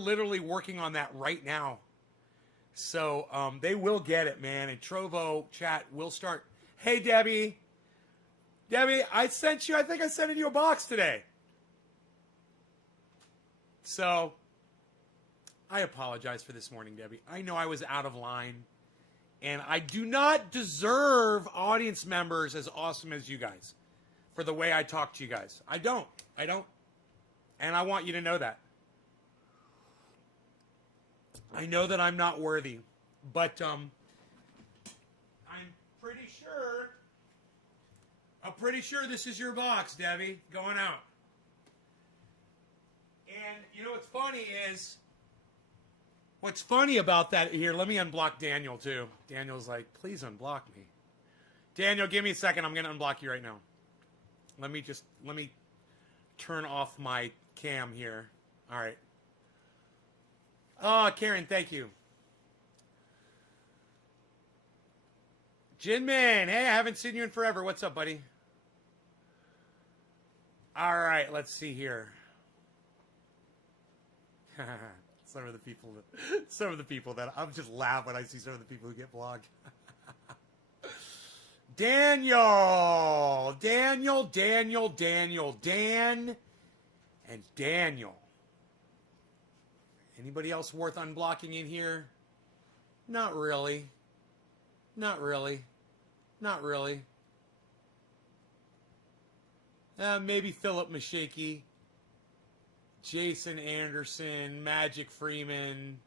literally working on that right now. So they will get it, man. And Trovo chat will start. Hey, Debbie. Debbie, I think I sent you a box today. So I apologize for this morning, Debbie. I know I was out of line. And I do not deserve audience members as awesome as you guys for the way I talk to you guys. I don't. And I want you to know that. I know that I'm not worthy, but I'm pretty sure this is your box, Debbie, going out. And you know what's funny about that here, let me unblock Daniel too. Daniel's like, please unblock me. Daniel, give me a second. I'm going to unblock you right now. Let me turn off my cam here. All right. Oh, Karen, thank you. Jinmin, hey, I haven't seen you in forever. What's up, buddy? All right, let's see here. Some of the people that I'm just laugh when I see some of the people who get blocked. Dan and Daniel. Anybody else worth unblocking in here? Not really. Maybe Philip Mashaki, Jason Anderson, Magic Freeman,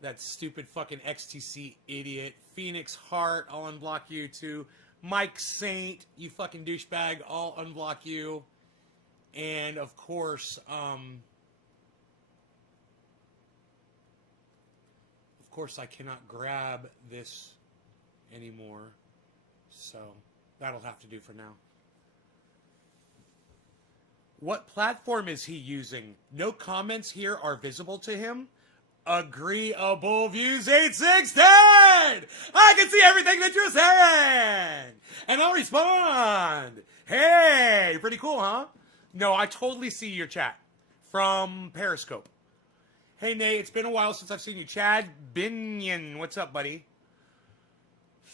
that stupid fucking XTC idiot, Phoenix Hart, I'll unblock you too. Mike Saint, you fucking douchebag, I'll unblock you. And of course, I cannot grab this anymore, so that'll have to do for now. What platform is he using? No comments here are visible to him. Agreeable views 8610! I can see everything that you're saying! And I'll respond! Hey! Pretty cool, huh? No, I totally see your chat from Periscope. Hey, Nate, it's been a while since I've seen you. Chad Binion, what's up, buddy?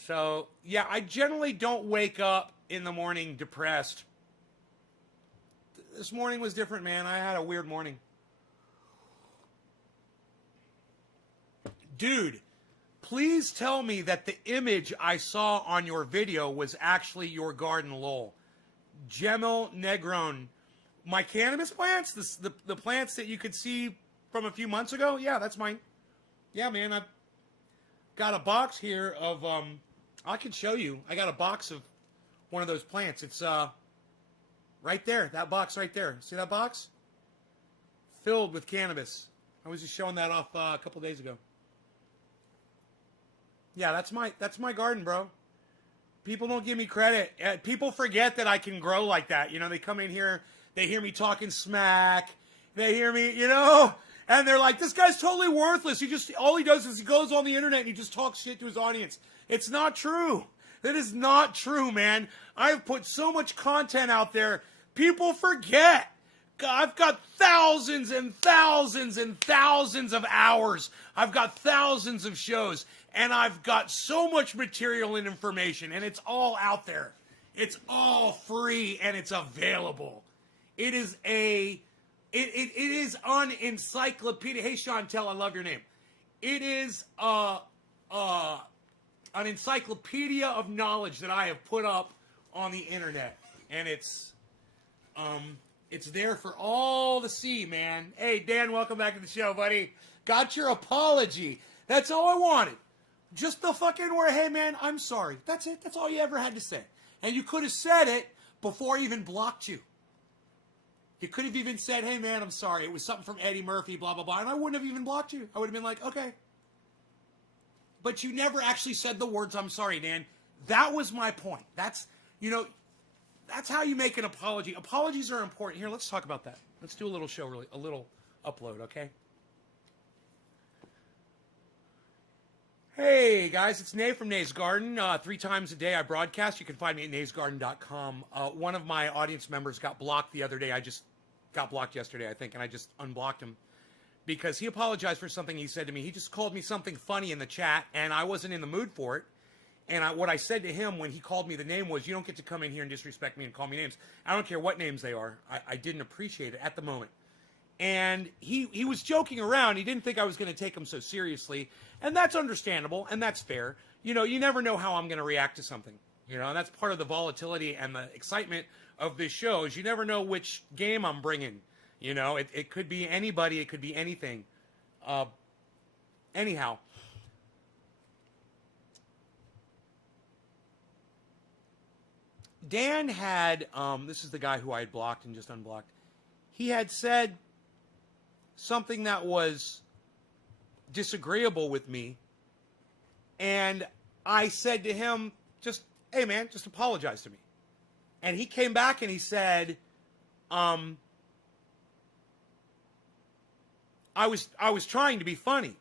So, yeah, I generally don't wake up in the morning depressed. This morning was different, man. I had a weird morning. Dude, please tell me that the image I saw on your video was actually your garden, lol. Gemel Negron. My cannabis plants? The plants that you could see from a few months ago? Yeah, that's mine. Yeah, man, I've got a box here of, I can show you. I got a box of one of those plants. It's, right there, that box right there. See that box? Filled with cannabis. I was just showing that off a couple days ago. Yeah, that's my garden, bro. People don't give me credit. People forget that I can grow like that. You know, they come in here, they hear me talking smack. They hear me, you know, and they're like, this guy's totally worthless. All he does is he goes on the internet and he just talks shit to his audience. It's not true. That is not true, man. I've put so much content out there. People forget. I've got thousands and thousands and thousands of hours. I've got thousands of shows. And I've got so much material and information. And it's all out there. It's all free and it's available. It is it is an encyclopedia. Hey, Chantel, I love your name. It is an encyclopedia of knowledge that I have put up on the internet. And it's there for all to see, man. Hey, Dan, welcome back to the show, buddy. Got your apology. That's all I wanted. Just the fucking word, hey, man, I'm sorry. That's it. That's all you ever had to say. And you could have said it before I even blocked you. You could have even said, hey, man, I'm sorry. It was something from Eddie Murphy, blah, blah, blah. And I wouldn't have even blocked you. I would have been like, okay. But you never actually said the words, I'm sorry, Dan. That was my point. That's how you make an apology. Apologies are important. Here, let's talk about that. Let's do a little show, a little upload, okay? Hey, guys, it's Nate from Nate's Garden. 3 times a day I broadcast. You can find me at naysgarden.com. One of my audience members got blocked the other day. I just got blocked yesterday, I think, and I just unblocked him because he apologized for something he said to me. He just called me something funny in the chat, and I wasn't in the mood for it. And what I said to him when he called me the name was, you don't get to come in here and disrespect me and call me names. I don't care what names they are. I didn't appreciate it at the moment. And he was joking around. He didn't think I was going to take him so seriously. And that's understandable, and that's fair. You know, you never know how I'm going to react to something. You know, and that's part of the volatility and the excitement of this show is you never know which game I'm bringing. You know, it could be anybody. It could be anything. Anyhow. Dan had, this is the guy who I had blocked and just unblocked. He had said something that was disagreeable with me. And I said to him, hey man, just apologize to me. And he came back and he said, I was trying to be funny.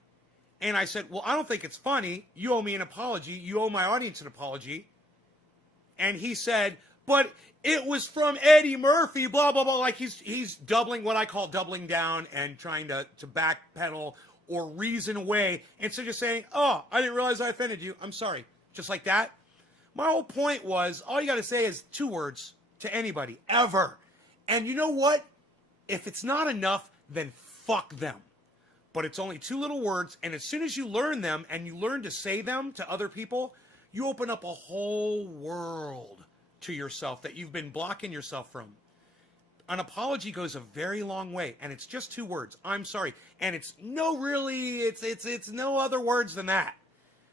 And I said, well, I don't think it's funny. You owe me an apology. You owe my audience an apology. And he said, but it was from Eddie Murphy, blah, blah, blah. Like he's doubling what I call doubling down and trying to backpedal or reason away instead of just saying, oh, I didn't realize I offended you. I'm sorry. Just like that. My whole point was, all you got to say is 2 words to anybody, ever. And you know what? If it's not enough, then fuck them. But it's only 2 little words, and as soon as you learn them and you learn to say them to other people, you open up a whole world to yourself that you've been blocking yourself from. An apology goes a very long way, and it's just 2 words. I'm sorry. And it's no no other words than that.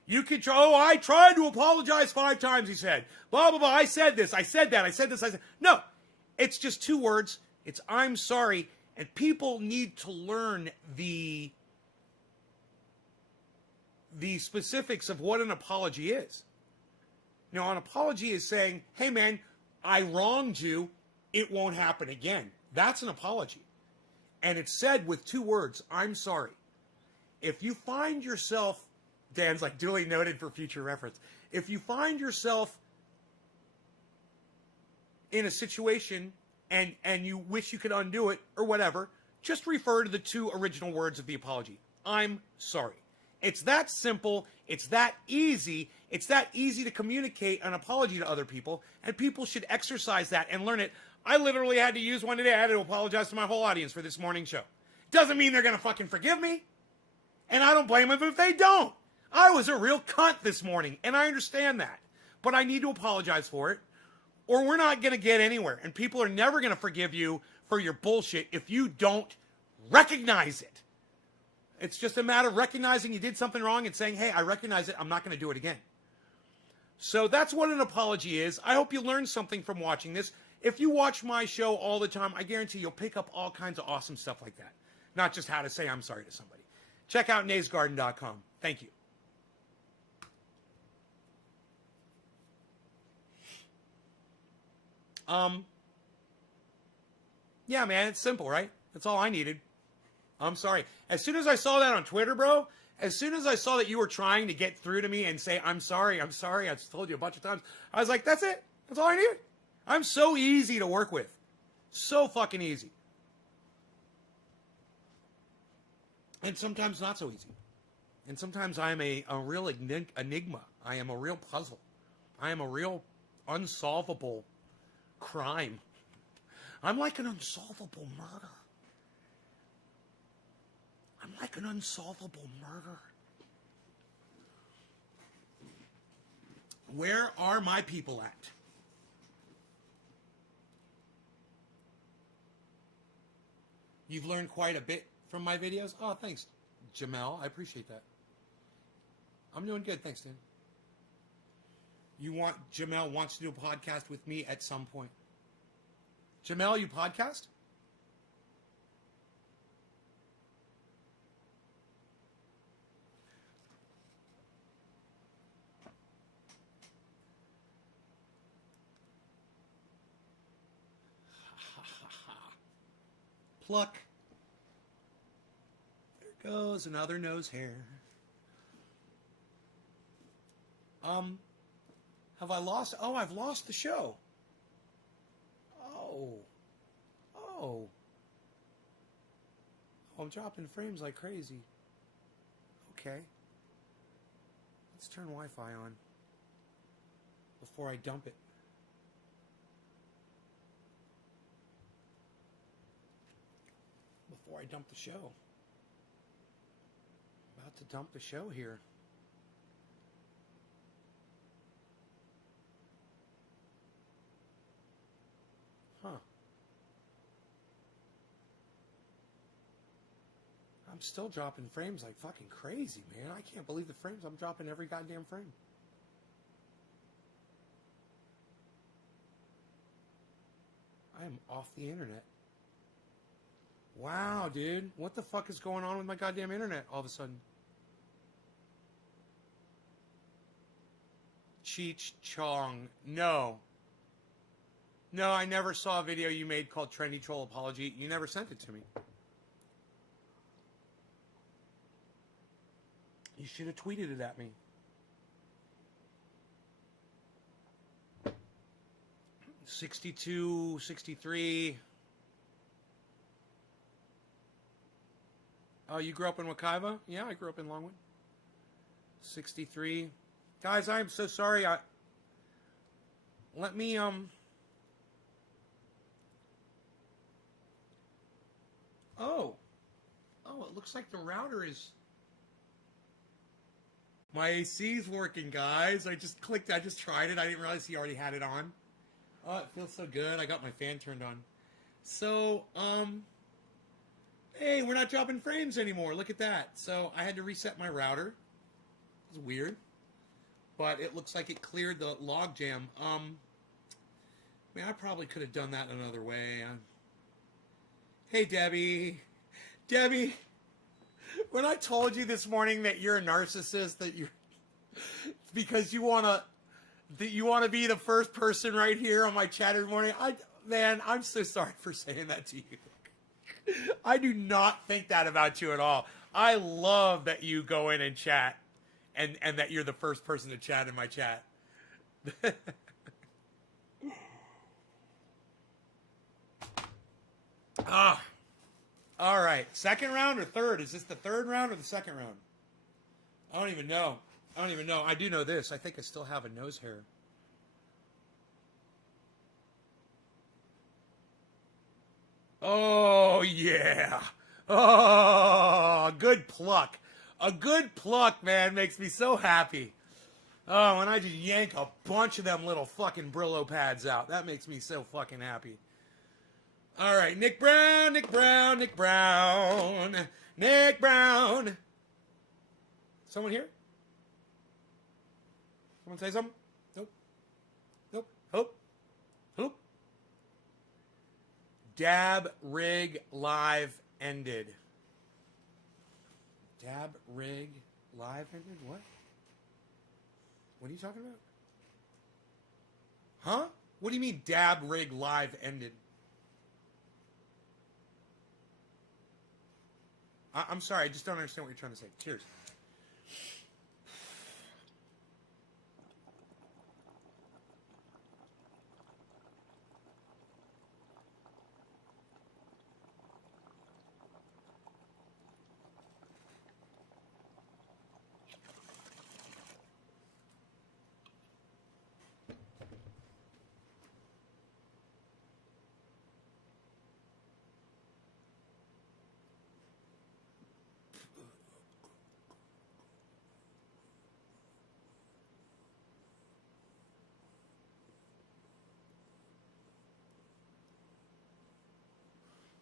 You could try, oh, I tried to apologize 5 times, he said. Blah, blah, blah, I said this, I said that, I said this, I said... No, it's just 2 words. It's I'm sorry, and people need to learn the specifics of what an apology is. You know, an apology is saying, hey man, I wronged you, it won't happen again. That's an apology. And it's said with 2 words, I'm sorry. If you find yourself, Dan's like duly noted for future reference, if you find yourself in a situation and you wish you could undo it or whatever, just refer to the 2 original words of the apology. I'm sorry. It's that simple. It's that easy. It's that easy to communicate an apology to other people, and people should exercise that and learn it. I literally had to use one today. I had to apologize to my whole audience for this morning's show. Doesn't mean they're going to fucking forgive me, and I don't blame them if they don't. I was a real cunt this morning, and I understand that, but I need to apologize for it, or we're not going to get anywhere, and people are never going to forgive you for your bullshit if you don't recognize it. It's just a matter of recognizing you did something wrong and saying, hey, I recognize it. I'm not going to do it again. So that's what an apology is. I hope you learned something from watching this. If you watch my show all the time, I guarantee you'll pick up all kinds of awesome stuff like that. Not just how to say I'm sorry to somebody. Check out naysgarden.com. Thank you. Yeah, man, it's simple, right? That's all I needed. I'm sorry. As soon as I saw that on Twitter, bro, as soon as I saw that you were trying to get through to me and say, I'm sorry, I've told you a bunch of times, I was like, that's it. That's all I needed. I'm so easy to work with. So fucking easy. And sometimes not so easy. And sometimes I am a real enigma. I am a real puzzle. I am a real unsolvable crime. I'm like an unsolvable murder. I'm like an unsolvable murder. Where are my people at? You've learned quite a bit from my videos? Oh, thanks, Jamel. I appreciate that. I'm doing good. Thanks, Dan. Jamel wants to do a podcast with me at some point. Jamel, you podcast? Pluck. There goes another nose hair. Have I lost? Oh, I've lost the show. Oh. I'm dropping frames like crazy. Okay. Let's turn Wi-Fi on before I dump it. Before I dump the show. About to dump the show here. Huh. I'm still dropping frames like fucking crazy, man. I can't believe the frames. I'm dropping every goddamn frame. I am off the internet. Wow, dude. What the fuck is going on with my goddamn internet all of a sudden? Cheech Chong. No. No, I never saw a video you made called Trendy Troll Apology. You never sent it to me. You should have tweeted it at me. $62, $63. Oh, you grew up in Wekiva? Yeah, I grew up in Longwood. $63. Guys, I am so sorry. Let me Oh, it looks like the router is... My AC's working, guys. I just tried it. I didn't realize he already had it on. Oh, it feels so good. I got my fan turned on. So, hey, we're not dropping frames anymore. Look at that. So, I had to reset my router. It was weird. But it looks like it cleared the logjam. Man, I probably could have done that another way. Hey, Debbie. Debbie, when I told you this morning that you're a narcissist, that you're because you wanna be the first person right here on my chat every morning, man, I'm so sorry for saying that to you. I do not think that about you at all. I love that you go in and chat, and that you're the first person to chat in my chat. All right. Second round or third? Is this the third round or the second round? I don't even know. I do know this. I think I still have a nose hair. Oh, yeah. Oh, good pluck. A good pluck, man, makes me so happy. Oh, when I just yank a bunch of them little fucking Brillo pads out. That makes me so fucking happy. All right, Nick Brown. Someone here? Someone say something? Nope. Hope. Dab rig live ended. Dab rig live ended? What? What are you talking about? Huh? What do you mean dab rig live ended? I'm sorry, I just don't understand what you're trying to say. Cheers.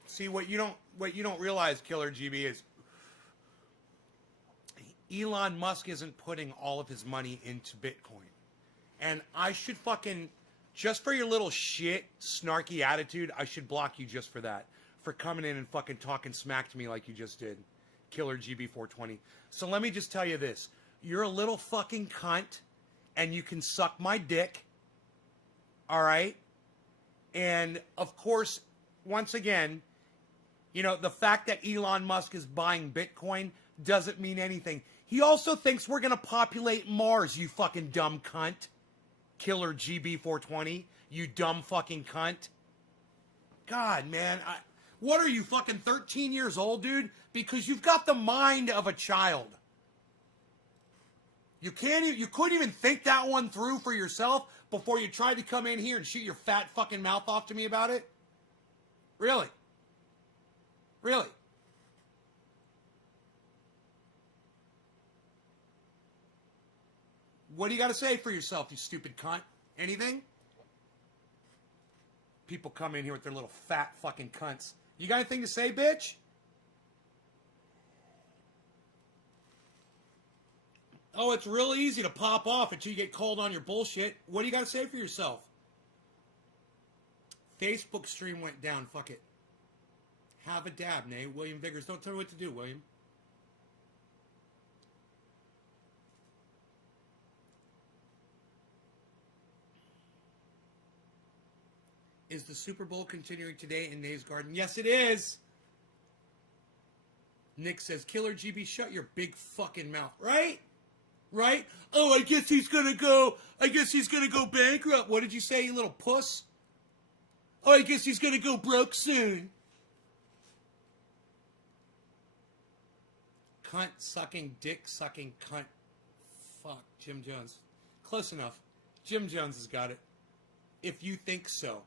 See, what you don't realize, Killer GB, is Elon Musk isn't putting all of his money into Bitcoin. And I should fucking, just for your little shit, snarky attitude, I should block you just for that. For coming in and fucking talking smack to me like you just did. Killer GB 420. So let me just tell you this. You're a little fucking cunt, and you can suck my dick. Alright? And, of course, once again, you know, the fact that Elon Musk is buying Bitcoin doesn't mean anything. He also thinks we're going to populate Mars, you fucking dumb cunt. Killer GB420, you dumb fucking cunt. God, man. What are you, fucking 13 years old, dude? Because you've got the mind of a child. You couldn't even think that one through for yourself before you tried to come in here and shoot your fat fucking mouth off to me about it? Really? Really? What do you got to say for yourself, you stupid cunt? Anything? People come in here with their little fat fucking cunts. You got anything to say, bitch? Oh, it's real easy to pop off until you get called on your bullshit. What do you got to say for yourself? Facebook stream went down. Fuck it. Have a dab, Nay. William Viggers. Don't tell me what to do, William. Is the Super Bowl continuing today in Nay's Garden? Yes, it is. Nick says, Killer GB, shut your big fucking mouth. Right? Right? Oh, I guess he's gonna go bankrupt. What did you say, you little puss? Oh, I guess he's gonna go broke soon. Cunt sucking, dick sucking, cunt. Fuck, Jim Jones. Close enough. Jim Jones has got it. If you think so.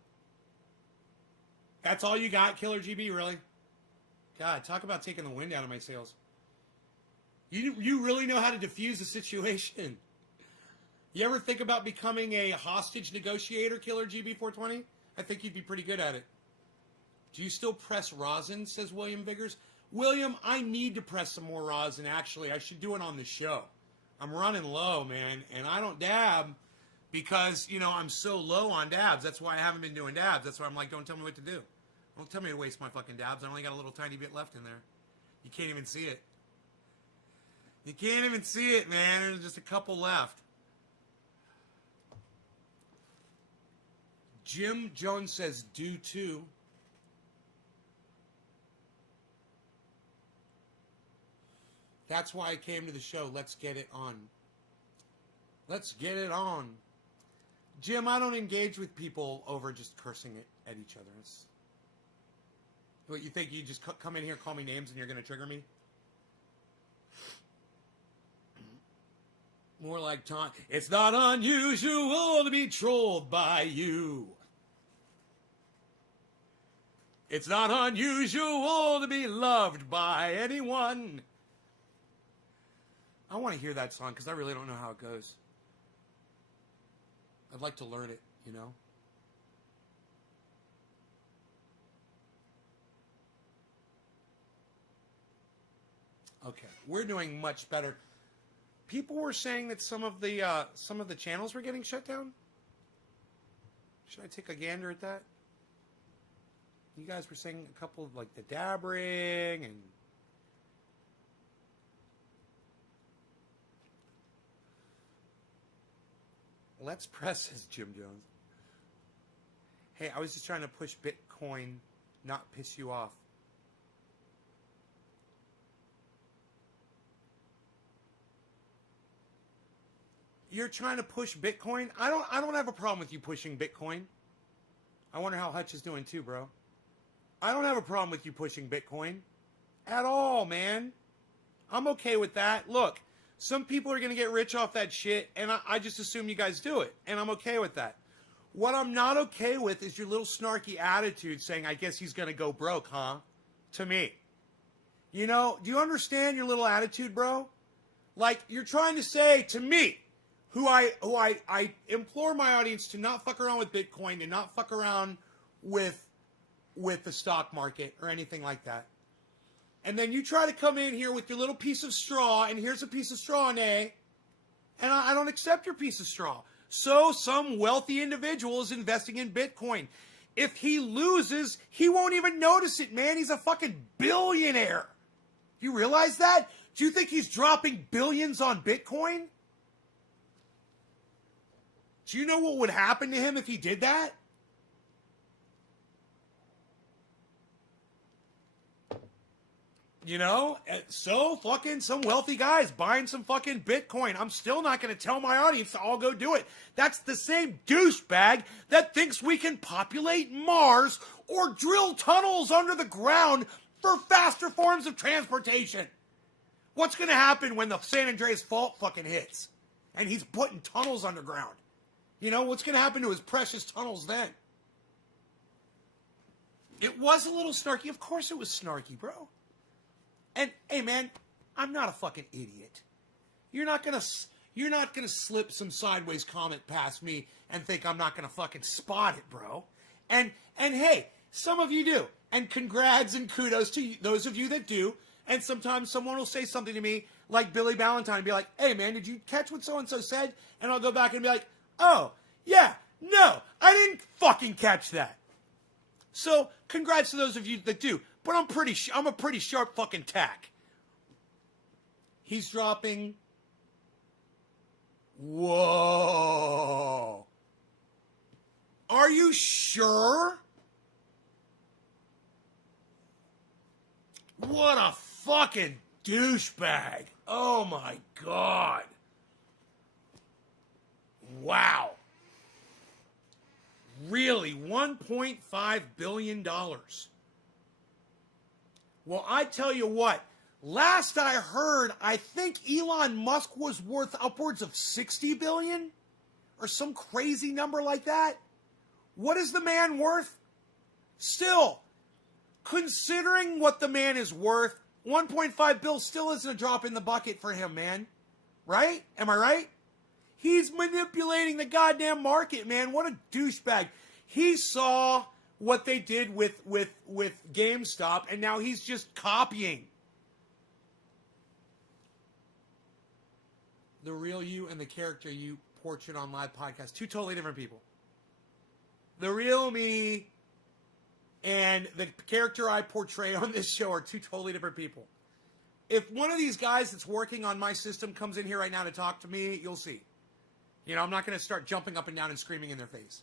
That's all you got, Killer GB, really? God, talk about taking the wind out of my sails. You really know how to diffuse a situation. You ever think about becoming a hostage negotiator, Killer GB420? I think you'd be pretty good at it. Do you still press rosin, says William Viggers? William, I need to press some more rosin, actually. I should do it on the show. I'm running low, man, and I don't dab because, you know, I'm so low on dabs. That's why I haven't been doing dabs. That's why I'm like, don't tell me what to do. Don't tell me to waste my fucking dabs. I only got a little tiny bit left in there. You can't even see it. You can't even see it, man. There's just a couple left. Jim Jones says, do too. That's why I came to the show. Let's get it on. Let's get it on. Jim, I don't engage with people over just cursing at each other. What, you think you just come in here, call me names, and you're going to trigger me? More like taunt. It's not unusual to be trolled by you. It's not unusual to be loved by anyone. I want to hear that song because I really don't know how it goes. I'd like to learn it, you know? Okay, we're doing much better. People were saying that some of the channels were getting shut down. Should I take a gander at that? You guys were saying a couple of, like, the dabbering and... Let's press, says Jim Jones. Hey, I was just trying to push Bitcoin, not piss you off. You're trying to push Bitcoin? I don't have a problem with you pushing Bitcoin. I wonder how Hutch is doing too, bro. I don't have a problem with you pushing Bitcoin. At all, man. I'm okay with that. Look, some people are going to get rich off that shit, and I just assume you guys do it, and I'm okay with that. What I'm not okay with is your little snarky attitude saying, I guess he's going to go broke, huh? To me. You know, do you understand your little attitude, bro? Like, you're trying to say to me, who I implore my audience to not fuck around with Bitcoin, to not fuck around with the stock market or anything like that. And then you try to come in here with your little piece of straw, and here's a piece of straw, Nay. And I don't accept your piece of straw. So some wealthy individual is investing in Bitcoin. If he loses, he won't even notice it, man. He's a fucking billionaire. You realize that? Do you think he's dropping billions on Bitcoin? Do you know what would happen to him if he did that? You know, so fucking some wealthy guys buying some fucking Bitcoin. I'm still not going to tell my audience to all go do it. That's the same douchebag that thinks we can populate Mars or drill tunnels under the ground for faster forms of transportation. What's going to happen when the San Andreas Fault fucking hits and he's putting tunnels underground? You know, what's going to happen to his precious tunnels then? It was a little snarky. Of course it was snarky, bro. And, hey, man, I'm not a fucking idiot. You're not gonna slip some sideways comment past me and think I'm not gonna fucking spot it, bro. And hey, some of you do. And congrats and kudos to those of you that do. And sometimes someone will say something to me like Billy Ballantyne and be like, hey, man, did you catch what so-and-so said? And I'll go back and be like, oh, yeah, no, I didn't fucking catch that. So congrats to those of you that do. But I'm a pretty sharp fucking tack. He's dropping. Whoa. Are you sure? What a fucking douchebag. Oh my God. Wow. Really? $1.5 billion. Well, I tell you what. Last I heard, I think Elon Musk was worth upwards of $60 billion or some crazy number like that. What is the man worth? Still, considering what the man is worth, 1.5 bill still isn't a drop in the bucket for him, man. Right? Am I right? He's manipulating the goddamn market, man. What a douchebag. He saw what they did with GameStop, and now he's just copying. The Real You and the Character You Portrait on Live podcast. Two totally different people. The real me and the character I portray on this show are two totally different people. If one of these guys that's working on my system comes in here right now to talk to me, you'll see. You know, I'm not going to start jumping up and down and screaming in their face.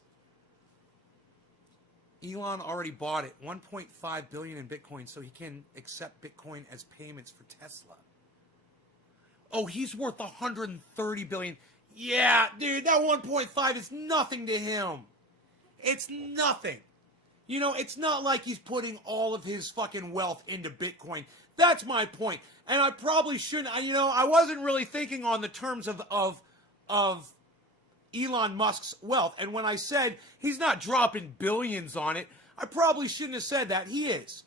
Elon already bought it. $1.5 billion in Bitcoin so he can accept Bitcoin as payments for Tesla. Oh, he's worth $130 billion. Yeah, dude, that 1.5 is nothing to him. It's nothing. You know, it's not like he's putting all of his fucking wealth into Bitcoin. That's my point. And I probably shouldn't, you know, I wasn't really thinking on the terms of Elon Musk's wealth. And when I said he's not dropping billions on it, I probably shouldn't have said that. He is.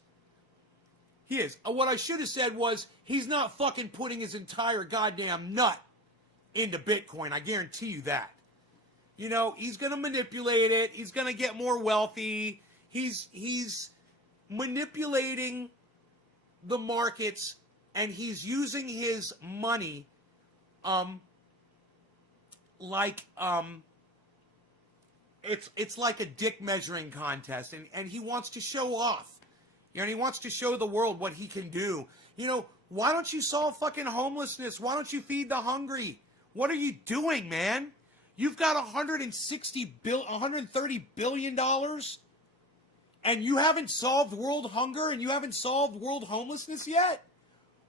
He is. What I should have said was he's not fucking putting his entire goddamn nut into Bitcoin. I guarantee you that. You know, he's going to manipulate it. He's going to get more wealthy. He's manipulating the markets, and he's using his money it's like a dick measuring contest, and he wants to show off. You know, and he wants to show the world what he can do. You know, why don't you solve fucking homelessness? Why don't you feed the hungry? What are you doing, man? You've got $130 billion, and you haven't solved world hunger, and you haven't solved world homelessness yet?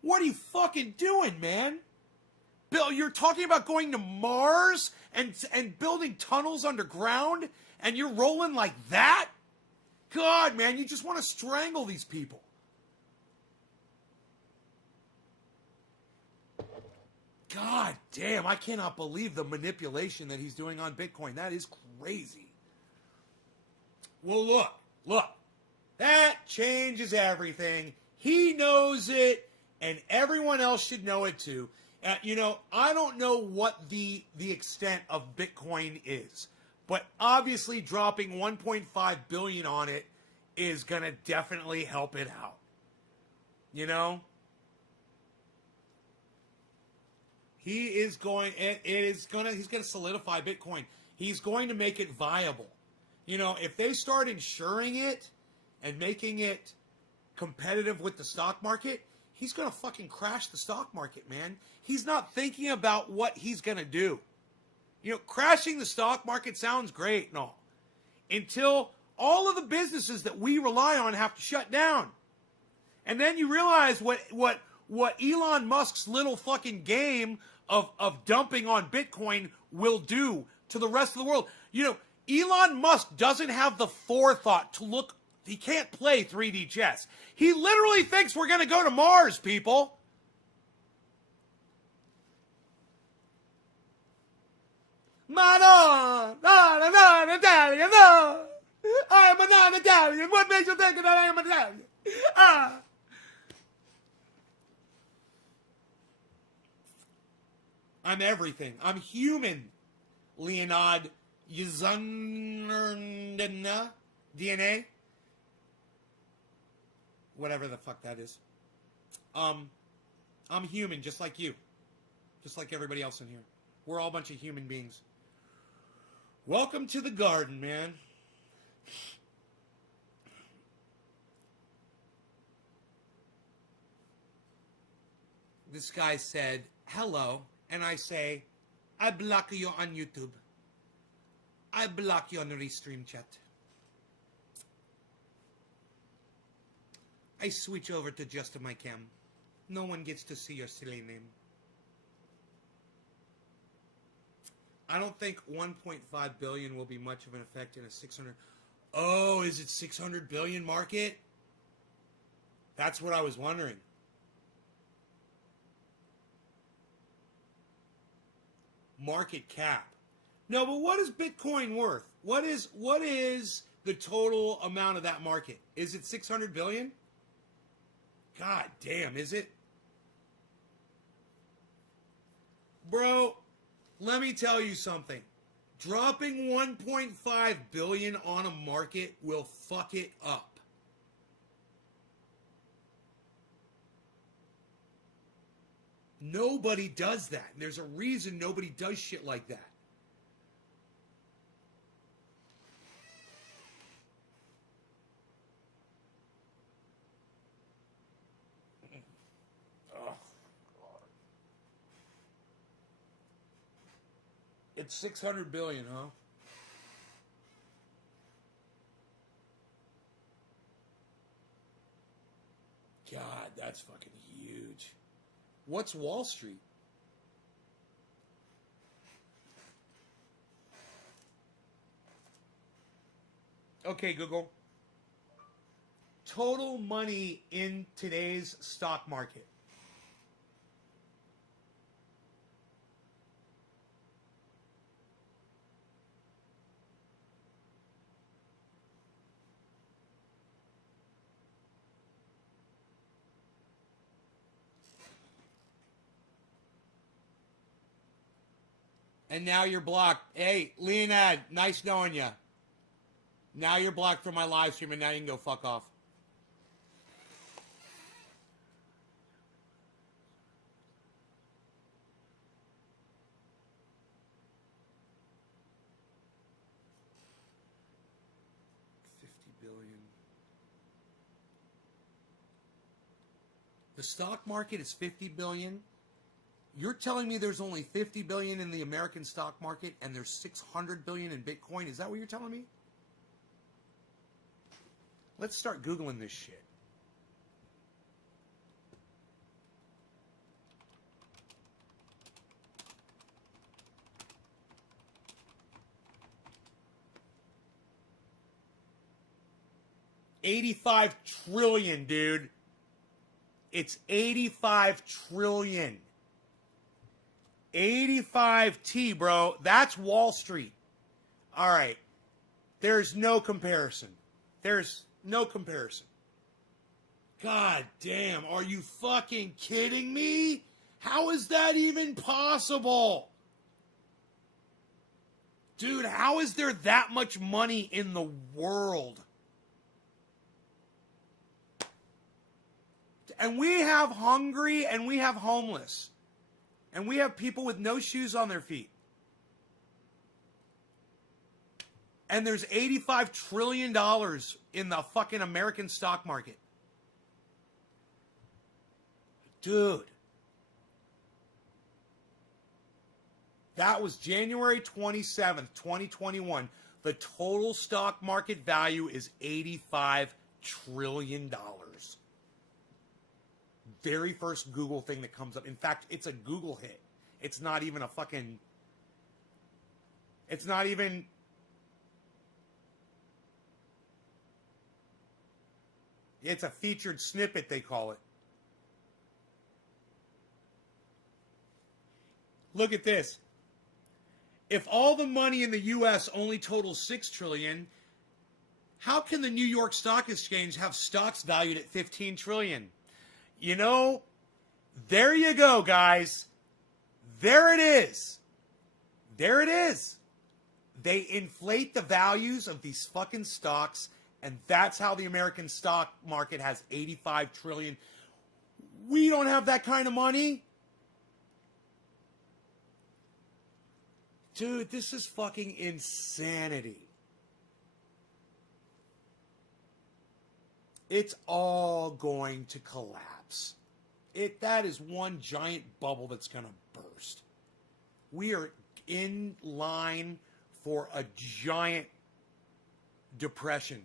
What are you fucking doing, man? Bill, you're talking about going to Mars and building tunnels underground, and you're rolling like that? God, man, you just want to strangle these people. God damn, I cannot believe the manipulation that he's doing on Bitcoin. That is crazy. Well, look. That changes everything. He knows it, and everyone else should know it too. You know, I don't know what the extent of Bitcoin is, but obviously dropping 1.5 billion on it is going to definitely help it out. You know? He's going to solidify Bitcoin. He's going to make it viable. You know, if they start insuring it and making it competitive with the stock market, he's going to fucking crash the stock market, man. He's not thinking about what he's going to do. You know, crashing the stock market sounds great and all, until all of the businesses that we rely on have to shut down. And then you realize what Elon Musk's little fucking game of dumping on Bitcoin will do to the rest of the world. You know, Elon Musk doesn't have the forethought to look He can't play 3D chess. He literally thinks we're going to go to Mars, people. No, Italian, no. I am a non-Italian. What makes you think that I am Italian? I'm everything. I'm human. Leonard Yzundna DNA. Whatever the fuck that is. I'm human, just like you. Just like everybody else in here. We're all a bunch of human beings. Welcome to the garden, man. This guy said, hello, and I say, I block you on YouTube. I block you on the Restream chat. I switch over to just my cam. No one gets to see your silly name. I don't think 1.5 billion will be much of an effect in a 600. Oh, is it 600 billion market? That's what I was wondering. Market cap. No, but what is Bitcoin worth? What is the total amount of that market? Is it 600 billion? God damn, is it? Bro, let me tell you something. Dropping 1.5 billion on a market will fuck it up. Nobody does that. And there's a reason nobody does shit like that. It's 600 billion, huh? God, that's fucking huge. What's Wall Street? Okay, Google. Total money in today's stock market. And now you're blocked. Hey, Leonid, nice knowing you. Now you're blocked from my live stream, and now you can go fuck off. $50 billion. The stock market is $50 billion. You're telling me there's only 50 billion in the American stock market and there's 600 billion in Bitcoin? Is that what you're telling me? Let's start Googling this shit. $85 trillion, dude. It's 85 trillion. 85T, bro. That's Wall Street. All right. There's no comparison. There's no comparison. God damn. Are you fucking kidding me? How is that even possible? Dude, how is there that much money in the world? And we have hungry and we have homeless. And we have people with no shoes on their feet. And there's $85 trillion in the fucking American stock market. Dude. That was January 27th, 2021. The total stock market value is $85 trillion. Very first Google thing that comes up. In fact, it's a Google hit. It's not even a fucking... It's not even... It's a featured snippet, they call it. Look at this. If all the money in the U.S. only totals $6 trillion, how can the New York Stock Exchange have stocks valued at $15 trillion? You know, there you go, guys. There it is. There it is. They inflate the values of these fucking stocks, and that's how the American stock market has $85 trillion. We don't have that kind of money. Dude, this is fucking insanity. It's all going to collapse. That is one giant bubble that's going to burst. We are in line for a giant depression.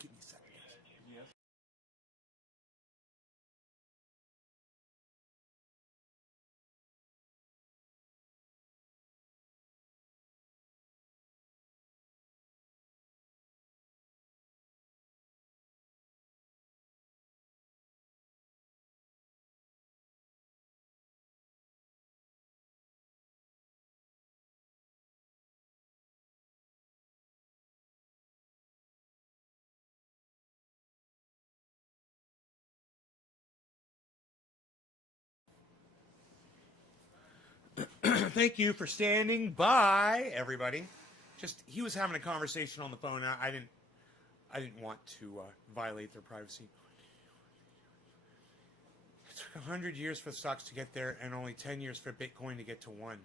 Give me a second. Yes. Thank you for standing by, everybody. Just he was having a conversation on the phone. I didn't want to violate their privacy. It took 100 years for stocks to get there, and only 10 years for Bitcoin to get to 1.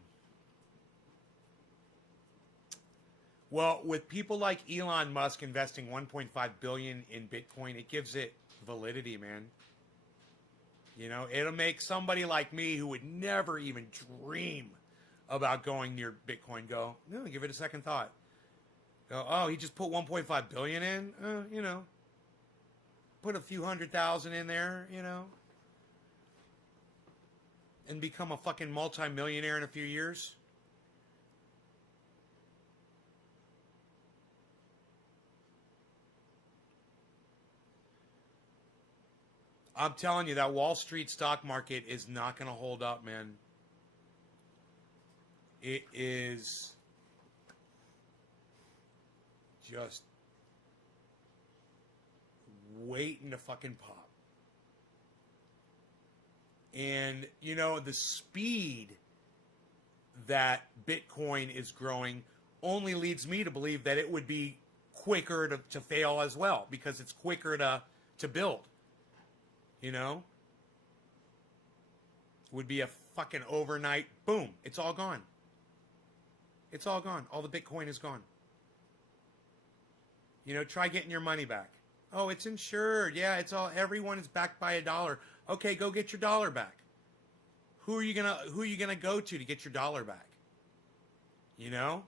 Well, with people like Elon Musk investing 1.5 billion in Bitcoin, it gives it validity, man. You know, it'll make somebody like me who would never even dream about going near Bitcoin go, no, give it a second thought. Go, oh, he just put 1.5 billion in? You know, put a few 100,000 in there, you know, and become a fucking multi-millionaire in a few years. I'm telling you, that Wall Street stock market is not going to hold up, man. It is just waiting to fucking pop. And, you know, the speed that Bitcoin is growing only leads me to believe that it would be quicker to fail as well, because it's quicker to build. You know? It would be a fucking overnight, boom, it's all gone. It's all gone. All the Bitcoin is gone. You know, try getting your money back. Oh, it's insured. Yeah, it's all, everyone is backed by $1. Okay, go get your dollar back. Who are you gonna go to get your dollar back? You know?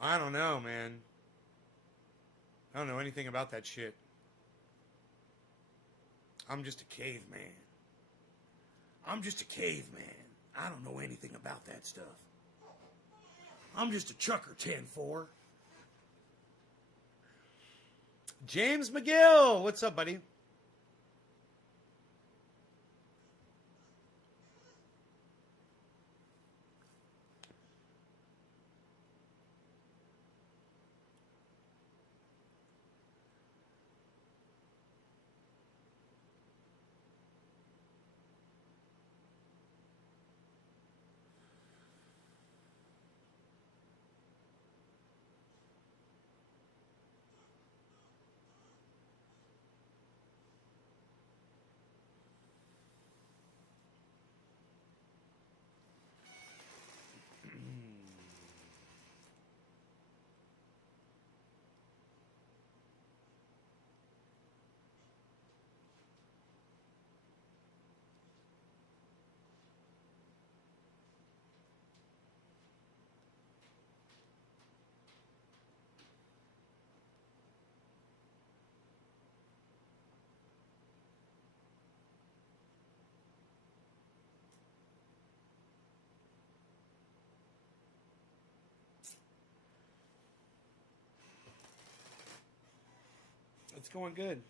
I don't know, man. I don't know anything about that shit. I'm just a caveman. I'm just a caveman. I don't know anything about that stuff. I'm just a chucker 10-4. James McGill, what's up, buddy? It's going good.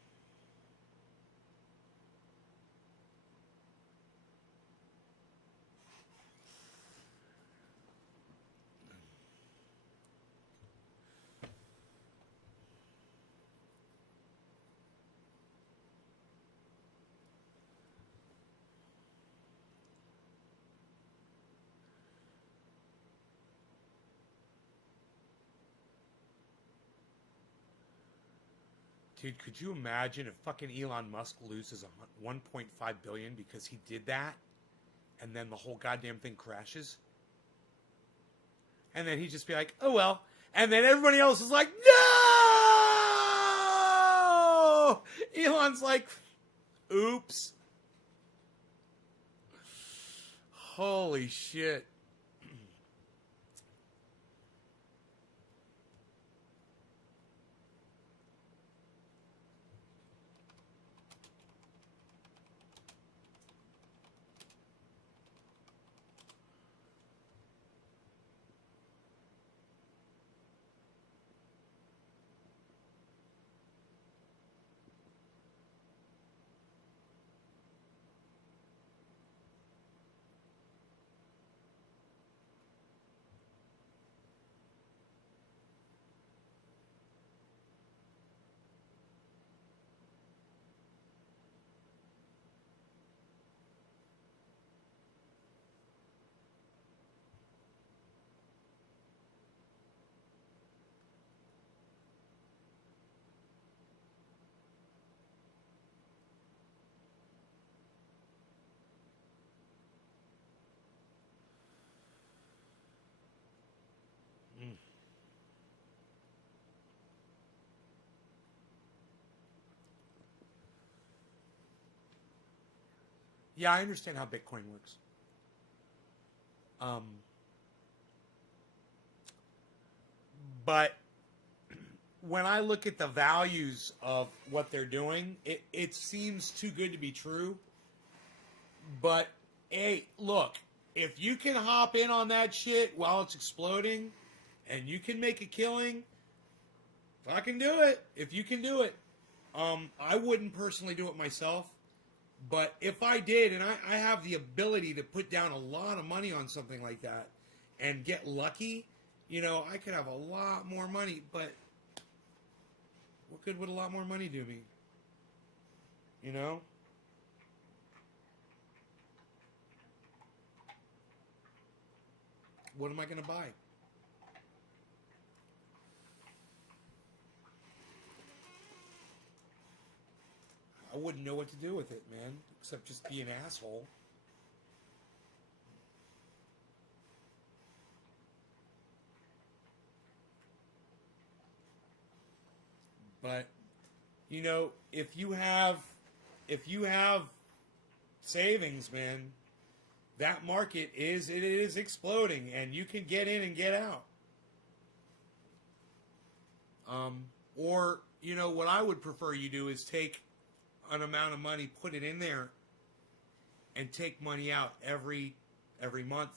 Dude, could you imagine if fucking Elon Musk loses 1.5 billion because he did that, and then the whole goddamn thing crashes? And then he'd just be like, oh well. And then everybody else is like, no! Elon's like, oops. Holy shit. Yeah, I understand how Bitcoin works. Um, but when I look at the values of what they're doing, it seems too good to be true. But, hey, look, if you can hop in on that shit while it's exploding and you can make a killing, fucking do it. If you can do it. I wouldn't personally do it myself. But if I did, and I have the ability to put down a lot of money on something like that and get lucky, you know, I could have a lot more money. But what good would a lot more money do me? You know? What am I going to buy? I wouldn't know what to do with it, man, except just be an asshole. But, you know, if you have savings, man, that market it is exploding, and you can get in and get out. Or, you know, what I would prefer you do is take an amount of money, put it in there, and take money out every month,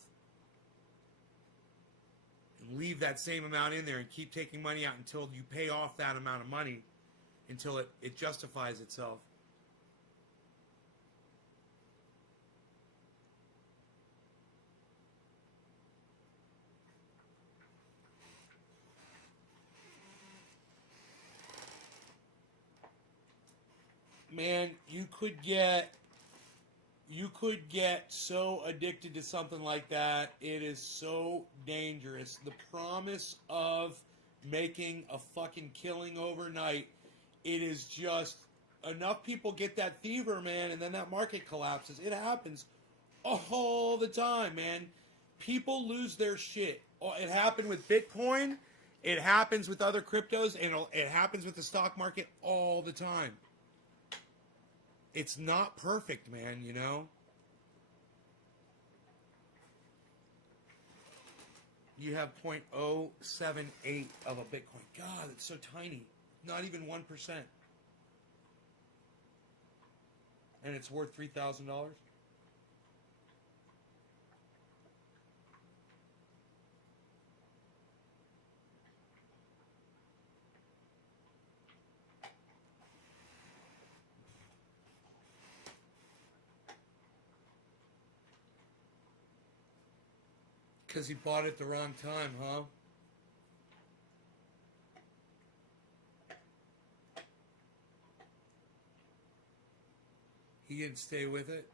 and leave that same amount in there and keep taking money out until you pay off that amount of money, until it justifies itself. Man, you could get so addicted to something like that. It is so dangerous. The promise of making a fucking killing overnight, it is just enough people get that fever, man, and then that market collapses. It happens all the time, man. People lose their shit. It happened with Bitcoin. It happens with other cryptos, and it happens with the stock market all the time. It's not perfect, man, you know? You have 0.078 of a Bitcoin. God, it's so tiny. Not even 1%. And it's worth $3,000? Because he bought it the wrong time, huh? He didn't stay with it.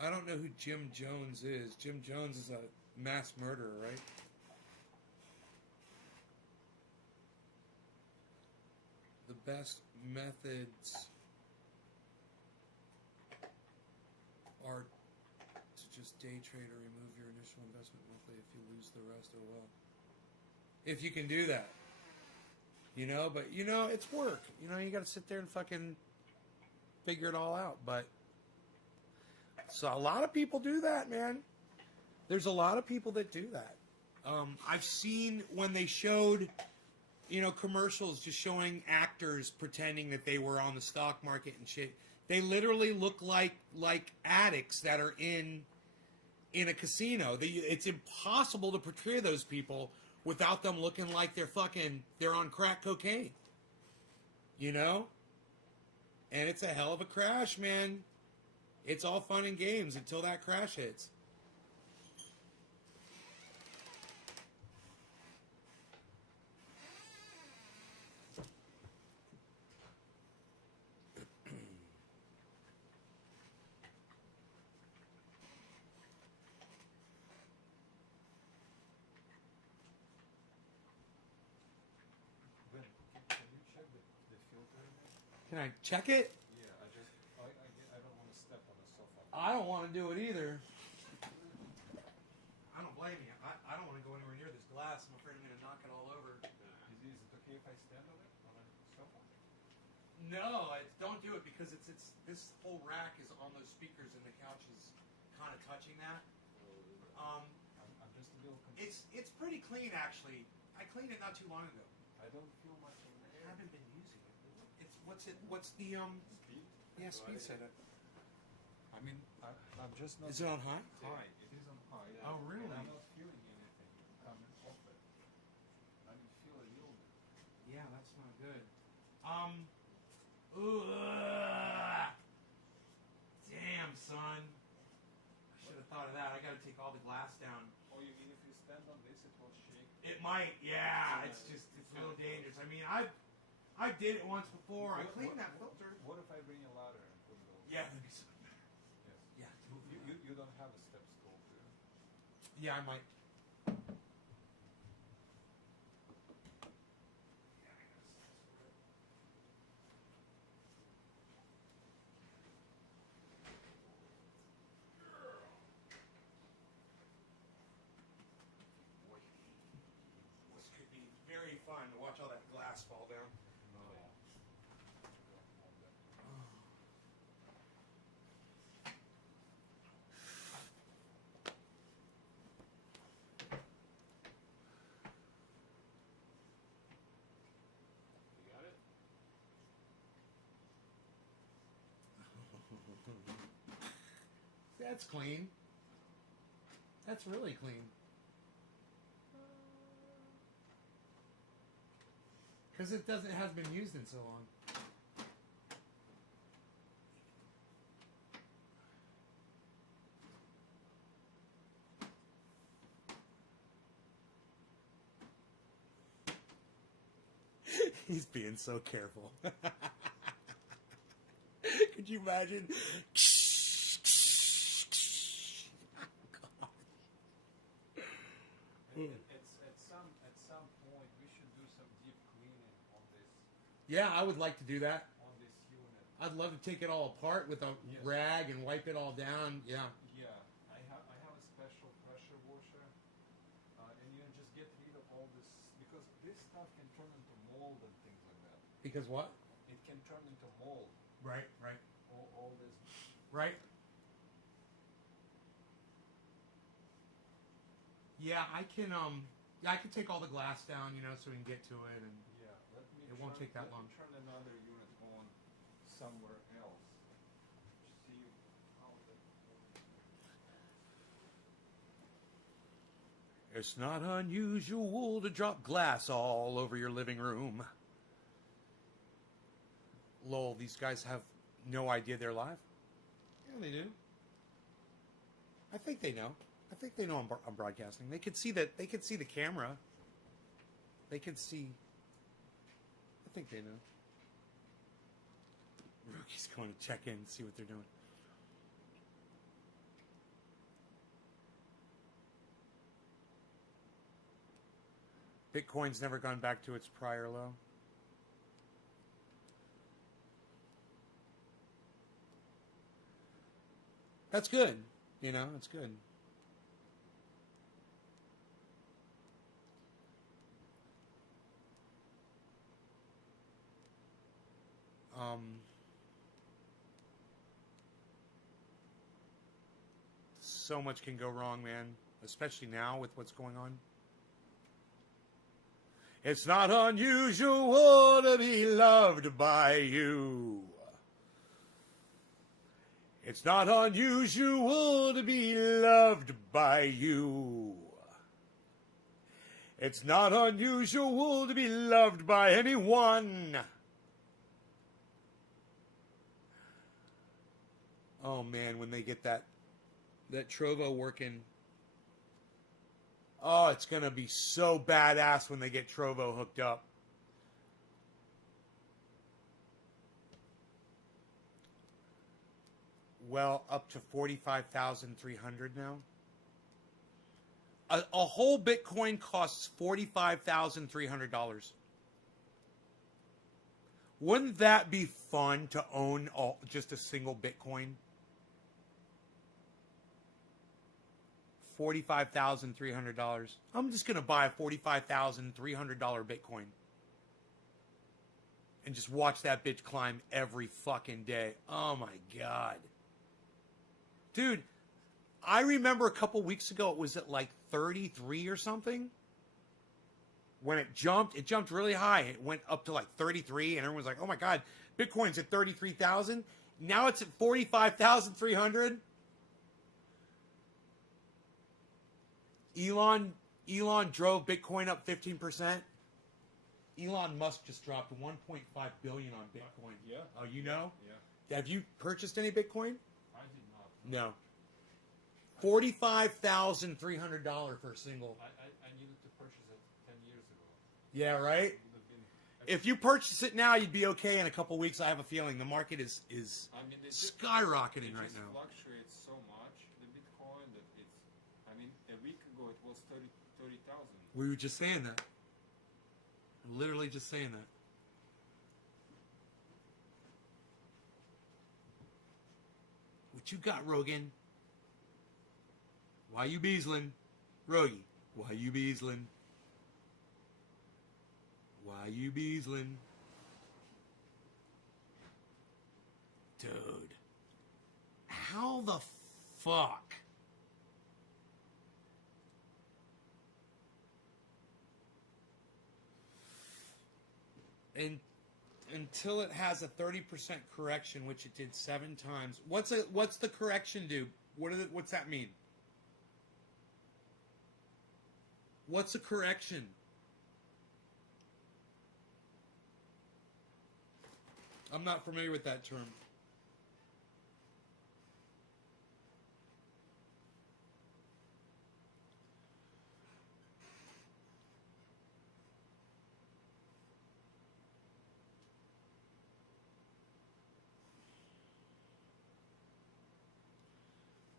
I don't know who Jim Jones is. Jim Jones is a mass murderer, right? The best methods are to just day trade or remove your initial investment monthly. If you lose the rest, oh well. If you can do that. You know, but you know, it's work. You know, you gotta sit there and fucking figure it all out. But so a lot of people do that, man. There's a lot of people that do that. I've seen when they showed, you know, commercials just showing actors pretending that they were on the stock market and shit. They literally look like addicts that are in a casino. It's impossible to portray those people without them looking like they're on crack cocaine. You know? And it's a hell of a crash, man. It's all fun and games until that crash hits. Can I check it? Yeah, I don't want to step on the sofa. I don't want to do it either. I don't blame you. I don't want to go anywhere near this glass. I'm afraid I'm going to knock it all over. Is it okay if I stand on it on a sofa? No, don't do it because it's this whole rack is on those speakers and the couch is kind of touching that. I'm just a little confused. It's pretty clean actually. I cleaned it not too long ago. I don't feel much in I there. haven't been using it. What's the Speed? yeah, speed setup. I mean, I'm just not. Is it on high? High. It is on high. Oh, really? And I'm not feeling anything coming off it. I can feel a little bit. Yeah, that's not good. Damn, son. I should have thought of that. I got to take all the glass down. Oh, you mean if you stand on this, it will shake? It might, yeah. It's a little dangerous. I mean, I did it once before. I cleaned that filter. What if I bring a ladder and put it over? Yeah, that'd be so better. Yes. Yeah. You don't have a step stool, do you? Yeah, I might. This could be very fun to watch all that glass fall down. No. You got it? That's clean. That's really clean. Because it hasn't been used in so long. He's being so careful. Could you imagine? At some point we should do some deep cleaning on this Yeah, I would like to do that. unit. I'd love to take it all apart with a Yes. rag and wipe it all down. Yeah. Yeah, I have a special pressure washer, and you just get rid of all this because this stuff can turn into mold and things like that. Because what? It can turn into mold. Right. All this. Right. Yeah, I can take all the glass down, you know, so we can get to it and Yeah, let me. It won't take that long. Turn another unit on somewhere else. See how that. It's not unusual to drop glass all over your living room. Lol, these guys have no idea they're live? Yeah, they do. I think they know. I think they know I'm broadcasting. They could see that. They could see the camera. They could see. I think they know. Rookie's going to check in and see what they're doing. Bitcoin's never gone back to its prior low. That's good. You know, it's good. So much can go wrong, man. Especially now with what's going on. It's not unusual to be loved by you. It's not unusual to be loved by you. It's not unusual to be loved by anyone. Oh man, when they get that Trovo working. Oh, it's going to be so badass when they get Trovo hooked up. Well, up to 45,300 now. A whole Bitcoin costs $45,300. Wouldn't that be fun to own just a single Bitcoin? $45,300. I'm just going to buy a $45,300 Bitcoin. And just watch that bitch climb every fucking day. Oh my God. Dude, I remember a couple weeks ago it was at like 33 or something. When it jumped really high. It went up to like 33 and everyone was like, oh my God, Bitcoin's at 33,000. Now it's at 45,300. Elon drove Bitcoin up 15%. Elon Musk just dropped 1.5 billion on Bitcoin. Yeah. Oh, you know? Yeah. Have you purchased any Bitcoin? I did not. No. $45,300 for a single. I needed to purchase it 10 years ago. Yeah, right? It would have been If you purchase it now, you'd be okay in a couple weeks. I have a feeling the market is I mean, skyrocketing right now. It fluctuates so much, the Bitcoin, that it's, I mean, a week ago it was 30,000. We were just saying that. Literally just saying that. What you got, Rogan? Why you beasling? Rogie, why you beasling? Why you beasling? Dude. How the fuck? And until it has a 30% correction, which it did 7 times. What's the correction do? What's that mean? What's a correction? I'm not familiar with that term.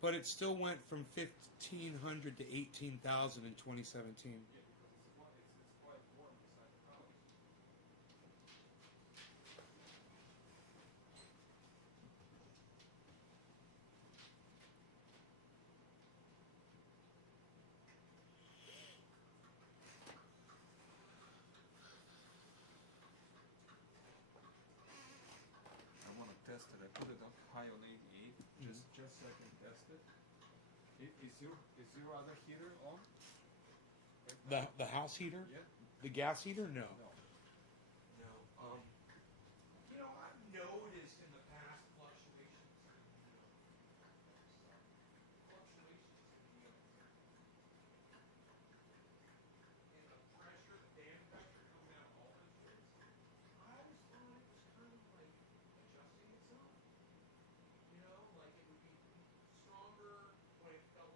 But it still went from 1,500 to 18,000 in 2017. It's quite warm inside the house. I want to test it. I put it on high on 88, just so I can test it. Is your other heater on? The house heater? Yeah. The gas heater? No. No. No. You know, I've noticed in the past fluctuations. In the pressure, the fan pressure coming out of all the shits. I always thought it was kind of like adjusting itself. You know, like it would be stronger when it felt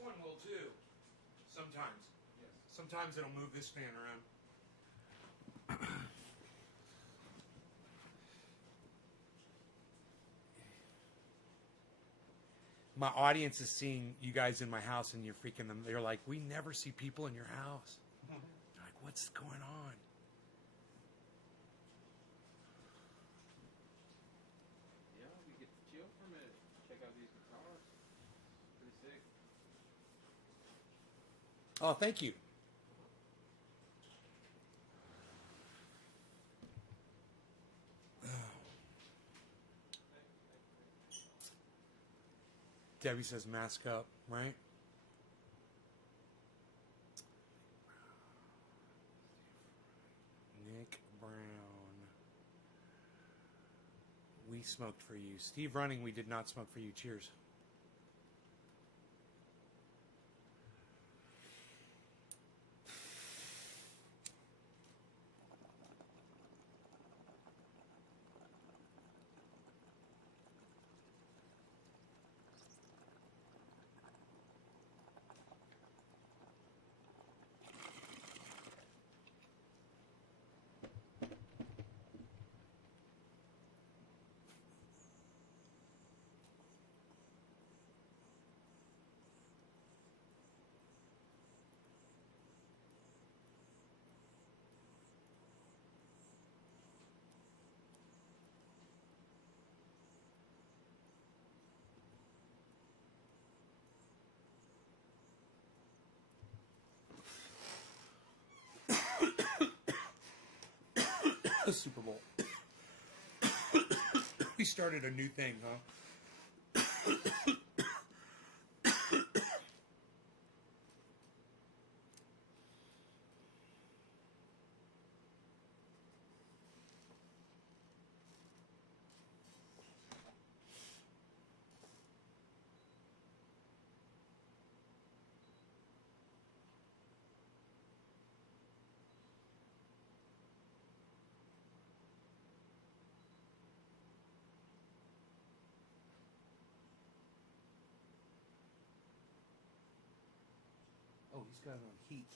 one will too. Sometimes. Yes. Sometimes it'll move this fan around. My audience is seeing you guys in my house, and you're freaking them. They're like, we never see people in your house. They're like, what's going on? Yeah, we get to chill for a minute. Check out these guitars. Pretty sick. Oh, thank you. Debbie says mask up, right? Nick Brown. We smoked for you. Steve Running, we did not smoke for you. Cheers. Super Bowl. We started a new thing, huh? Oh, he's got it on heat.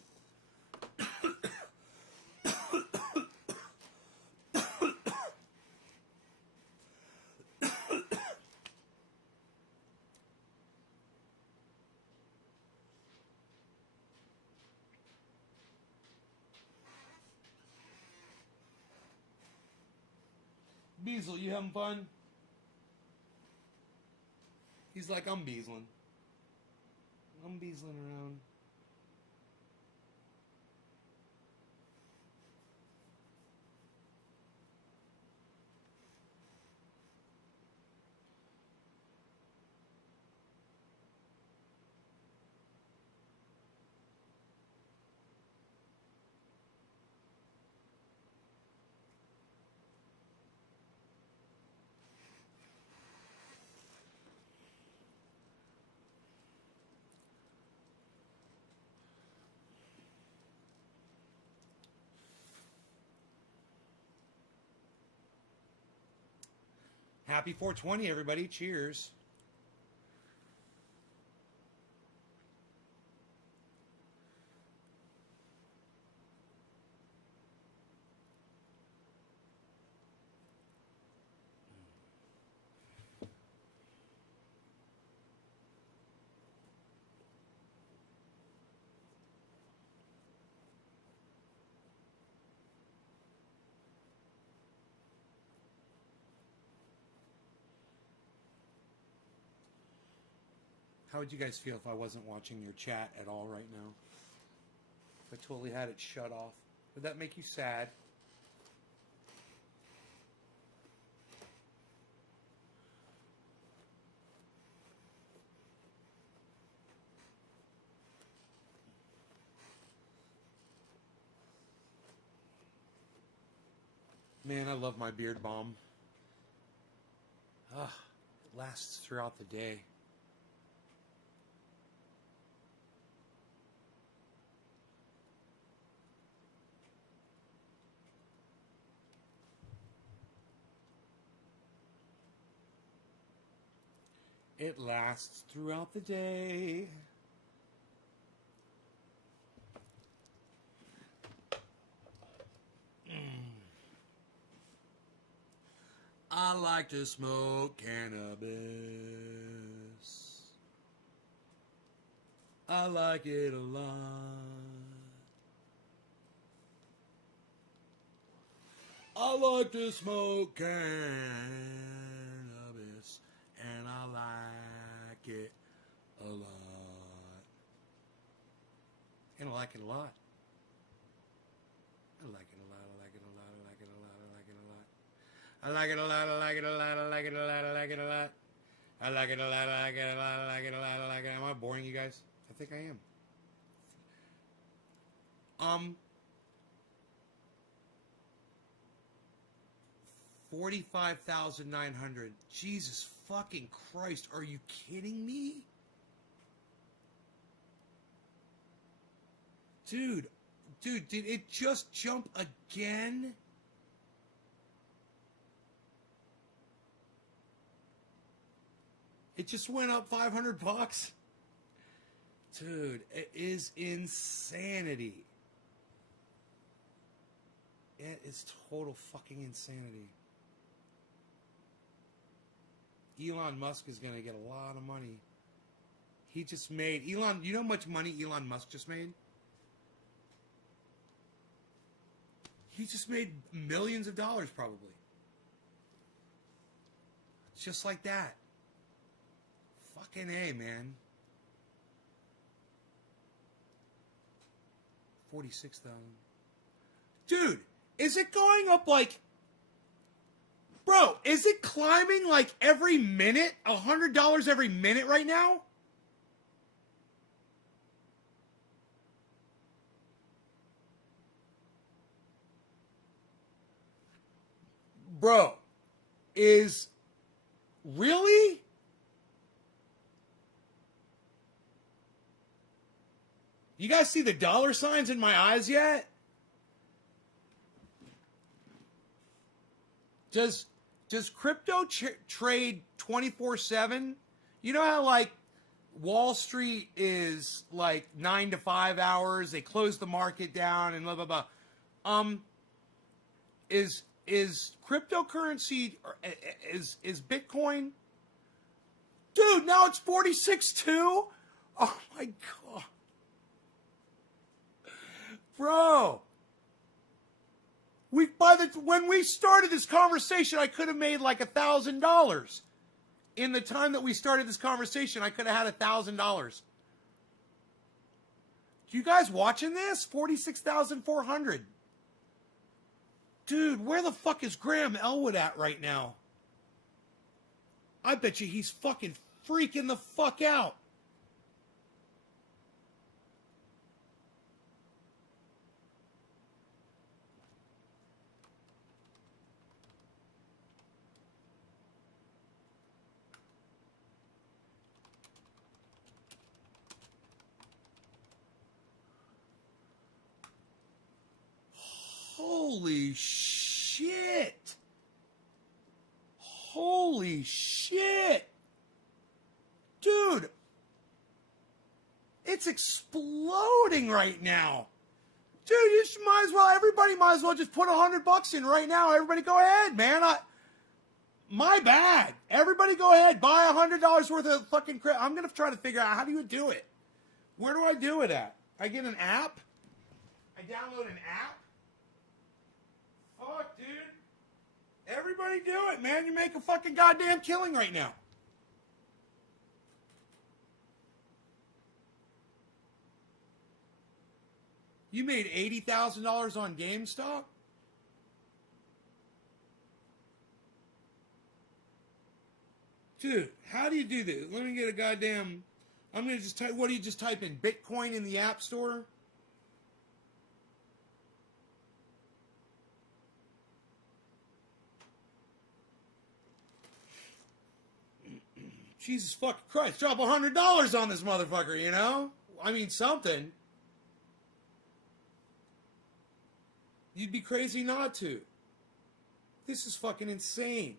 Beazle, you having fun? He's like, I'm beazling. I'm beazling around. Happy 420, everybody. Cheers. How would you guys feel if I wasn't watching your chat at all right now? If I totally had it shut off. Would that make you sad? Man, I love my beard balm. Ah, it lasts throughout the day. It lasts throughout the day. I like to smoke cannabis. I like it a lot. I like to smoke cannabis, and I like it a lot. And I like it a lot. I like it a lot, I like it a lot, I like it a lot, I like it a lot. I like it a lot, I like it a lot, I like it a lot, I like it a lot. I like it a lot, I like it a lot, I like it a lot, I like it. Am I boring you guys? I think I am. 45,900. Jesus fucking Christ, are you kidding me? Dude, did it just jump again? It just went up 500 bucks? Dude, it is insanity. It is total fucking insanity. Elon Musk is going to get a lot of money. He just made... Elon, you know how much money Elon Musk just made? He just made millions of dollars, probably. Just like that. Fucking A, man. 46,000. Dude, is it going up like... Bro, is it climbing like every minute? $100 every minute right now? Bro, is... Really? You guys see the dollar signs in my eyes yet? Does crypto trade 24/7? You know how like Wall Street is like 9 to 5 hours, they close the market down and blah blah blah. Is cryptocurrency is Bitcoin? Dude, now it's 46 too? Oh my god. Bro. When we started this conversation, I could have made like $1,000. In the time that we started this conversation, I could have had $1,000. You guys watching this? 46,400. Dude, where the fuck is Graham Elwood at right now? I bet you he's fucking freaking the fuck out. Holy shit. Holy shit. Dude. It's exploding right now. Dude, you might as well, everybody might as well just put $100 in right now. Everybody go ahead, man. My bad. Everybody go ahead. Buy $100 worth of fucking credit. I'm going to try to figure out, how do you do it? Where do I do it at? I get an app? I download an app? Fuck, dude. Everybody do it, man. You make a fucking goddamn killing right now. You made $80,000 on GameStop? Dude, how do you do this? Let me get a goddamn... I'm going to just type... What do you just type in? Bitcoin in the App Store? Jesus fucking Christ. Drop $100 on this motherfucker, you know? I mean, something. You'd be crazy not to. This is fucking insane.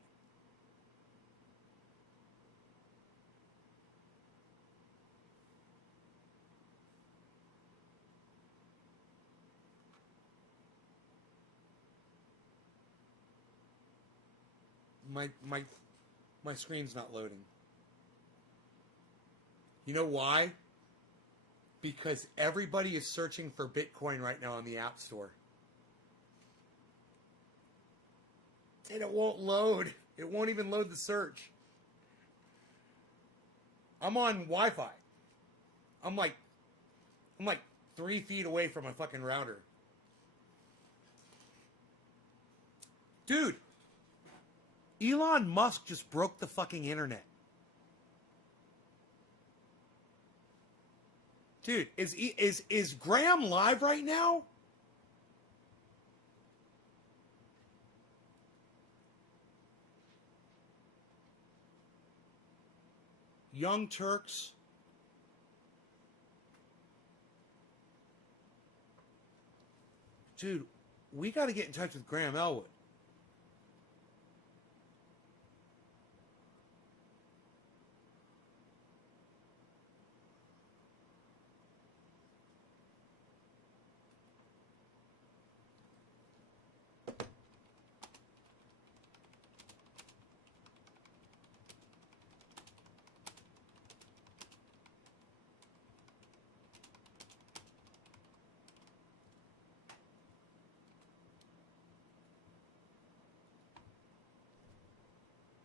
my screen's not loading. You know why? Because everybody is searching for Bitcoin right now on the App Store. And it won't load. It won't even load the search. I'm on Wi-Fi. I'm like 3 feet away from a fucking router. Dude, Elon Musk just broke the fucking internet. Dude, is Graham live right now? Young Turks. Dude, we got to get in touch with Graham Elwood.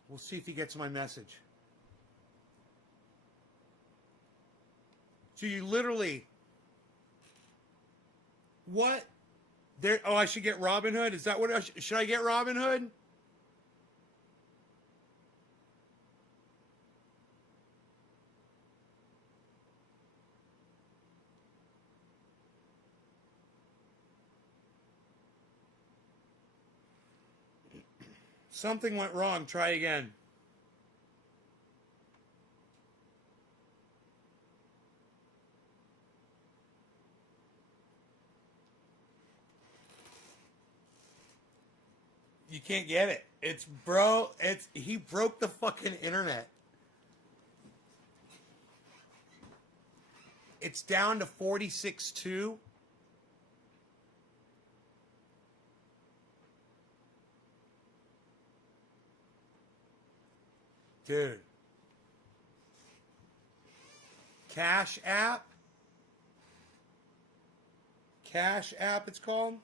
We'll see if he gets my message. So you literally... What? There? Oh, I should get Robinhood? Is that what should I get Robinhood? Something went wrong. Try again. You can't get it. He broke the fucking internet. It's down to 46.2. Dude. Cash App. Cash App, it's called.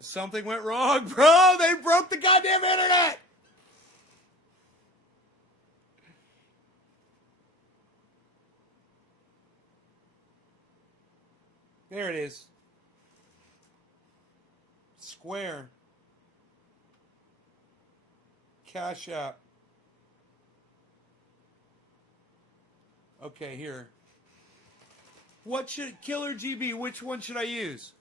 Something went wrong, bro. They broke the goddamn internet. There it is. Square. Cash App. Okay, here. What should Killer GB? Which one should I use?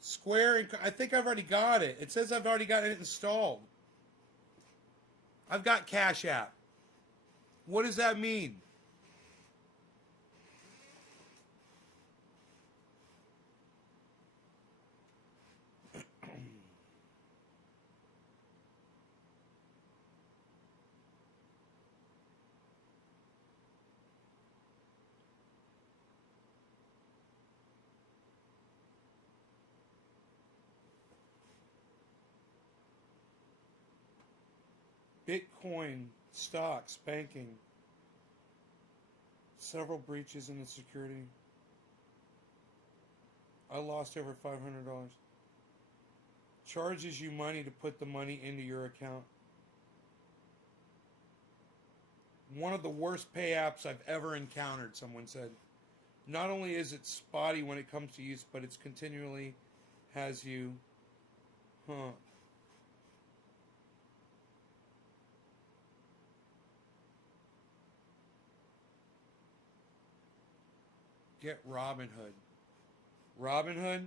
Square and I think I've already got it. It says I've already got it installed. I've got Cash App. What does that mean? Bitcoin, stocks, banking, several breaches in the security. I lost over $500. Charges you money to put the money into your account. One of the worst pay apps I've ever encountered, someone said. Not only is it spotty when it comes to use, but it's continually has you, Get Robinhood. Robinhood?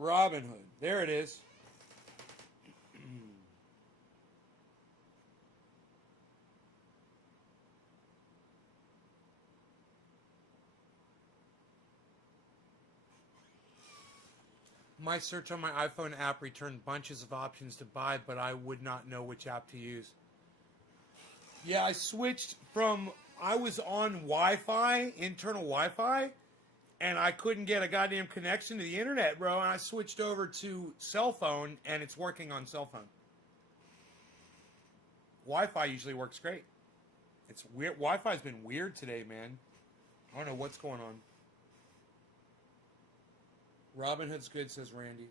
Robinhood. There it is. My search on my iPhone app returned bunches of options to buy, but I would not know which app to use. Yeah, I switched from... I was on Wi-Fi, internal Wi-Fi, and I couldn't get a goddamn connection to the internet, bro. And I switched over to cell phone, and it's working on cell phone. Wi-Fi usually works great. It's weird. Wi-Fi's been weird today, man. I don't know what's going on. Robinhood's good, says Randy.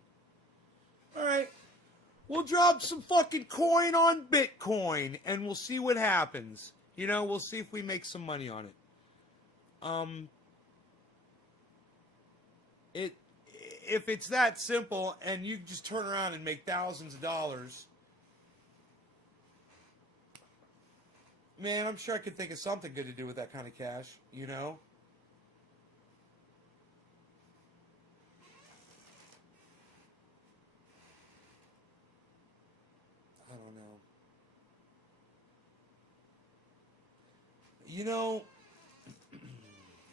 All right. We'll drop some fucking coin on Bitcoin, and we'll see what happens. You know, we'll see if we make some money on it. If it's that simple, and you just turn around and make thousands of dollars, man, I'm sure I could think of something good to do with that kind of cash, you know? I don't know. You know,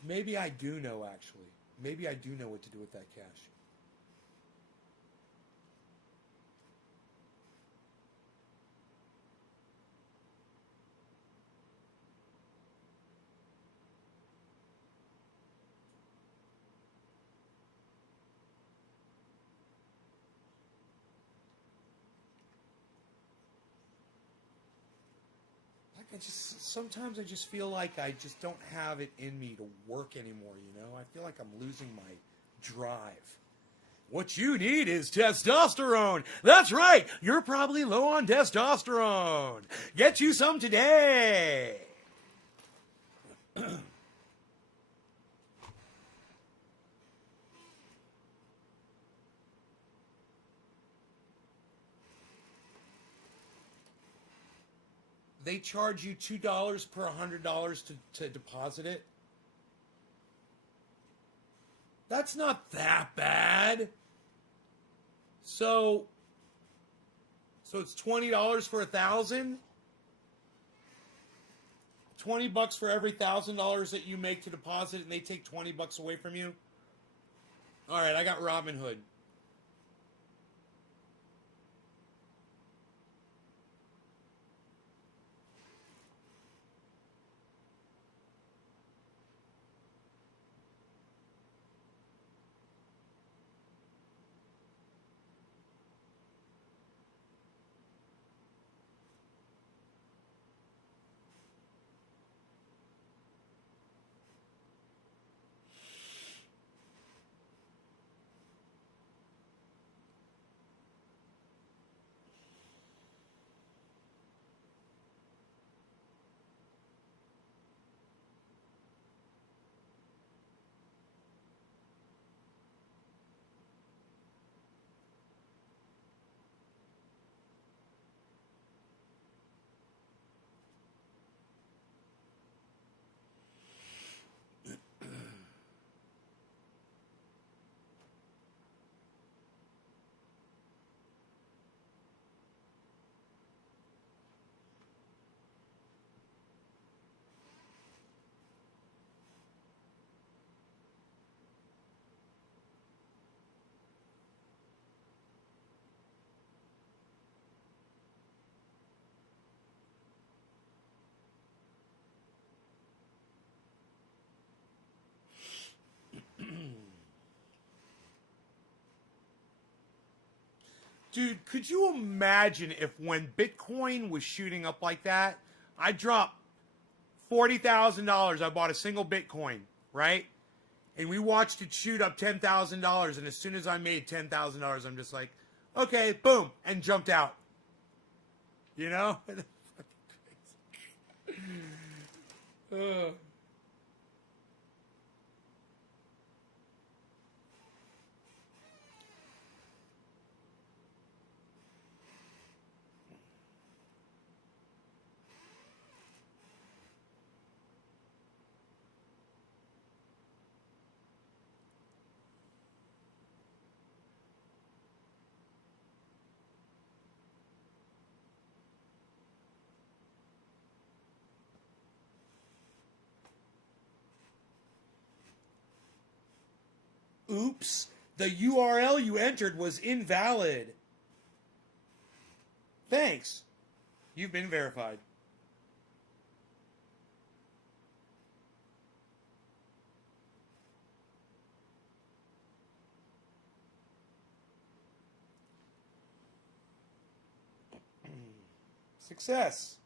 maybe I do know, actually. Maybe I do know what to do with that cash. Sometimes I just feel like I just don't have it in me to work anymore, you know? I feel like I'm losing my drive. What you need is testosterone. That's right. You're probably low on testosterone. Get you some today. They charge you $2 per $100 to deposit it. That's not that bad. So it's $20 for 1,000. $20 for every $1,000 that you make to deposit, and they take $20 away from you. All right, I got Robinhood. Dude, could you imagine if when Bitcoin was shooting up like that, I dropped $40,000. I bought a single Bitcoin, right? And we watched it shoot up $10,000. And as soon as I made $10,000, I'm just like, okay, boom, and jumped out. You know? Ugh. Oops, The URL you entered was invalid. Thanks. You've been verified. Success.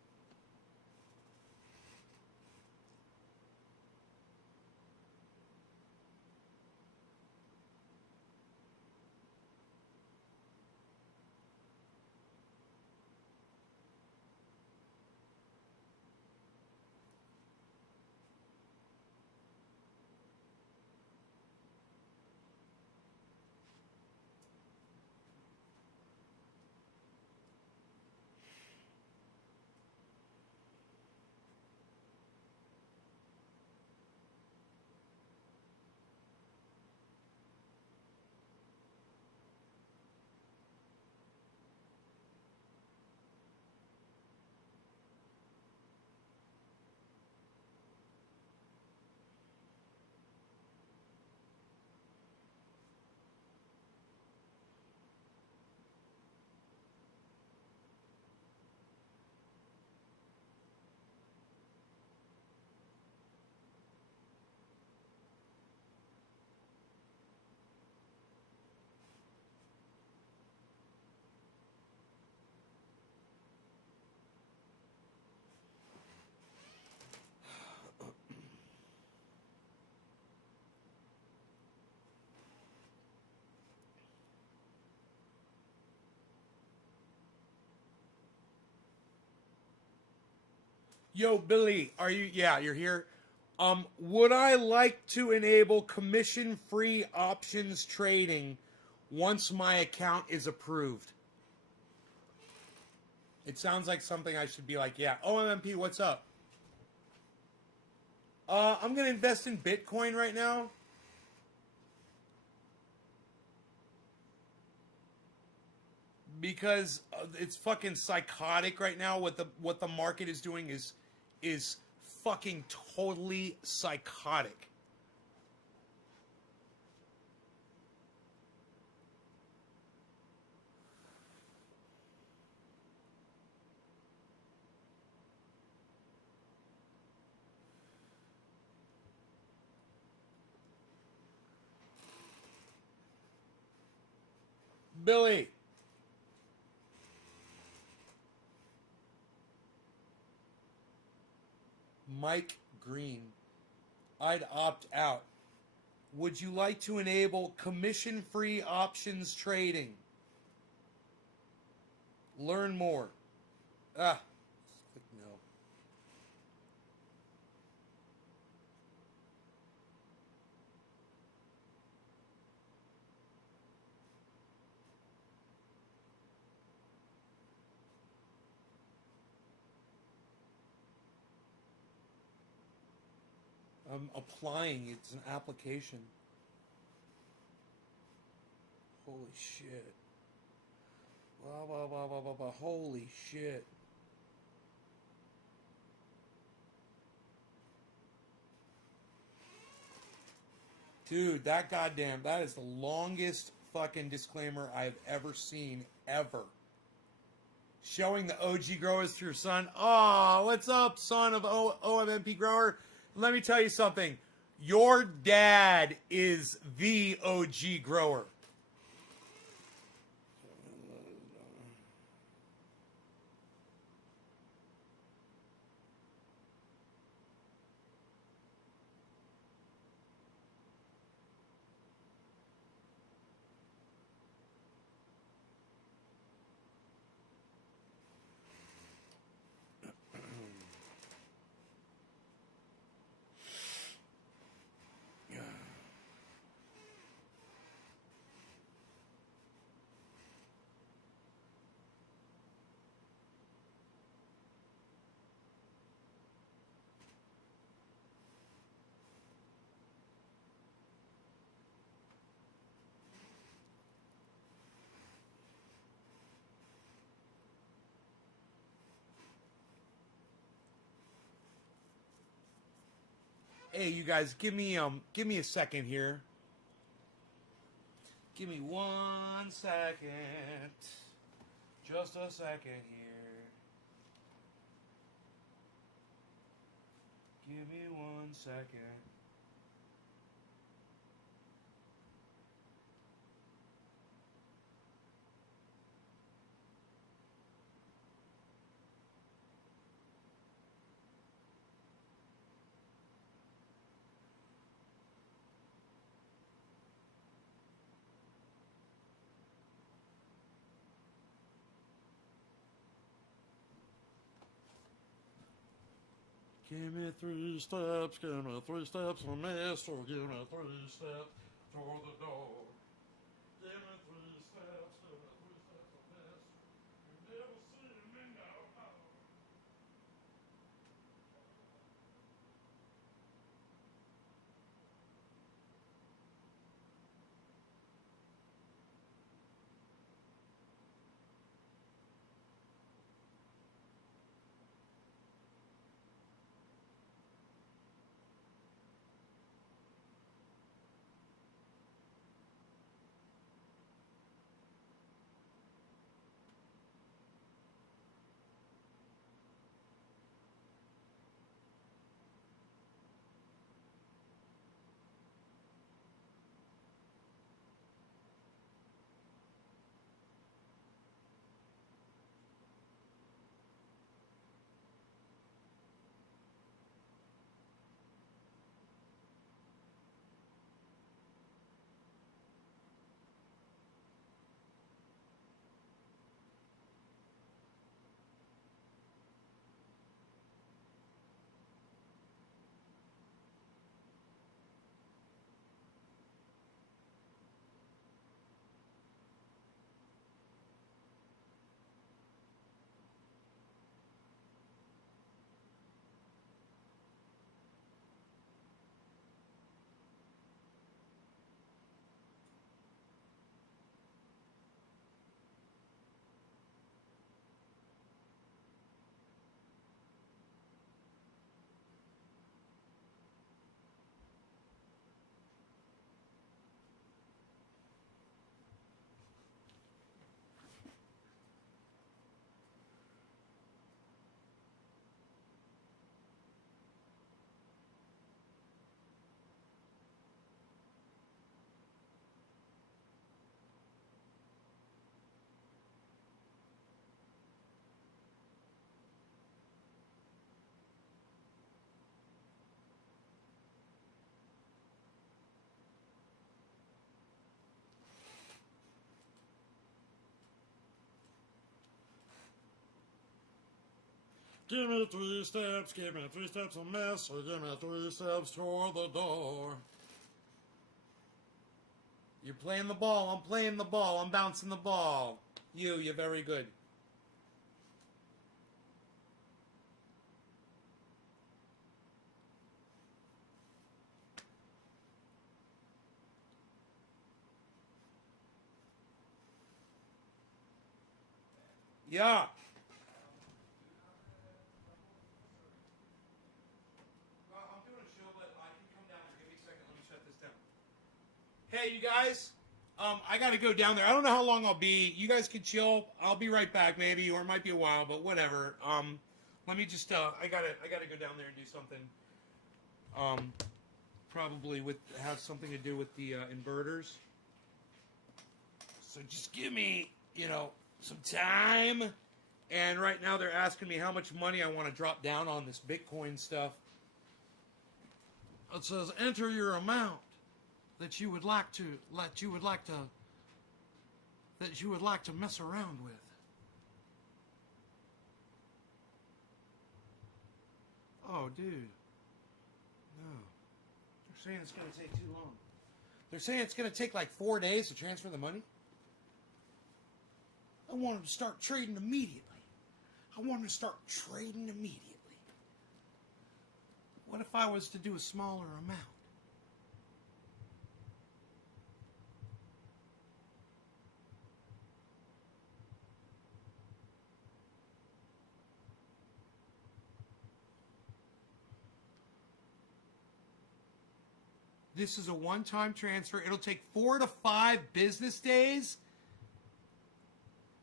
Yo, Billy, are you? Yeah, you're here. Would I like to enable commission-free options trading once my account is approved? It sounds like something I should be like, yeah. OMMP, what's up? I'm gonna invest in Bitcoin right now. Because it's fucking psychotic right now. What the market is doing is fucking totally psychotic. Billy. Mike Green. I'd opt out. Would you like to enable commission-free options trading? Learn more. Ah, click no. I'm applying. It's an application. Holy shit. Blah, blah, blah, blah, blah, blah. Holy shit. Dude, that is the longest fucking disclaimer I've ever seen, ever. Showing the OG growers to your son. Oh, what's up, son of OMMP grower? Let me tell you something. Your dad is the OG grower. Hey, you guys, give me a second here. Give me 1 second. Just a second here. Give me 1 second. Give me 3 steps, give me 3 steps from this, or give me 3 steps toward the door. Give me 3 steps, give me 3 steps from this. You never see me now. Give me 3 steps, give me 3 steps a mess, or give me 3 steps toward the door. You're playing the ball, I'm playing the ball, I'm bouncing the ball. You're very good. Yeah. I'm doing a show, but I can come down there. Give me a second. Let me shut this down. Hey, you guys. I got to go down there. I don't know how long I'll be. You guys can chill. I'll be right back, maybe, or it might be a while, but whatever. Let me just. I gotta go down there and do something. Probably have something to do with the inverters. So just give me, some time. And right now they're asking me how much money I want to drop down on this Bitcoin stuff. It says enter your amount that you would like to mess around with. Oh, dude. No. They're saying it's going to take too long. They're saying it's going to take like 4 days to transfer the money. I want them to start trading immediately. What if I was to do a smaller amount? this is a one-time transfer. It'll take 4 to 5 business days.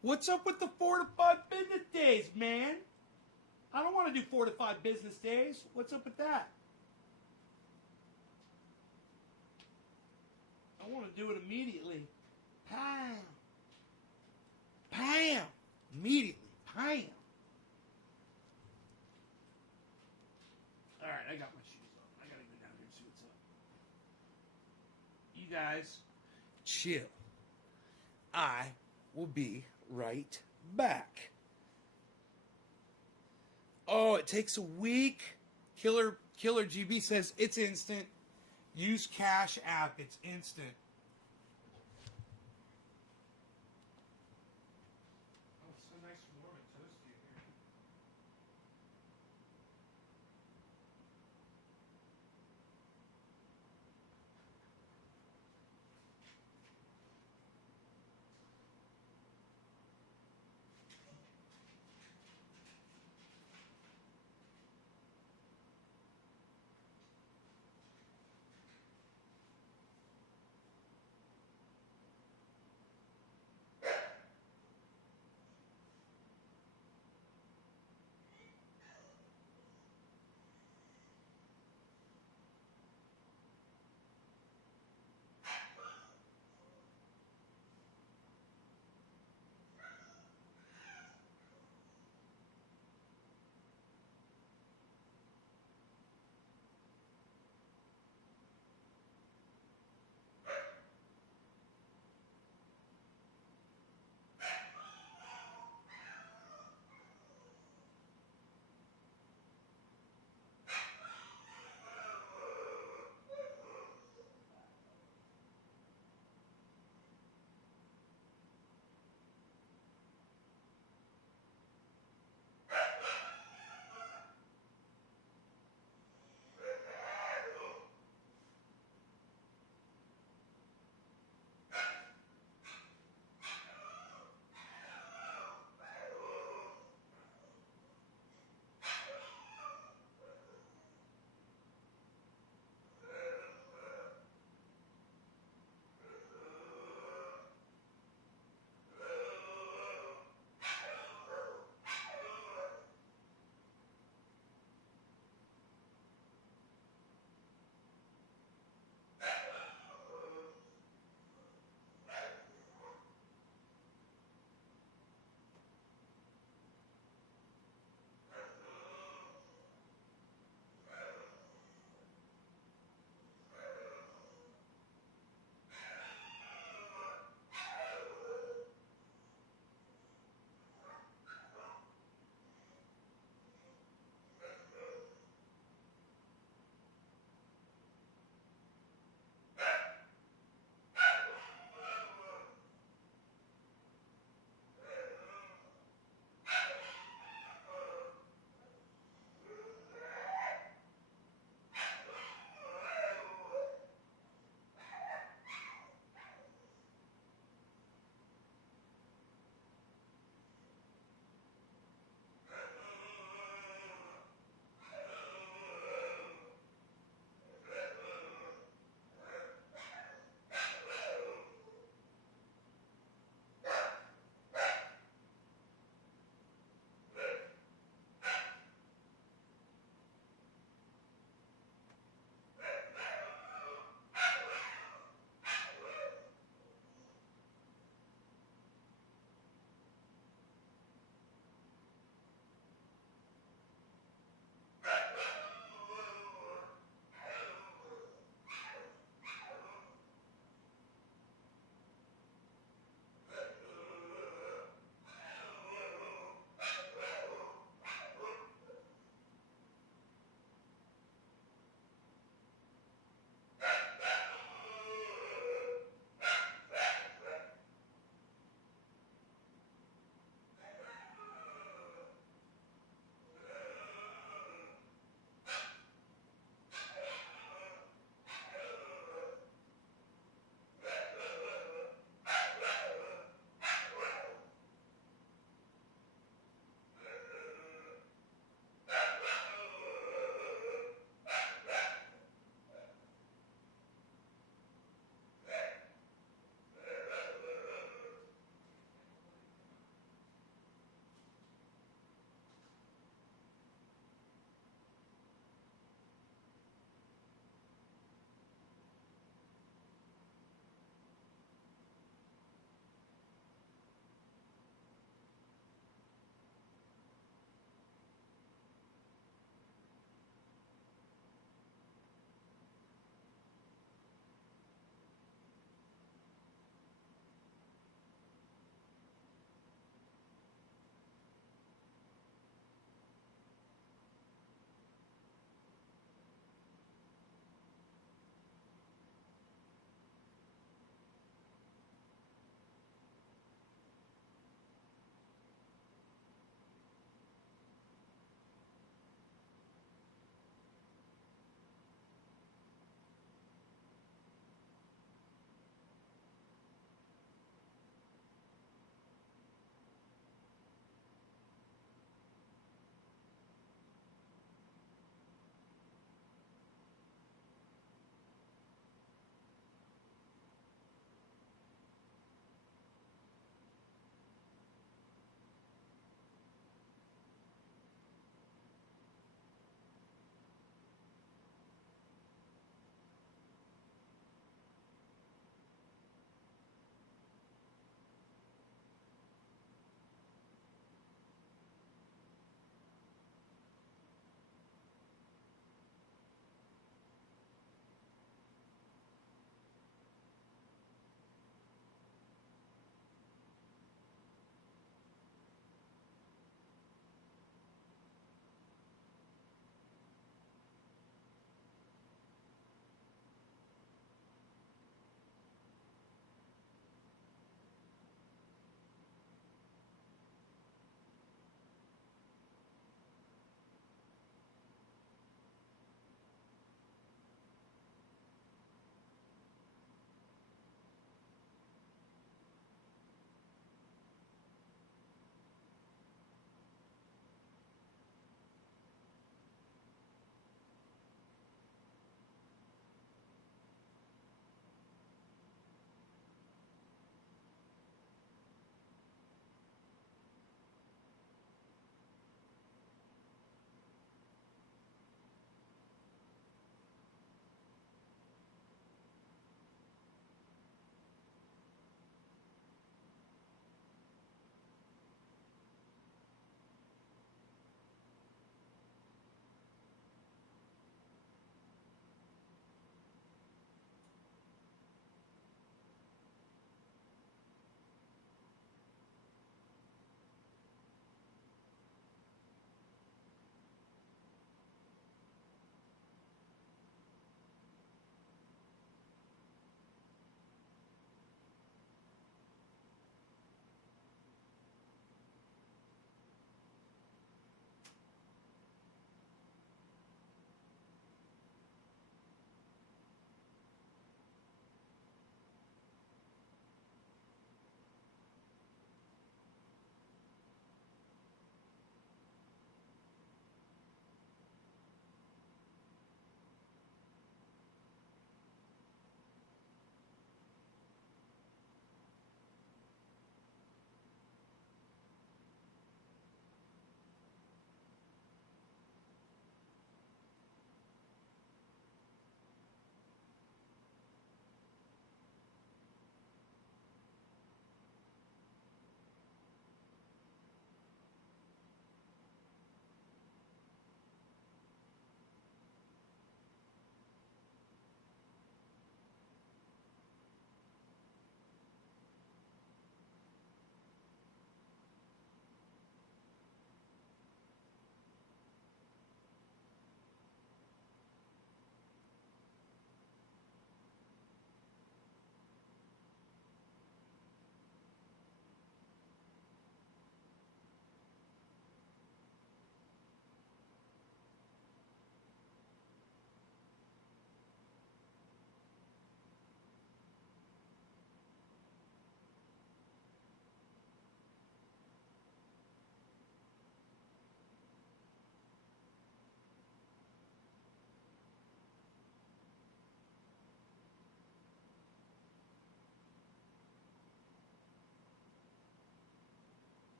What's up with the 4 to 5 business days, man? I don't want to do 4 to 5 business days. What's up with that? I want to do it immediately. Pow. Pow. Immediately. Pow. All right, I got my shoes on. I got to go down here and see what's up. You guys, chill. I will be right back. Oh, it takes a week. Killer GB says it's instant. Use Cash App. It's instant. Oh, it's so nice and warm and toasty in here.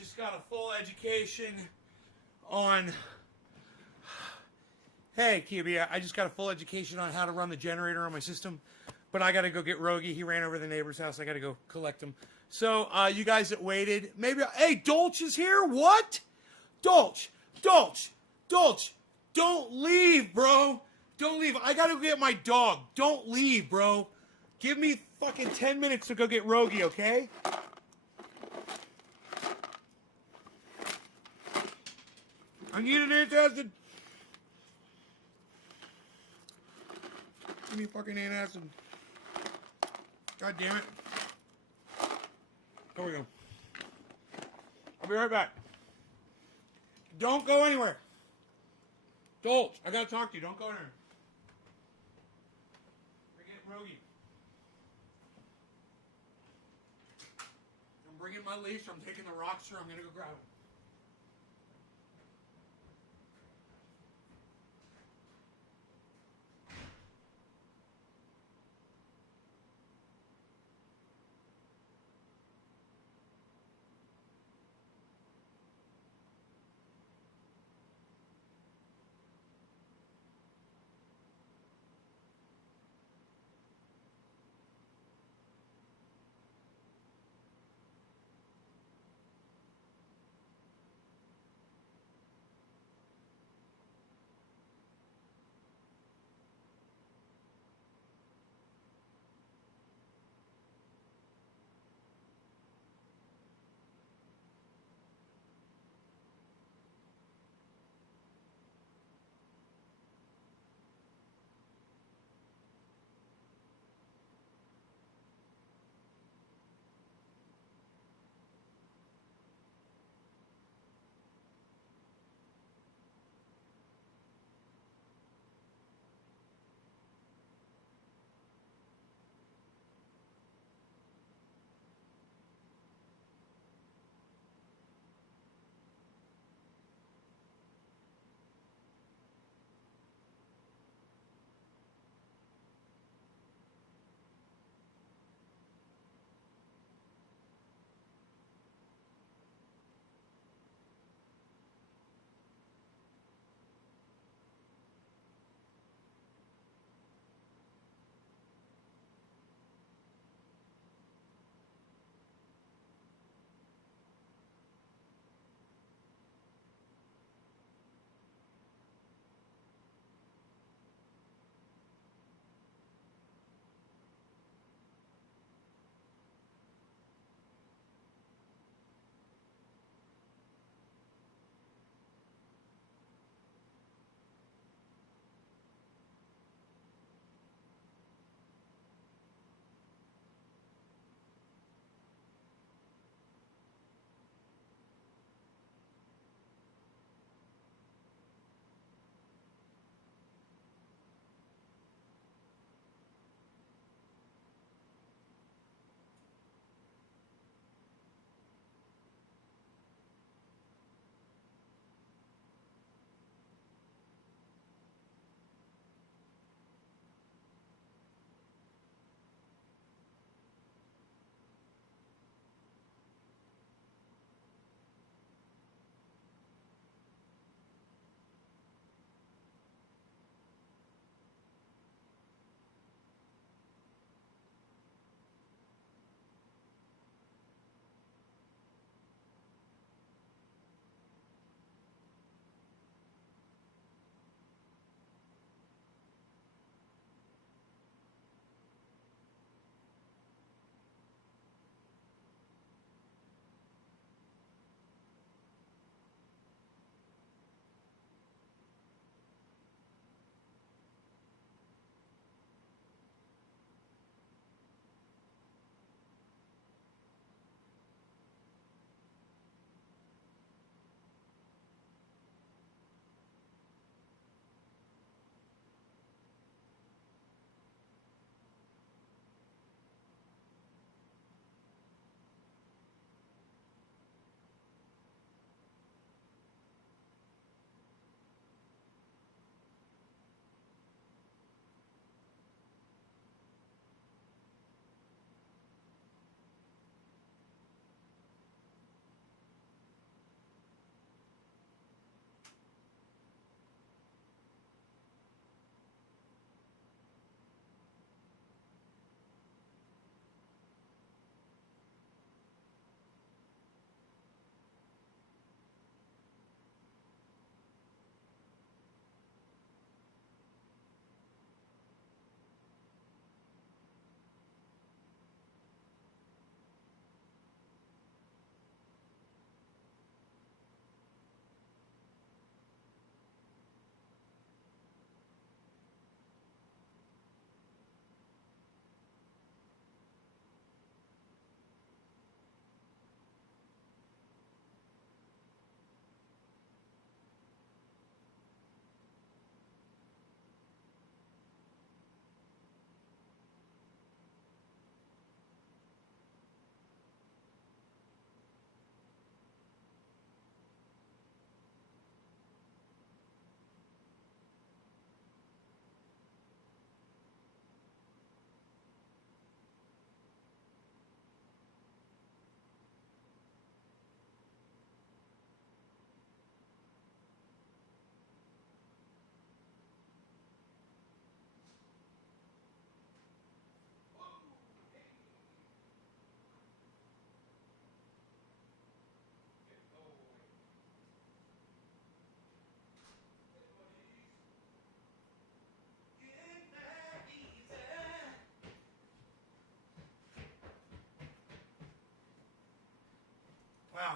just got a full education on. Hey, Kibi, I just got a full education on how to run the generator on my system, but I got to go get Rogie. He ran over to the neighbor's house. I got to go collect him. So, you guys that waited, maybe. Hey, Dolch is here. What? Dolch, don't leave, bro. Don't leave. I got to go get my dog. Don't leave, bro. Give me fucking 10 minutes to go get Rogie, okay? I need an antacid. Give me fucking antacid. God damn it. There we go. I'll be right back. Don't go anywhere. Dolch, I gotta talk to you. Don't go anywhere. Forget Rogie. I'm bringing my leash. I'm taking the rockster. I'm gonna go grab him.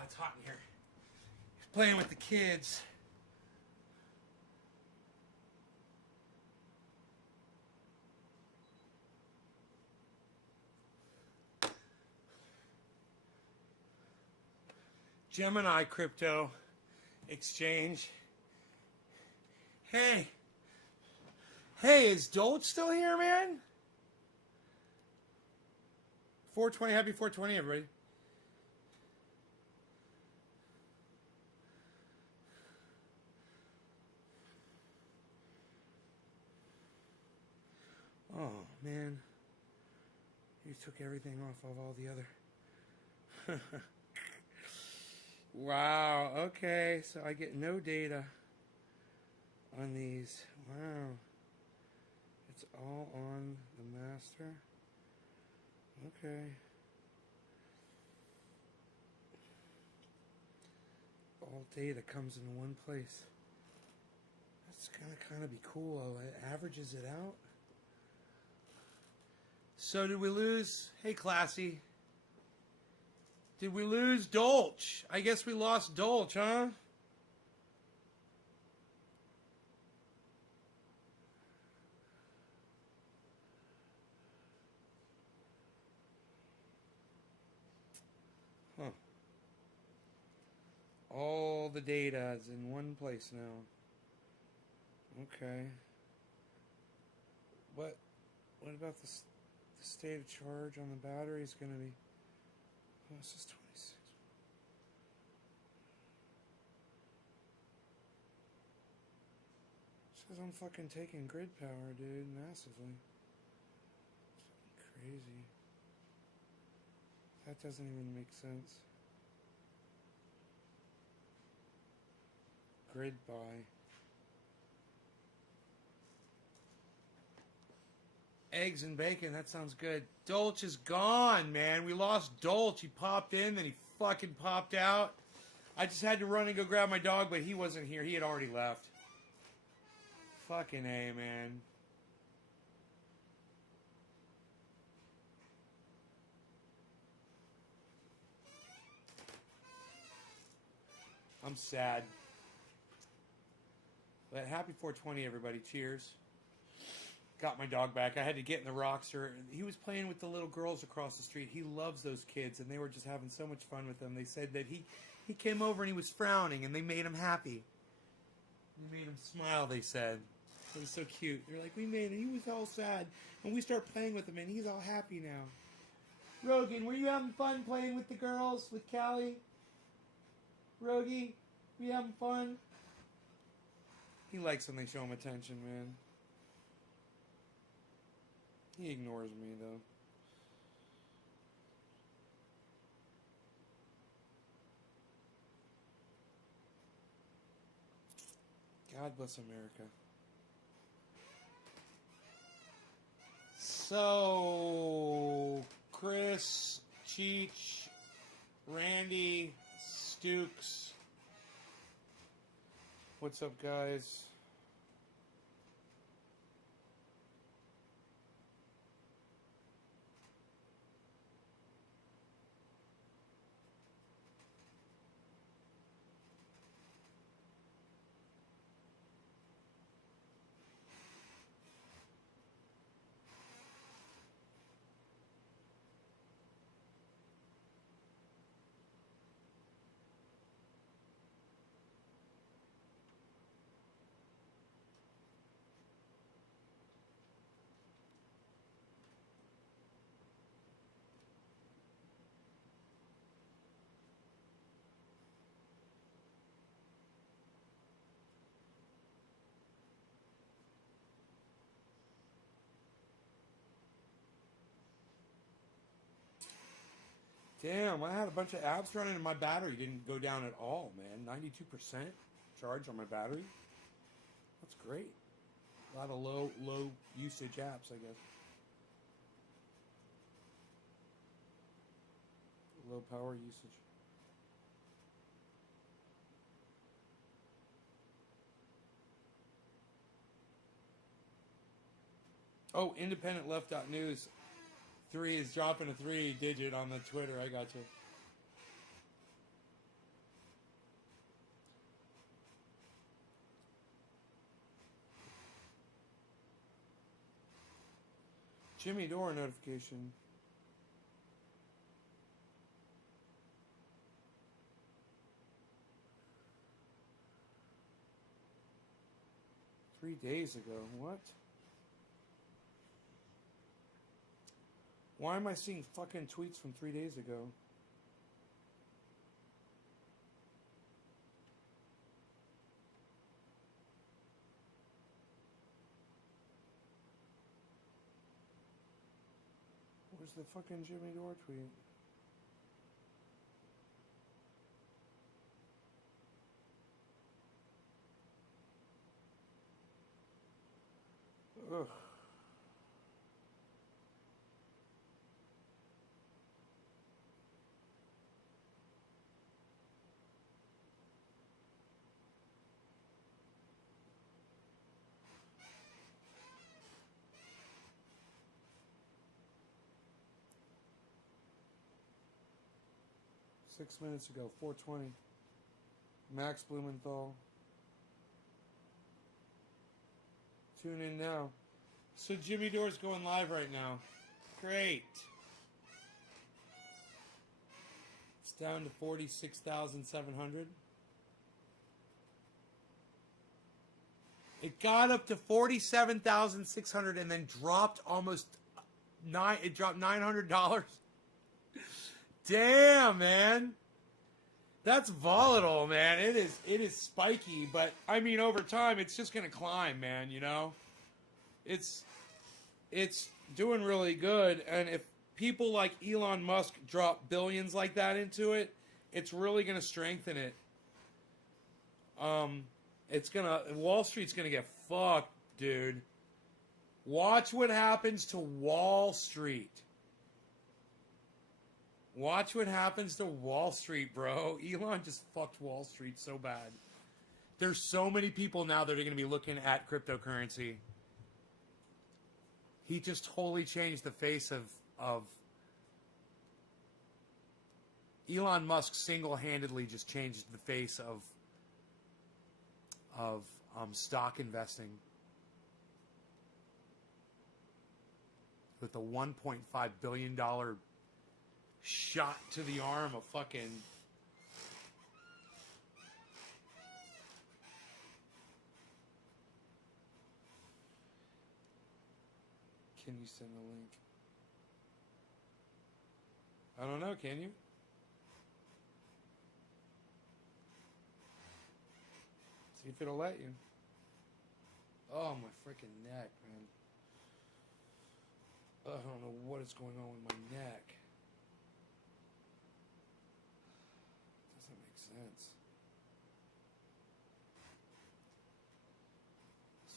it's hot in here. He's playing with the kids. Gemini crypto exchange. Hey. Hey, is Dolt still here, man? 420, happy 420, everybody. Oh, man. You took everything off of all the other. Wow, okay, so I get no data on these. Wow. It's all on the master. Okay. All data comes in one place. That's kind of be cool. It averages it out. So did we lose? Hey, Classy. Did we lose Dolch? I guess we lost Dolch, huh? Huh. All the data is in one place now. Okay. What about the state of charge on the battery is going to be... Oh, this is 26. Says I'm fucking taking grid power, dude, massively. It's fucking crazy. That doesn't even make sense. Grid buy. Eggs and bacon, that sounds good. Dolch is gone, man. We lost Dolch. He popped in, then he fucking popped out. I just had to run and go grab my dog, but he wasn't here. He had already left. Fucking A, man. I'm sad. But happy 420, everybody. Cheers. Got my dog back. I had to get in the Rockster. He was playing with the little girls across the street. He loves those kids, and they were just having so much fun with them. They said that he came over and he was frowning, and they made him happy. We made him smile, they said. It was so cute. They're like, we made him. He was all sad. And we start playing with him, and he's all happy now. Rogan, were you having fun playing with the girls, with Callie? Rogie, were you having fun? He likes when they show him attention, man. He ignores me, though. God bless America. So, Chris, Cheech, Randy, Stukes. What's up, guys? Damn, I had a bunch of apps running and my battery didn't go down at all, man. 92% charge on my battery. That's great. A lot of low usage apps, I guess. Low power usage. Oh, independent.left.news. 3 is dropping a 3 digit on the Twitter. I got you. Jimmy Dore notification. Three days ago. What? Why am I seeing fucking tweets from 3 days ago? Where's the fucking Jimmy Dore tweet? Ugh. Six minutes ago, 4:20. Max Blumenthal. Tune in now. So Jimmy Dore's going live right now. Great. It's down to 46,700. It got up to 47,600 and then dropped almost it dropped $900. Damn, man. That's volatile, man. It is spiky, but I mean over time it's just going to climb, man, you know? It's doing really good, and if people like Elon Musk drop billions like that into it, it's really going to strengthen it. Wall Street's going to get fucked, dude. Watch what happens to Wall Street. Watch what happens to Wall Street, bro. Elon just fucked Wall Street so bad. There's so many people now that are going to be looking at cryptocurrency. He just totally changed the face of Elon Musk single-handedly just changed the face of stock investing with the $1.5 billion shot to the arm of fucking Can you send a link? I don't know, can you? See if it'll let you. Oh, my freaking neck, man. I don't know what is going on with my neck. Doesn't make sense.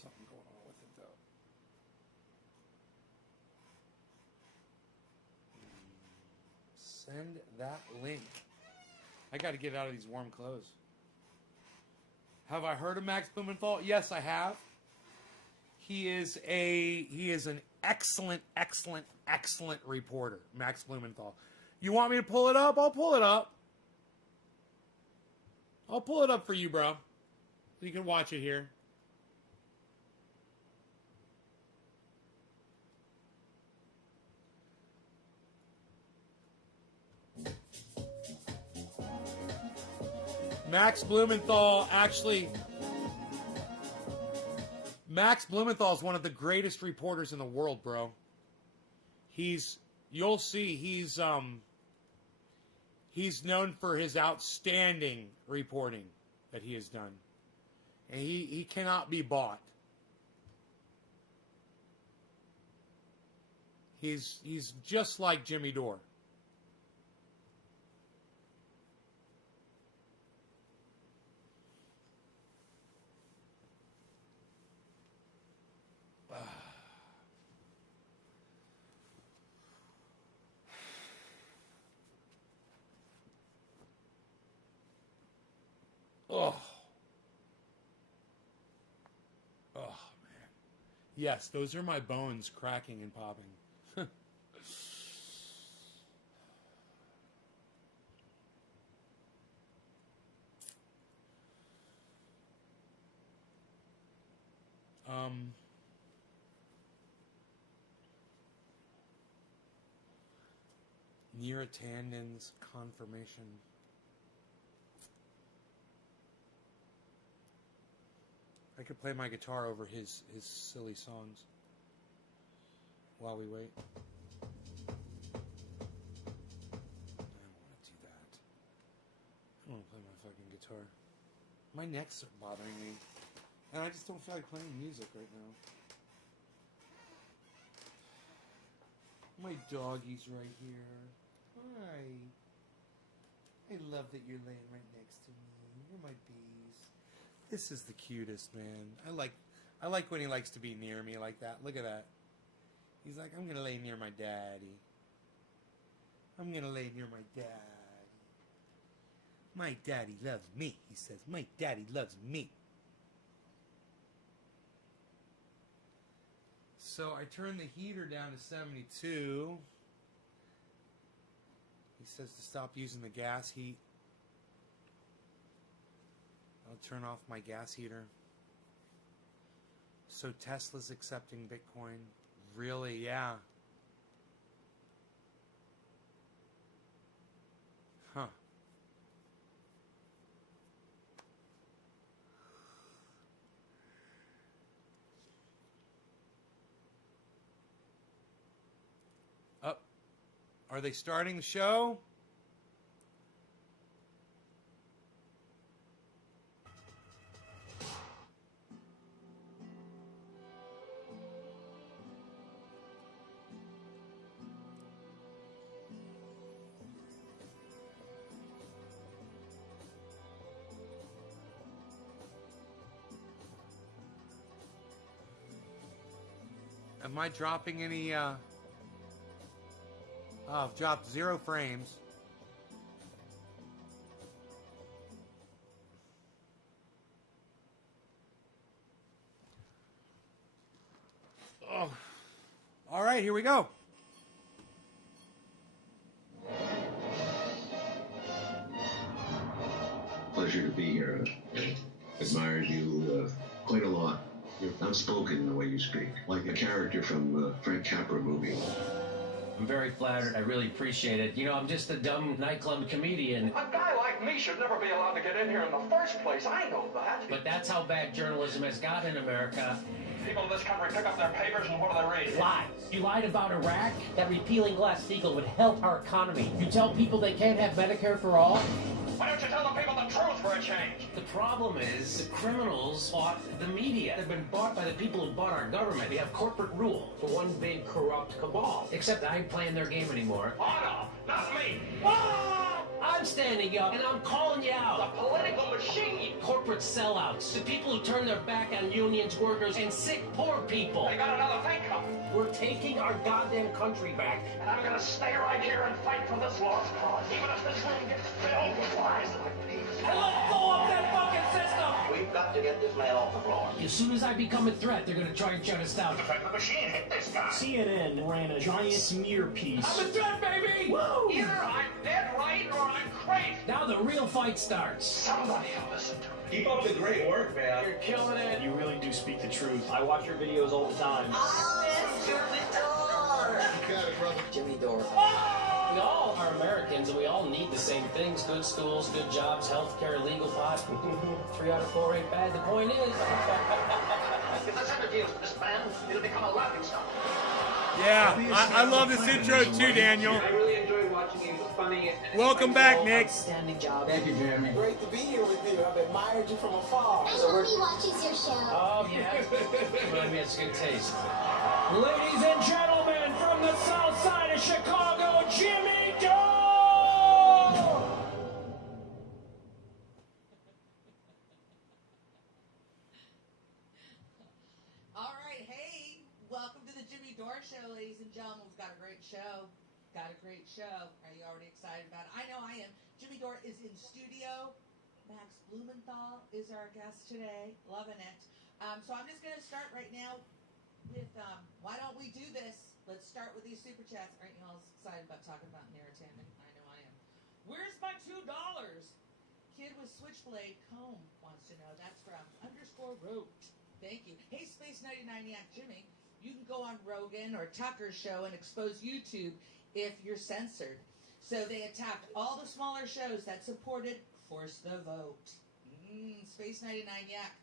Something going on with it, though. Send that link. I got to get out of these warm clothes. Have I heard of Max Blumenthal? Yes, I have. He is an excellent reporter, Max Blumenthal. You want me to pull it up? I'll pull it up. I'll pull it up for you, bro. So you can watch it here. Max Blumenthal is one of the greatest reporters in the world, bro. You'll see, he's known for his outstanding reporting that he has done. And he cannot be bought. He's just like Jimmy Dore. Oh. Oh, man. Yes, those are my bones cracking and popping. Neera Tandon's Confirmation. I could play my guitar over his silly songs while we wait. I don't want to do that. I don't want to play my fucking guitar. My neck's bothering me. And I just don't feel like playing music right now. My doggy's right here. Hi. I love that you're laying right next to me. You're my bees. This is the cutest, man. I like when he likes to be near me like that. Look at that. He's like, I'm gonna lay near my daddy. I'm gonna lay near my daddy. My daddy loves me, he says. My daddy loves me. So I turned the heater down to 72. He says to stop using the gas heat. I'll turn off my gas heater. So Tesla's accepting Bitcoin. Really? Yeah. Huh. Up. Are they starting the show? Am I dropping any, oh, I've dropped 0 frames. Oh. All right, here we go. Pleasure to be here. Admired you quite a lot. You're outspoken in the way you speak, like a character from Frank Capra movie. I'm very flattered. I really appreciate it. You know, I'm just a dumb nightclub comedian. A guy like me should never be allowed to get in here in the first place. I know that. But that's how bad journalism has gotten in America. People in this country pick up their papers and what do they read? Lies. You lied about Iraq, that repealing Glass-Steagall would help our economy. You tell people they can't have Medicare for all. Why don't you tell the people the truth for a change? The problem is the criminals bought the media. They've been bought by the people who bought our government. We have corporate rule for one big corrupt cabal. Except I ain't playing their game anymore. Oh no, not me. Ah! I'm standing up and I'm calling you out. The political machine. Corporate sellouts. The people who turn their back on unions, workers, and sick, poor people. They got another thing coming. We're taking our goddamn country back. And I'm gonna stay right here and fight for this lost cause, even if this room gets filled with lies like these. And let's blow up that fucking system! We've got to get this man off the floor. As soon as I become a threat, they're gonna try and shut us down. Defend the machine, hit this guy. CNN ran a giant smear piece. I'm a threat, baby! Woo! Either I'm dead right or I'm crazy. Now the real fight starts. Somebody will listen to me. Keep up the great work, man. You're killing it. You really do speak the truth. I watch your videos all the time. Jimmy Dore. We all are Americans and we all need the same things. Good schools, good jobs, health care, legal pot. 3 out of 4 ain't bad. The point is... If there's ever deals with this man, it'll become a laughing stock. Yeah, I love this intro too, Daniel. I really enjoy watching you. It's funny. And Welcome back, Nick. Outstanding job. Thank you, Jeremy. Great to be here with you. I've admired you from afar. I hope he watches your show. Oh, yeah. Remind me, it's good taste. Ladies and gentlemen, from the south side of Chicago, Jimmy Dore! All right, hey, welcome to the Jimmy Dore Show, ladies and gentlemen. We've got a great show. Got a great show. Are you already excited about it? I know I am. Jimmy Dore is in studio. Max Blumenthal is our guest today. Loving it. So I'm just going to start right now with, why don't we do this? Let's start with these super chats. Aren't you all excited about talking about Neera Tandon? I know I am. Where's my $2? Kid with switchblade comb wants to know. That's from _wrote. Thank you. Hey, Space 99-iac Jimmy, you can go on Rogan or Tucker's show and expose YouTube if you're censored. So they attacked all the smaller shows that supported Force the Vote. Space 99 Yak.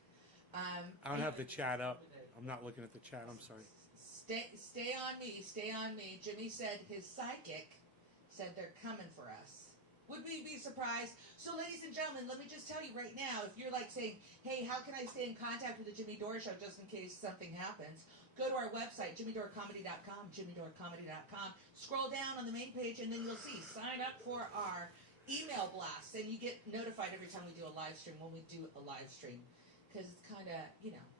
I don't have the chat up. I'm not looking at the chat. I'm sorry. Stay on me. Stay on me. Jimmy said his psychic said they're coming for us. Would we be surprised? So, ladies and gentlemen, let me just tell you right now, if you're like saying, hey, how can I stay in contact with the Jimmy Dore Show just in case something happens? Go to our website, jimmydorecomedy.com, jimmydorecomedy.com. Scroll down on the main page, and then you'll see, sign up for our email blasts, and you get notified every time we do a live stream, when we do a live stream. Because it's kind of,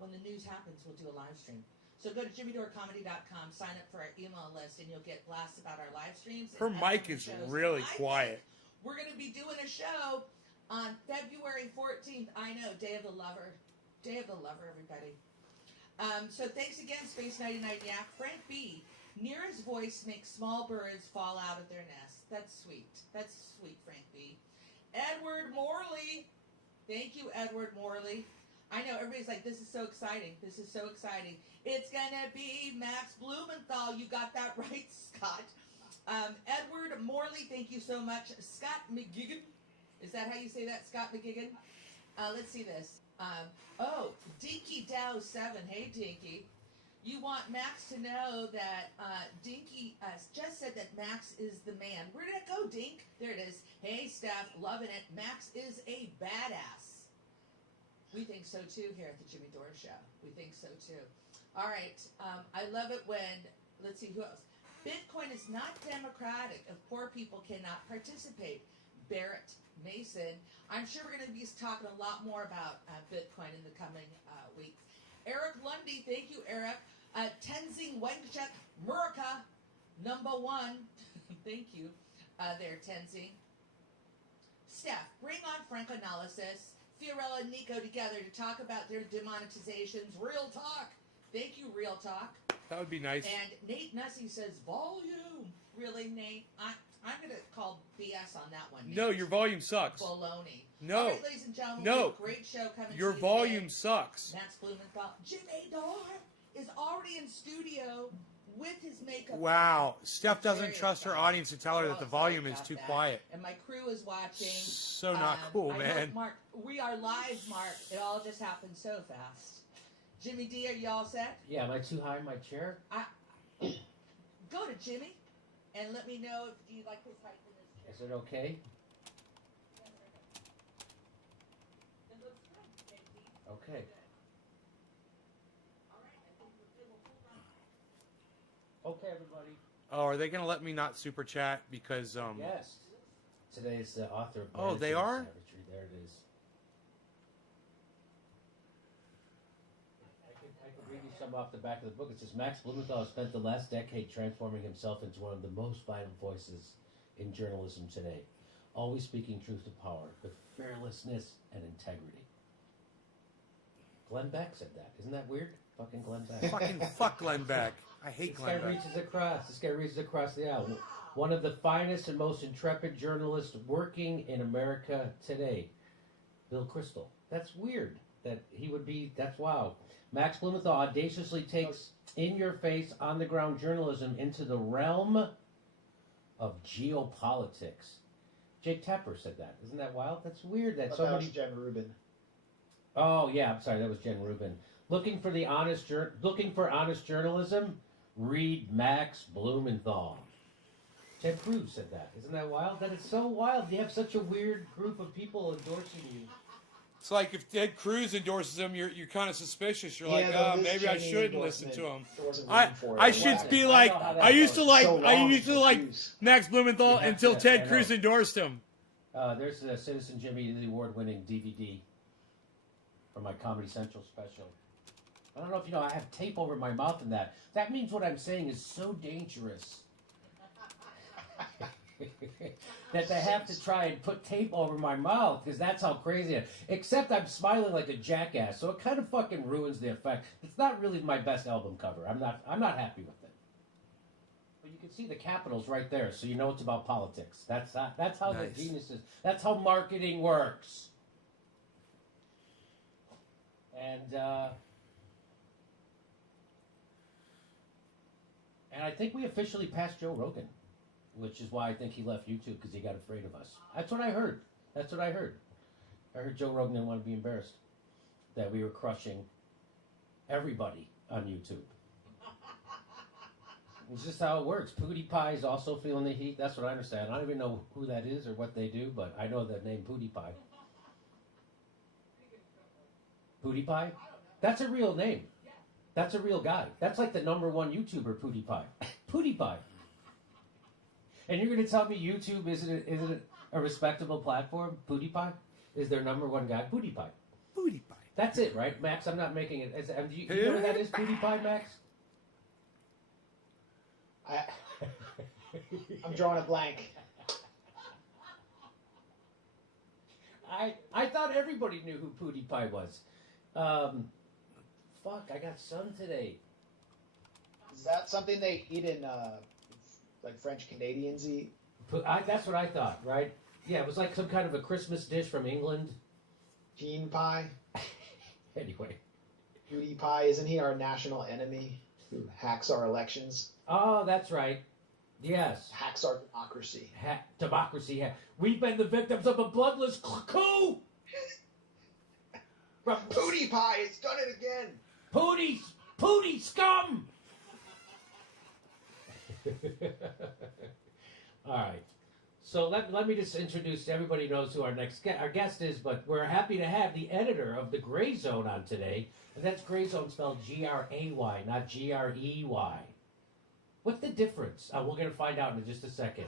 when the news happens, we'll do a live stream. So go to jimmydorecomedy.com, sign up for our email list, and you'll get blasts about our live streams. Her mic is really quiet. We're going to be doing a show on February 14th. I know, Day of the Lover. Day of the Lover, everybody. So thanks again, Space 99 Yak. Frank B. Neera's voice makes small birds fall out of their nest. That's sweet. That's sweet, Frank B. Edward Morley. Thank you, Edward Morley. I know, everybody's like, this is so exciting. This is so exciting. It's going to be Max Blumenthal. You got that right, Scott. Edward Morley, thank you so much. Scott McGigan. Is that how you say that, Scott McGigan? Let's see this. Dinky Dow 7. Hey, Dinky. You want Max to know that Dinky just said that Max is the man. Where did it go, Dink? There it is. Hey, Steph, loving it. Max is a badass. We think so, too, here at the Jimmy Dore Show. We think so, too. All right. I love it when, let's see, who else? Bitcoin is not democratic if poor people cannot participate. Barrett Mason. I'm sure we're going to be talking a lot more about Bitcoin in the coming weeks. Eric Lundy, thank you, Eric. Tenzing Wangchuk Murka, #1. Thank you there, Tenzing. Steph, bring on Francoanalysis, Fiorella and Nico together to talk about their demonetizations. Real talk. Thank you, Real Talk. That would be nice. And Nate Nussey says, volume. Really, Nate? I'm going to call BS on that one, Nate. No, your volume sucks. Baloney. No. All right, ladies and gentlemen, No. we have a great show coming Your to you volume today. sucks. Max Blumenthal. Jimmy Dore is already in studio with his makeup. Wow. Steph doesn't Very trust her excited. audience to tell her that the Well, volume sorry is about too that. quiet. And my crew is watching. So not cool, I man. hope, Mark, we are live, Mark. It all just happened so fast. Jimmy D, are you all set? Yeah, am I too high in my chair? Go to Jimmy and let me know if you like his height in this chair. Is it okay? It looks good, JD. Okay. All right, I think it will hold on. Okay, everybody. Oh, are they going to let me not super chat because Yes. Today is the author of Oh, they Managing are? Savagery. There it is. I can read you some off the back of the book. It says, Max Blumenthal has spent the last decade transforming himself into one of the most vital voices in journalism today, always speaking truth to power with fearlessness and integrity. Glenn Beck said that. Isn't that weird? Fucking Glenn Beck. fucking fuck Glenn Beck. I hate This Glenn guy Beck. reaches across. This guy reaches across the aisle. One of the finest and most intrepid journalists working in America today, Bill Kristol. That's weird that he would be. That's wow. Max Blumenthal audaciously takes in-your-face, on-the-ground journalism into the realm of geopolitics. Jake Tapper said that. Isn't that wild? That's weird. That so many. Jen Rubin. Oh yeah, I'm sorry. That was Jen Rubin. Looking for honest journalism. Read Max Blumenthal. Ted Cruz said that. Isn't that wild? That is so wild. You have such a weird group of people endorsing you. It's like if Ted Cruz endorses him, you're kind of suspicious. You're Yeah, like, though, oh, this maybe I Cheney shouldn't listen to endorsement, him. there wasn't I room for it. I should Wow. be I like know how that I used to goes. like So I long used to for like Cruz. Max Blumenthal You have until to- I Ted know. Cruz endorsed him. There's the Citizen Jimmy, the award-winning DVD for my Comedy Central special. I don't know if you know, I have tape over my mouth and that. That means what I'm saying is so dangerous. That they have to try and put tape over my mouth because that's how crazy I am. Except I'm smiling like a jackass, so it kind of fucking ruins the effect. It's not really my best album cover. I'm not happy with it. But you can see the capitals right there, so you know it's about politics. That's how Nice. the geniuses. That's how marketing works. And I think we officially passed Joe Rogan. which is why I think he left YouTube because he got afraid of us. That's what I heard. That's what I heard. I heard Joe Rogan didn't want to be embarrassed that we were crushing everybody on YouTube. It's just how it works. PewDiePie is also feeling the heat. That's what I understand. I don't even know who that is or what they do, but I know the name PewDiePie. PewDiePie? That's a real name. That's a real guy. That's like the #1 YouTuber, PewDiePie. PewDiePie. And you're going to tell me YouTube isn't a respectable platform? PewDiePie is their #1 guy. PewDiePie. PewDiePie. That's it, right, Max? I'm not making it. Do you know what that is, PewDiePie, Max? I'm drawing a blank. I thought everybody knew who PewDiePie was. Fuck, I got sun today. Is that something they eat in, like French Canadians eat? That's what I thought, right? Yeah, it was like some kind of a Christmas dish from England. Bean pie? Anyway. PewDiePie, isn't he our national enemy who hacks our elections? Oh, that's right. Yes. Hacks our democracy. Democracy. We've been the victims of a bloodless coup! PewDiePie has done it again! Pootie scum! All right. So let me just introduce, everybody knows who our guest is, but we're happy to have the editor of the Gray Zone on today. And that's Gray Zone spelled Gray, not Grey. What's the difference? We're going to find out in just a second.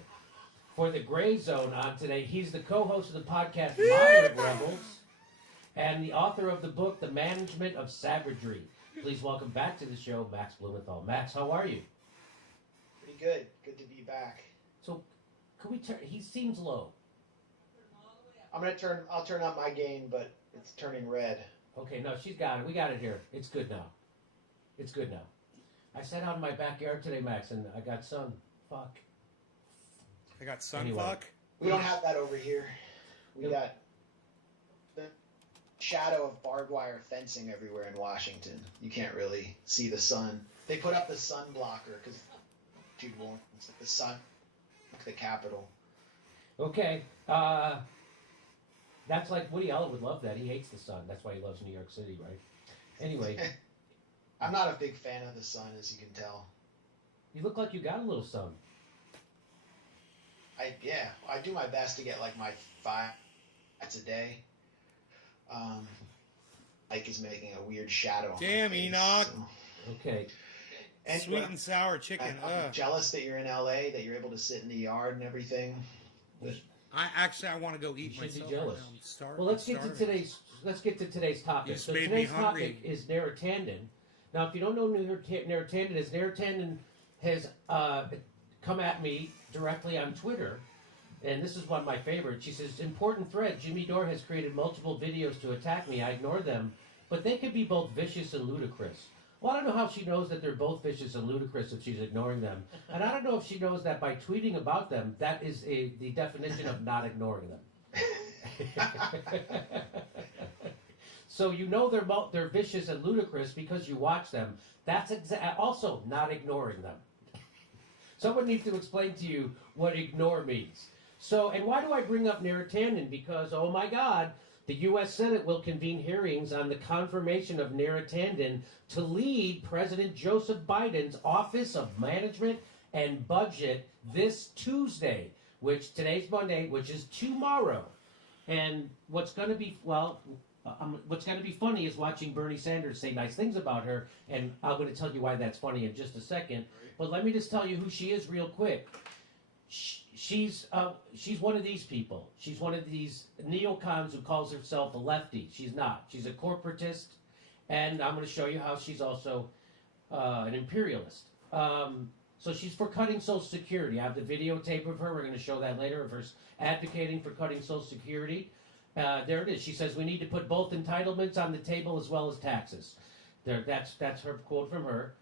For the Gray Zone on today, he's the co-host of the podcast Modern Rebels and the author of the book The Management of Savagery. Please welcome back to the show, Max Blumenthal. Max, how are you? Pretty good. Good to be back. So, can we turn? He seems low. I'll turn on my gain, but it's turning red. Okay, no, she's got it. We got it here. It's good now. It's good now. I sat out in my backyard today, Max, and I got sun. Fuck. I got sun Anyway. fuck. We don't have that over here. We Nope. got the shadow of barbed wire fencing everywhere in Washington. You can't really see the sun. They put up the sun blocker because dude won't. It's like the sun, like the Capitol. Okay. That's like Woody Allen would love that. He hates the sun. That's why he loves New York City, right? Anyway. I'm not a big fan of the sun, as you can tell. You look like you got a little sun. I do my best to get like my 5 minutes a day. Ike is making a weird shadow. on my Damn, face, Enoch. so. Okay. And Sweet and sour chicken. I'm jealous that you're in LA, that you're able to sit in the yard and everything. I want to go eat You should be myself. jealous. Right now. I'm starving. Well, let's get to today's topic. You So just made me today's hungry. topic is Narrowtandon. Now, if you don't know who Narrowtandon is, Narrowtandon has come at me directly on Twitter, and this is one of my favorites. She says, important thread, Jimmy Dore has created multiple videos to attack me. I ignore them, but they could be both vicious and ludicrous. Well, I don't know how she knows that they're both vicious and ludicrous if she's ignoring them. And I don't know if she knows that by tweeting about them, that is the definition of not ignoring them. So you know they're vicious and ludicrous because you watch them. That's also not ignoring them. Someone needs to explain to you what ignore means. So, and why do I bring up Narrowtandon? Because, oh my God, the U.S. Senate will convene hearings on the confirmation of Narrowtandon to lead President Joseph Biden's Office of Management and Budget this Tuesday, which today's Monday, which is tomorrow. And what's going to be, what's going to be funny is watching Bernie Sanders say nice things about her, and I'm going to tell you why that's funny in just a second. But let me just tell you who she is real quick. She's one of these people. She's one of these neocons who calls herself a lefty. She's not. She's a corporatist, and I'm going to show you how she's also an imperialist. So she's for cutting Social Security. I have the videotape of her. We're going to show that later of her advocating for cutting Social Security. There it is. She says we need to put both entitlements on the table as well as taxes. That's her quote from her.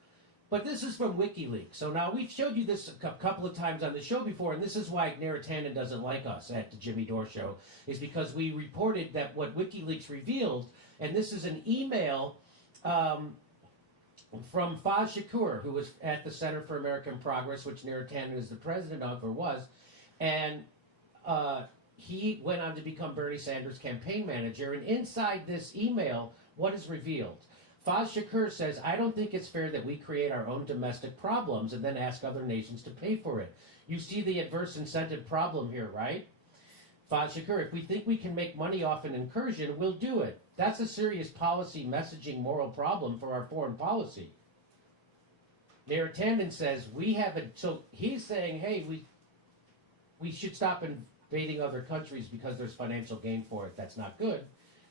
But this is from WikiLeaks. So now we've showed you this a couple of times on the show before, and this is why Narrowtandon doesn't like us at the Jimmy Dore Show, is because we reported that what WikiLeaks revealed, and this is an email from Faz Shakur, who was at the Center for American Progress, which Neera Tanden is the president of, or was, and he went on to become Bernie Sanders' campaign manager. And inside this email, what is revealed? Faz Shakur says, I don't think it's fair that we create our own domestic problems and then ask other nations to pay for it. You see the adverse incentive problem here, right? Faz Shakur, if we think we can make money off an incursion, we'll do it. That's a serious policy, messaging, moral problem for our foreign policy. Neera Tanden says, we have a... So he's saying, hey, we should stop invading other countries because there's financial gain for it. That's not good.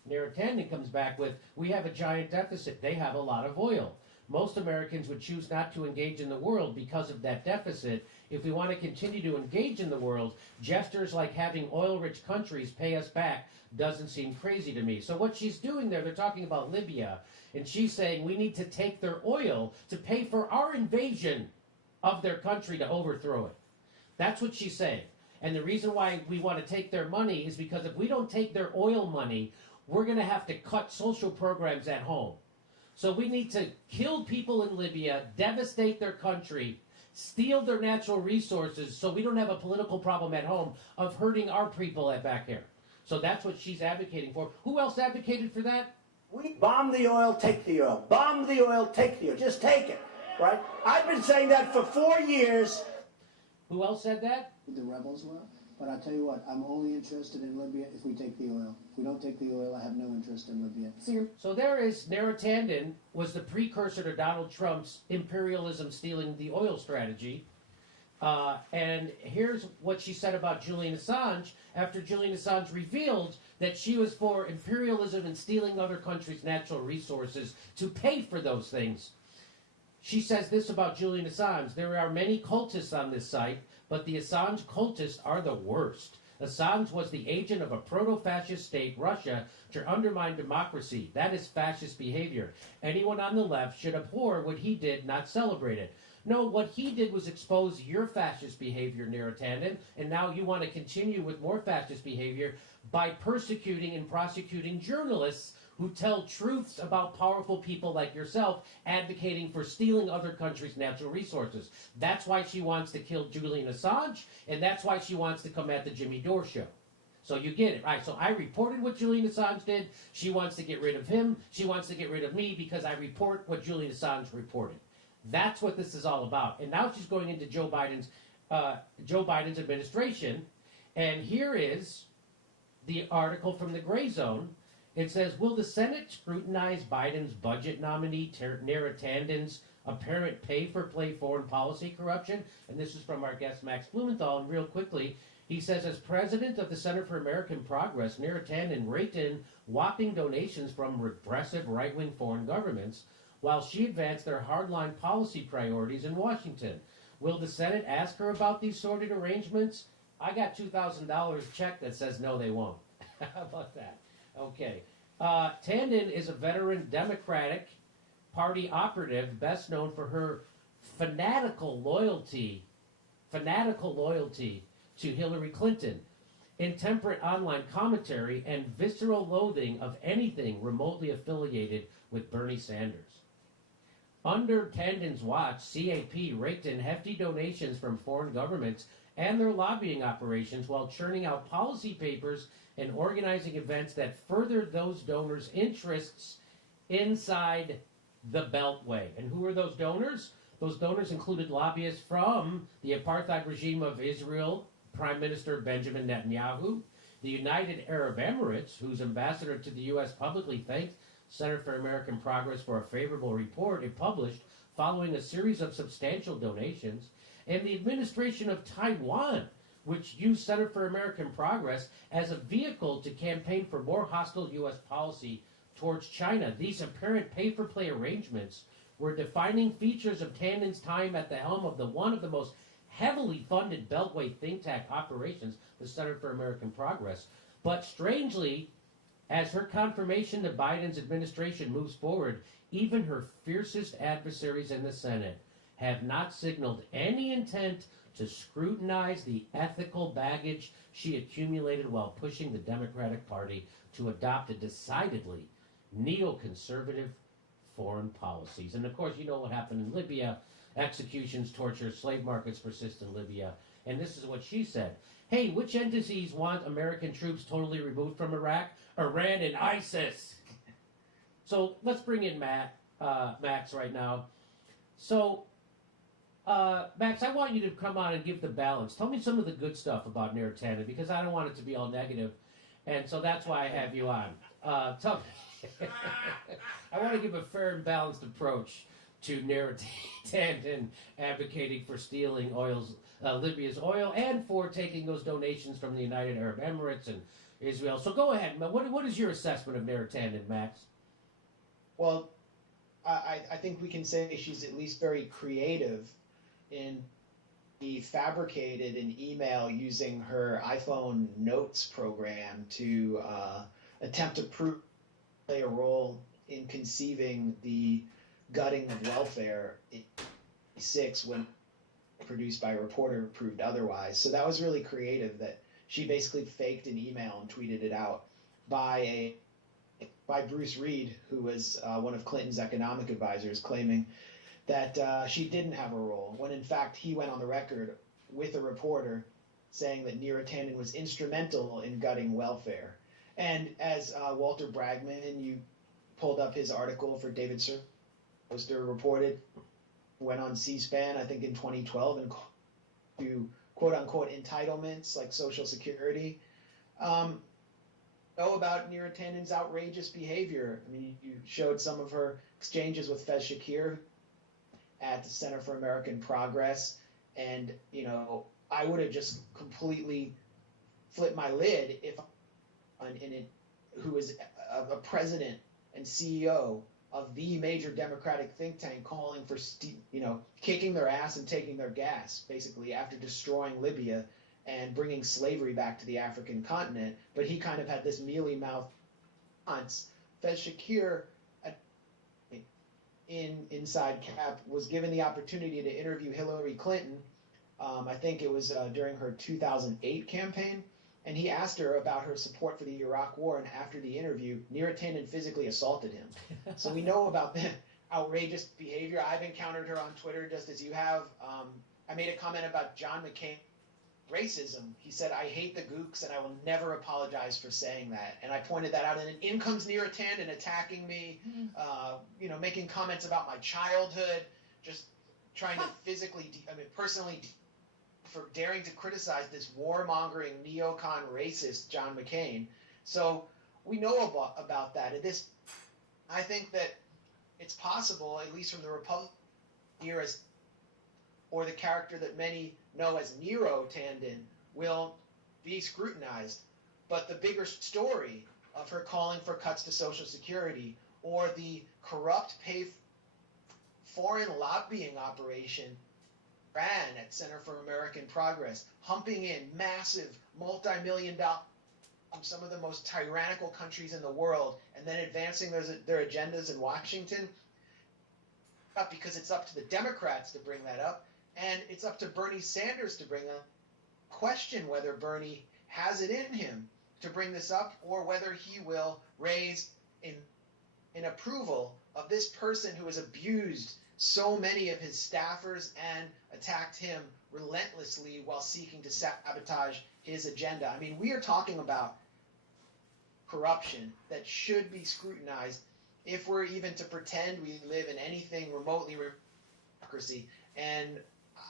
Neera Tanden comes back with, we have a giant deficit. They have a lot of oil. Most Americans would choose not to engage in the world because of that deficit. If we want to continue to engage in the world, gestures like having oil-rich countries pay us back doesn't seem crazy to me. So what she's doing there, they're talking about Libya, and she's saying we need to take their oil to pay for our invasion of their country to overthrow it. That's what she's saying. And the reason why we want to take their money is because if we don't take their oil money, we're going to have to cut social programs at home. So we need to kill people in Libya, devastate their country, steal their natural resources so we don't have a political problem at home of hurting our people back here. So that's what she's advocating for. Who else advocated for that? We bomb the oil, take the oil. Bomb the oil, take the oil. Just take it, right? I've been saying that for 4 years. Who else said that? The rebels were. But I tell you what, I'm only interested in Libya if we take the oil. If we don't take the oil, I have no interest in Libya. So there is, Neera Tanden was the precursor to Donald Trump's imperialism stealing the oil strategy. And here's what she said about Julian Assange after Julian Assange revealed that she was for imperialism and stealing other countries' natural resources to pay for those things. She says this about Julian Assange: there are many cultists on this site, but the Assange cultists are the worst. Assange was the agent of a proto-fascist state, Russia, to undermine democracy. That is fascist behavior. Anyone on the left should abhor what he did, not celebrate it. No, what he did was expose your fascist behavior, Neera Tanden, and now you want to continue with more fascist behavior by persecuting and prosecuting journalists who tell truths about powerful people like yourself, advocating for stealing other countries' natural resources. That's why she wants to kill Julian Assange, and that's why she wants to come at the Jimmy Dore show. So you get it, right? So I reported what Julian Assange did. She wants to get rid of him. She wants to get rid of me because I report what Julian Assange reported. That's what this is all about. And now she's going into Joe Biden's administration. And here is the article from the Gray Zone. It says, will the Senate scrutinize Biden's budget nominee, Neera Tanden's apparent pay-for-play foreign policy corruption? And this is from our guest, Max Blumenthal. And real quickly, he says, as president of the Center for American Progress, Neera Tanden raked in whopping donations from repressive right-wing foreign governments while she advanced their hardline policy priorities in Washington. Will the Senate ask her about these sordid arrangements? I got $2,000 check that says no, they won't. How about that? Okay. Tanden is a veteran Democratic Party operative, best known for her fanatical loyalty to Hillary Clinton, intemperate online commentary, and visceral loathing of anything remotely affiliated with Bernie Sanders. Under Tanden's watch, CAP raked in hefty donations from foreign governments and their lobbying operations while churning out policy papers and organizing events that furthered those donors' interests inside the Beltway. And who are those donors? Those donors included lobbyists from the apartheid regime of Israel, Prime Minister Benjamin Netanyahu, the United Arab Emirates, whose ambassador to the U.S. publicly thanked Center for American Progress for a favorable report it published following a series of substantial donations, and the administration of Taiwan, which used Center for American Progress as a vehicle to campaign for more hostile U.S. policy towards China. These apparent pay-for-play arrangements were defining features of Tanden's time at the helm of one of the most heavily funded Beltway think tank operations, the Center for American Progress. But strangely, as her confirmation to Biden's administration moves forward, even her fiercest adversaries in the Senate have not signaled any intent to scrutinize the ethical baggage she accumulated while pushing the Democratic Party to adopt a decidedly neoconservative foreign policies. And of course, you know what happened in Libya: executions, torture, slave markets persist in Libya. And this is what she said: "Hey, which entities want American troops totally removed from Iraq? Iran and ISIS." So let's bring in Max right now. So, Max, I want you to come on and give the balance. Tell me some of the good stuff about Neratana, because I don't want it to be all negative, and so that's why I have you on. Tell me. I want to give a fair and balanced approach to Neratana advocating for stealing Libya's oil and for taking those donations from the United Arab Emirates and Israel. So go ahead. What is your assessment of Neratana, Max? Well, I think we can say she's at least very creative in he fabricated an email using her iPhone notes program to attempt to play a role in conceiving the gutting of welfare in 1986 when produced by a reporter proved otherwise. So that was really creative, that she basically faked an email and tweeted it out by Bruce Reed, who was one of Clinton's economic advisors, claiming that she didn't have a role, when in fact he went on the record with a reporter saying that Neratana was instrumental in gutting welfare. And as Walter Bragman, you pulled up his article for David Poster reported, went on C-SPAN, I think in 2012, and to quote-unquote entitlements like Social Security. About Neratana's outrageous behavior. I mean, you showed some of her exchanges with Fez Shakir at the Center for American Progress, and, you know, I would have just completely flipped my lid if who is a president and CEO of the major Democratic think tank calling for, kicking their ass and taking their gas, basically, after destroying Libya and bringing slavery back to the African continent. But he kind of had this mealy-mouthed response. Fez Shakir, Inside Cap, was given the opportunity to interview Hillary Clinton. I think it was during her 2008 campaign. And he asked her about her support for the Iraq War, and after the interview, Neratana physically assaulted him. So we know about the outrageous behavior. I've encountered her on Twitter, just as you have. I made a comment about John McCain racism. He said, "I hate the gooks, and I will never apologize for saying that." And I pointed that out, and then in comes Neratana attacking me, making comments about my childhood, just trying to personally for daring to criticize this warmongering neocon racist John McCain. So we know about that. And I think that it's possible, at least from the Republican era, or the character that many know as Nero Tandon, will be scrutinized. But the bigger story of her calling for cuts to Social Security, or the corrupt foreign lobbying operation ran at Center for American Progress, humping in massive multi-million-dollar from some of the most tyrannical countries in the world, and then advancing their agendas in Washington, because it's up to the Democrats to bring that up, and it's up to Bernie Sanders to bring up. Question whether Bernie has it in him to bring this up, or whether he will raise in approval of this person who has abused so many of his staffers and attacked him relentlessly while seeking to sabotage his agenda. I mean, we are talking about corruption that should be scrutinized if we're even to pretend we live in anything remotely democracy. And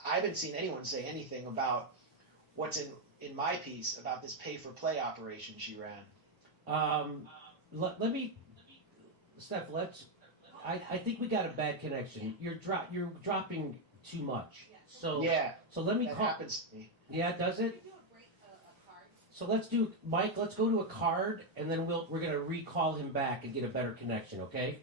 I haven't seen anyone say anything about what's in my piece about this pay-for-play operation she ran. Steph, I think we got a bad connection. You're dropping too much. So let me that call. Happens to me. Yeah, does it? So let's do, Mike. Let's go to a card, and then we're gonna recall him back and get a better connection. Okay.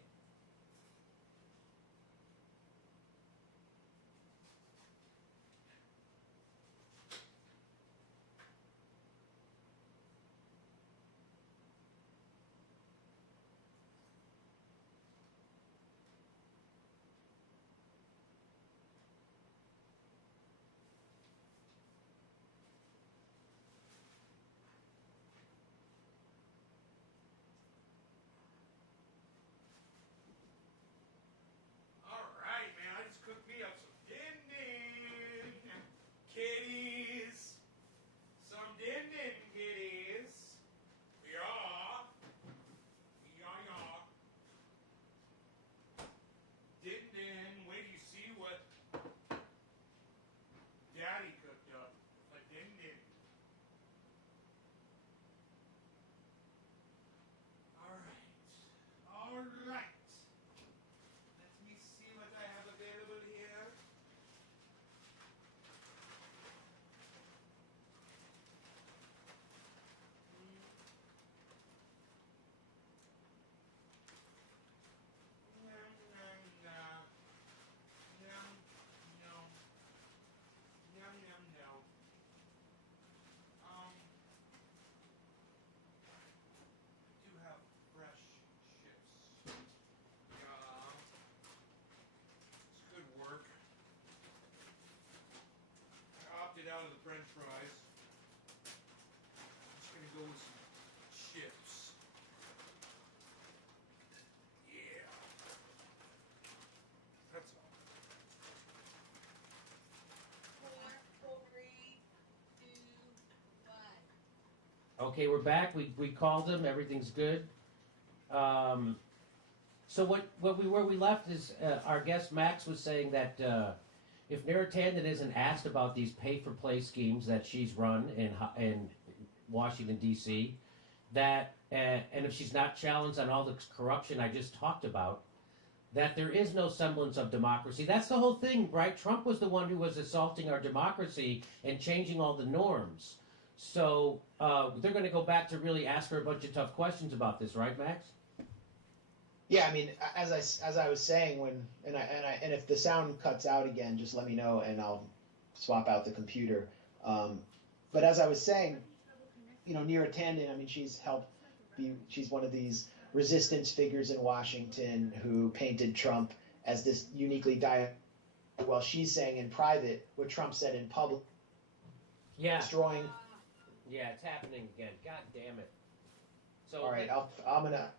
Okay, we're back. We called him. Everything's good. So where we left is our guest Max was saying that if Neera Tanden isn't asked about these pay-for-play schemes that she's run in Washington D.C., that and if she's not challenged on all the corruption I just talked about, that there is no semblance of democracy. That's the whole thing, right? Trump was the one who was assaulting our democracy and changing all the norms. So they're going to go back to really ask her a bunch of tough questions about this, right, Max? Yeah, I mean, as I was saying, and if the sound cuts out again, just let me know and I'll swap out the computer. But as I was saying, Neera Tanden, I mean, she's one of these resistance figures in Washington who painted Trump as this uniquely while she's saying in private what Trump said in public. Yeah. Destroying. Yeah, it's happening again. God damn it. So all right, I'm gonna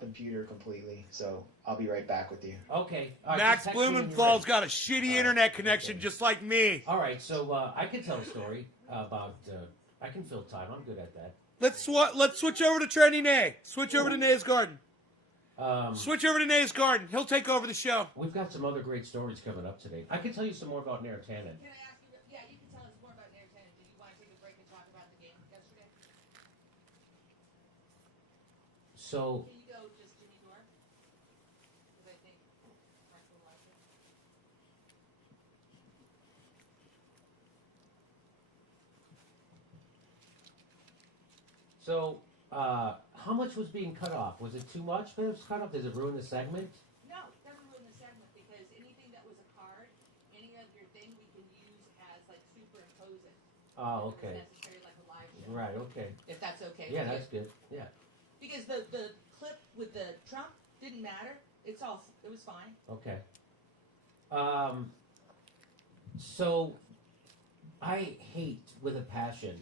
computer completely, so I'll be right back with you. Okay. Max Blumenthal's got a shitty internet connection just like me. All right, so I can tell a story about. I can fill time. I'm good at that. Let's switch over to Trendy Nay. Switch over to Nay's Garden. Switch over to Nay's Garden. He'll take over the show. We've got some other great stories coming up today. I can tell you some more about Neera Tanden. Can I ask you? Yeah, you can tell us more about Neera Tanden. Did you want to take a break and talk about the game yesterday? So. Can you go just Jimmy Dore? Because I think Mark will watch it. So, how much was being cut off? Was it too much that was cut off? Does it ruin the segment? No, it doesn't ruin the segment because anything that was a card, any of your thing, we can use as like superimpose it. Oh, okay. It's necessary like a live show. Right, okay. If that's okay. Yeah, with that's you. good. Yeah. Because the clip with the Trump didn't matter. It was fine. Okay. So, I hate with a passion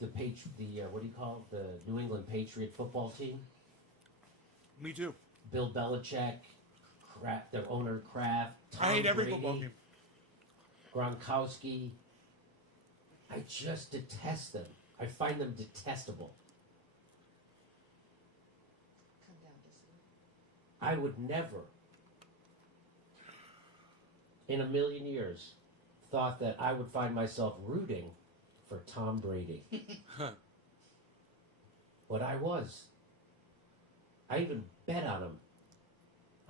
what do you call it? The New England Patriot football team. Me too. Bill Belichick, their owner Kraft. Tom I hate every Brady, football team. Gronkowski. I just detest them. I find them detestable. Come down to sleep. I would never, in a million years, thought that I would find myself rooting for Tom Brady. But I was. I even bet on him.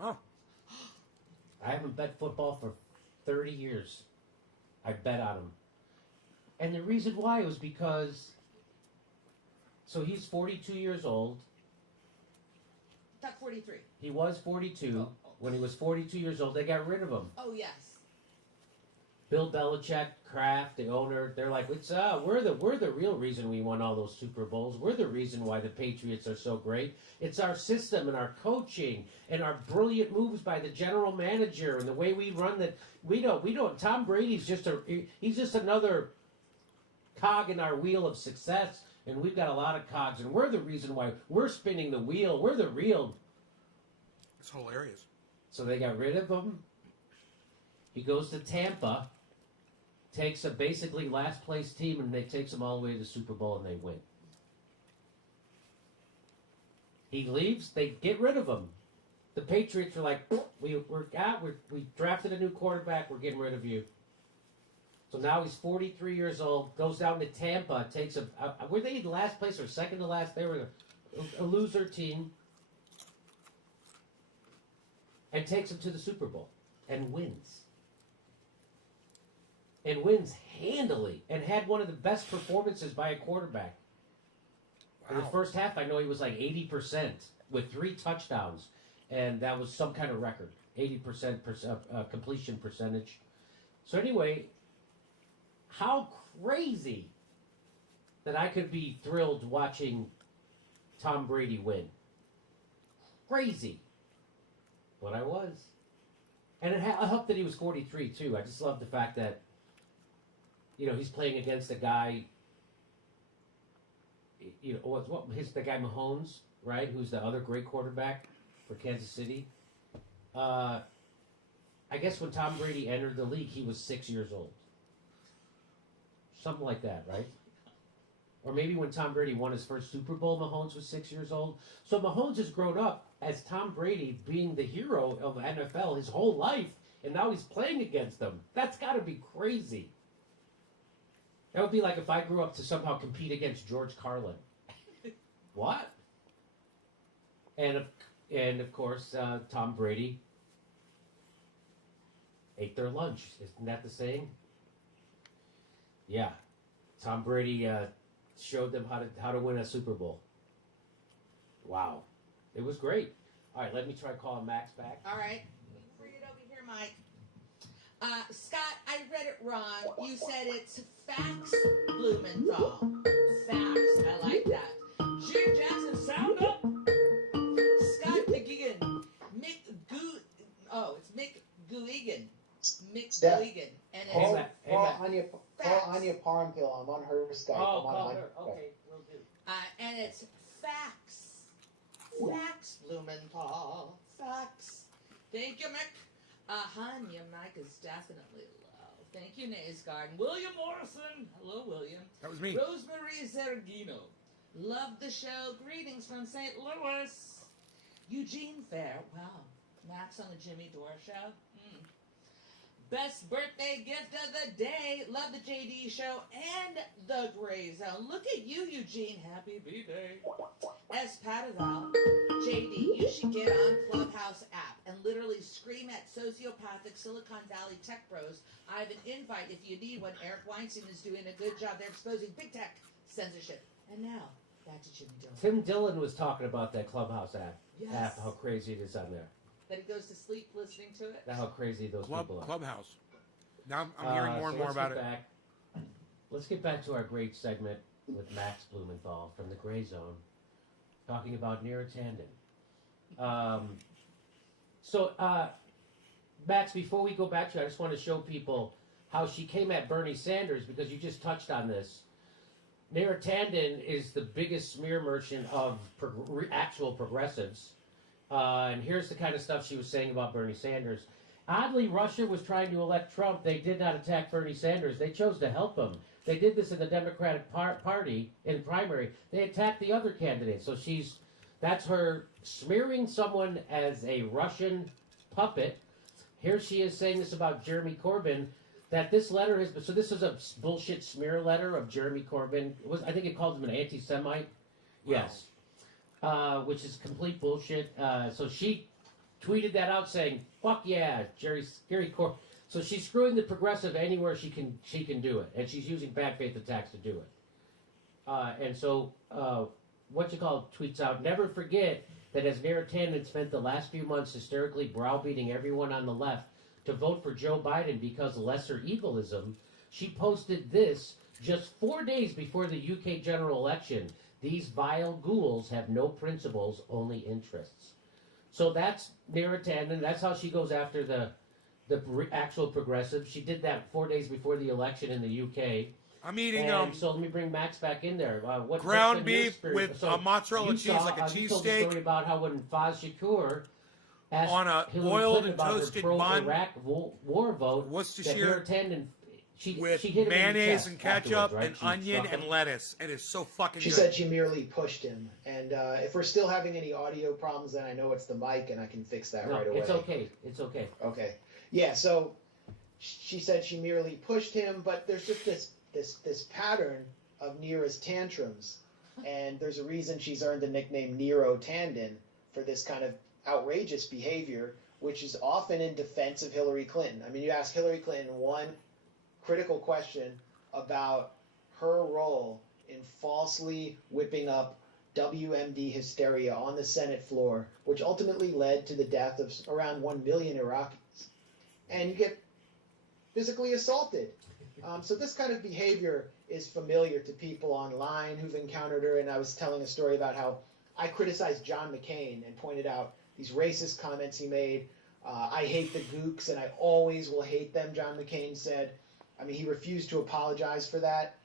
Oh. I haven't bet football for 30 years. I bet on him. And the reason why was because, so he's 42 years old. Tuck 43. He was 42. When he was 42 years old, they got rid of him. Oh, yes. Bill Belichick, Kraft, the owner, they're like, we're the real reason we won all those Super Bowls. We're the reason why the Patriots are so great. It's our system and our coaching and our brilliant moves by the general manager and the way we run that. We don't. Tom Brady's he's just another cog in our wheel of success, and we've got a lot of cogs, and we're the reason why we're spinning the wheel. We're the real. It's hilarious. So they got rid of him. He goes to Tampa. Takes a basically last place team and they takes them all the way to the Super Bowl and they win. He leaves, they get rid of him. The Patriots are like, we drafted a new quarterback, we're getting rid of you. So now he's 43 years old, goes down to Tampa, takes were they last place or second to last? They were a loser team. And takes them to the Super Bowl and wins. And wins handily, and had one of the best performances by a quarterback. Wow. In the first half, I know he was like 80% with 3 touchdowns, and that was some kind of record, 80% completion percentage. So anyway, how crazy that I could be thrilled watching Tom Brady win. Crazy. But I was. And it helped that he was 43, too. I just love the fact that he's playing against a guy, the guy Mahomes, right? Who's the other great quarterback for Kansas City. I guess when Tom Brady entered the league, he was 6 years old. something like that, right? Or maybe when Tom Brady won his first Super Bowl, Mahomes was 6 years old. So Mahomes has grown up as Tom Brady being the hero of the NFL his whole life, and now he's playing against them. That's got to be crazy. That would be like if I grew up to somehow compete against George Carlin. What? And of course, Tom Brady ate their lunch. Isn't that the saying? Yeah. Tom Brady showed them how to win a Super Bowl. Wow. It was great. All right, let me try calling Max back. All right. Bring it over here, Mike. Scott, I read it wrong. You said it's Fax Blumenthal. Fax. I like that. Jim Jackson, sound up. Scott McGeegan. It's Mick Guigan. Mick Steph. Guigan. And Call it's Anya Parmpill. I'm on her Skype. Oh, I'm on call my her. Skype. Okay, will do. and it's Fax. Fax Blumenthal. Fax. Thank you, Mick. Your mic is definitely low. Thank you, Nays Garden. William Morrison. Hello, William. That was me. Rosemary Zergino. Love the show. Greetings from St. Louis. Eugene Fair. Wow. Max on the Jimmy Dore show. Best birthday gift of the day. Love the JD show and the Gray Zone. Look at you, Eugene. Happy B-Day. S. Pataval. JD, you should get on Clubhouse app and literally scream at sociopathic Silicon Valley tech bros. I have an invite if you need one. Eric Weinstein is doing a good job. They're exposing big tech censorship. And now, back to Jimmy Dore. Tim Dillon was talking about that Clubhouse app. Yes. How crazy it is on there. That he goes to sleep listening to it. How crazy those people are. Clubhouse. Now I'm hearing more and more about it. Let's get back to our great segment with Max Blumenthal from the Gray Zone, talking about Neera Tanden. Max, before we go back to it, I just want to show people how she came at Bernie Sanders, because you just touched on this. Neera Tanden is the biggest smear merchant of actual progressives. And here's the kind of stuff she was saying about Bernie Sanders. Oddly, Russia was trying to elect Trump. They did not attack Bernie Sanders. They chose to help him. They did this in the Democratic Party in primary. They attacked the other candidate. So that's her smearing someone as a Russian puppet. Here she is saying this about Jeremy Corbyn, that this letter has been, so this is a bullshit smear letter of Jeremy Corbyn. I think it called him an anti-Semite. Yes. Which is complete bullshit. So she tweeted that out saying, fuck yeah, Gary Corbyn. So she's screwing the progressive anywhere she can do it. And she's using bad faith attacks to do it. Tweets out, never forget that as Neera Tanden spent the last few months hysterically browbeating everyone on the left to vote for Joe Biden because lesser evilism, she posted this just 4 days before the UK general election. These vile ghouls have no principles, only interests. So that's Neera Tanden. That's how she goes after the actual progressives. She did that 4 days before the election in the UK. I'm eating so let me bring Max back in there. ground beef with mozzarella cheese, like a you told the cheesesteak. Story about how when Faz Shakur asked on a Hillary boiled Clinton and about her toasted pro-Iraq bun, war vote, Worcestershire that Neera Tanden, with she hit him in the mayonnaise chest and ketchup afterwards, right? and She onion struck and him. lettuce. It is so fucking She good. said she merely pushed him. And if we're still having any audio problems, then I know it's the mic and I can fix that right away. It's okay. It's okay. Okay. Yeah, so she said she merely pushed him, but there's just this pattern of Neera's tantrums. And there's a reason she's earned the nickname Nero Tanden for this kind of outrageous behavior, which is often in defense of Hillary Clinton. I mean, you ask Hillary Clinton one critical question about her role in falsely whipping up WMD hysteria on the Senate floor, which ultimately led to the death of around 1 million Iraqis. And you get physically assaulted. So this kind of behavior is familiar to people online who've encountered her. And I was telling a story about how I criticized John McCain and pointed out these racist comments he made. I hate the gooks, and I always will hate them, John McCain said. I mean, he refused to apologize for that.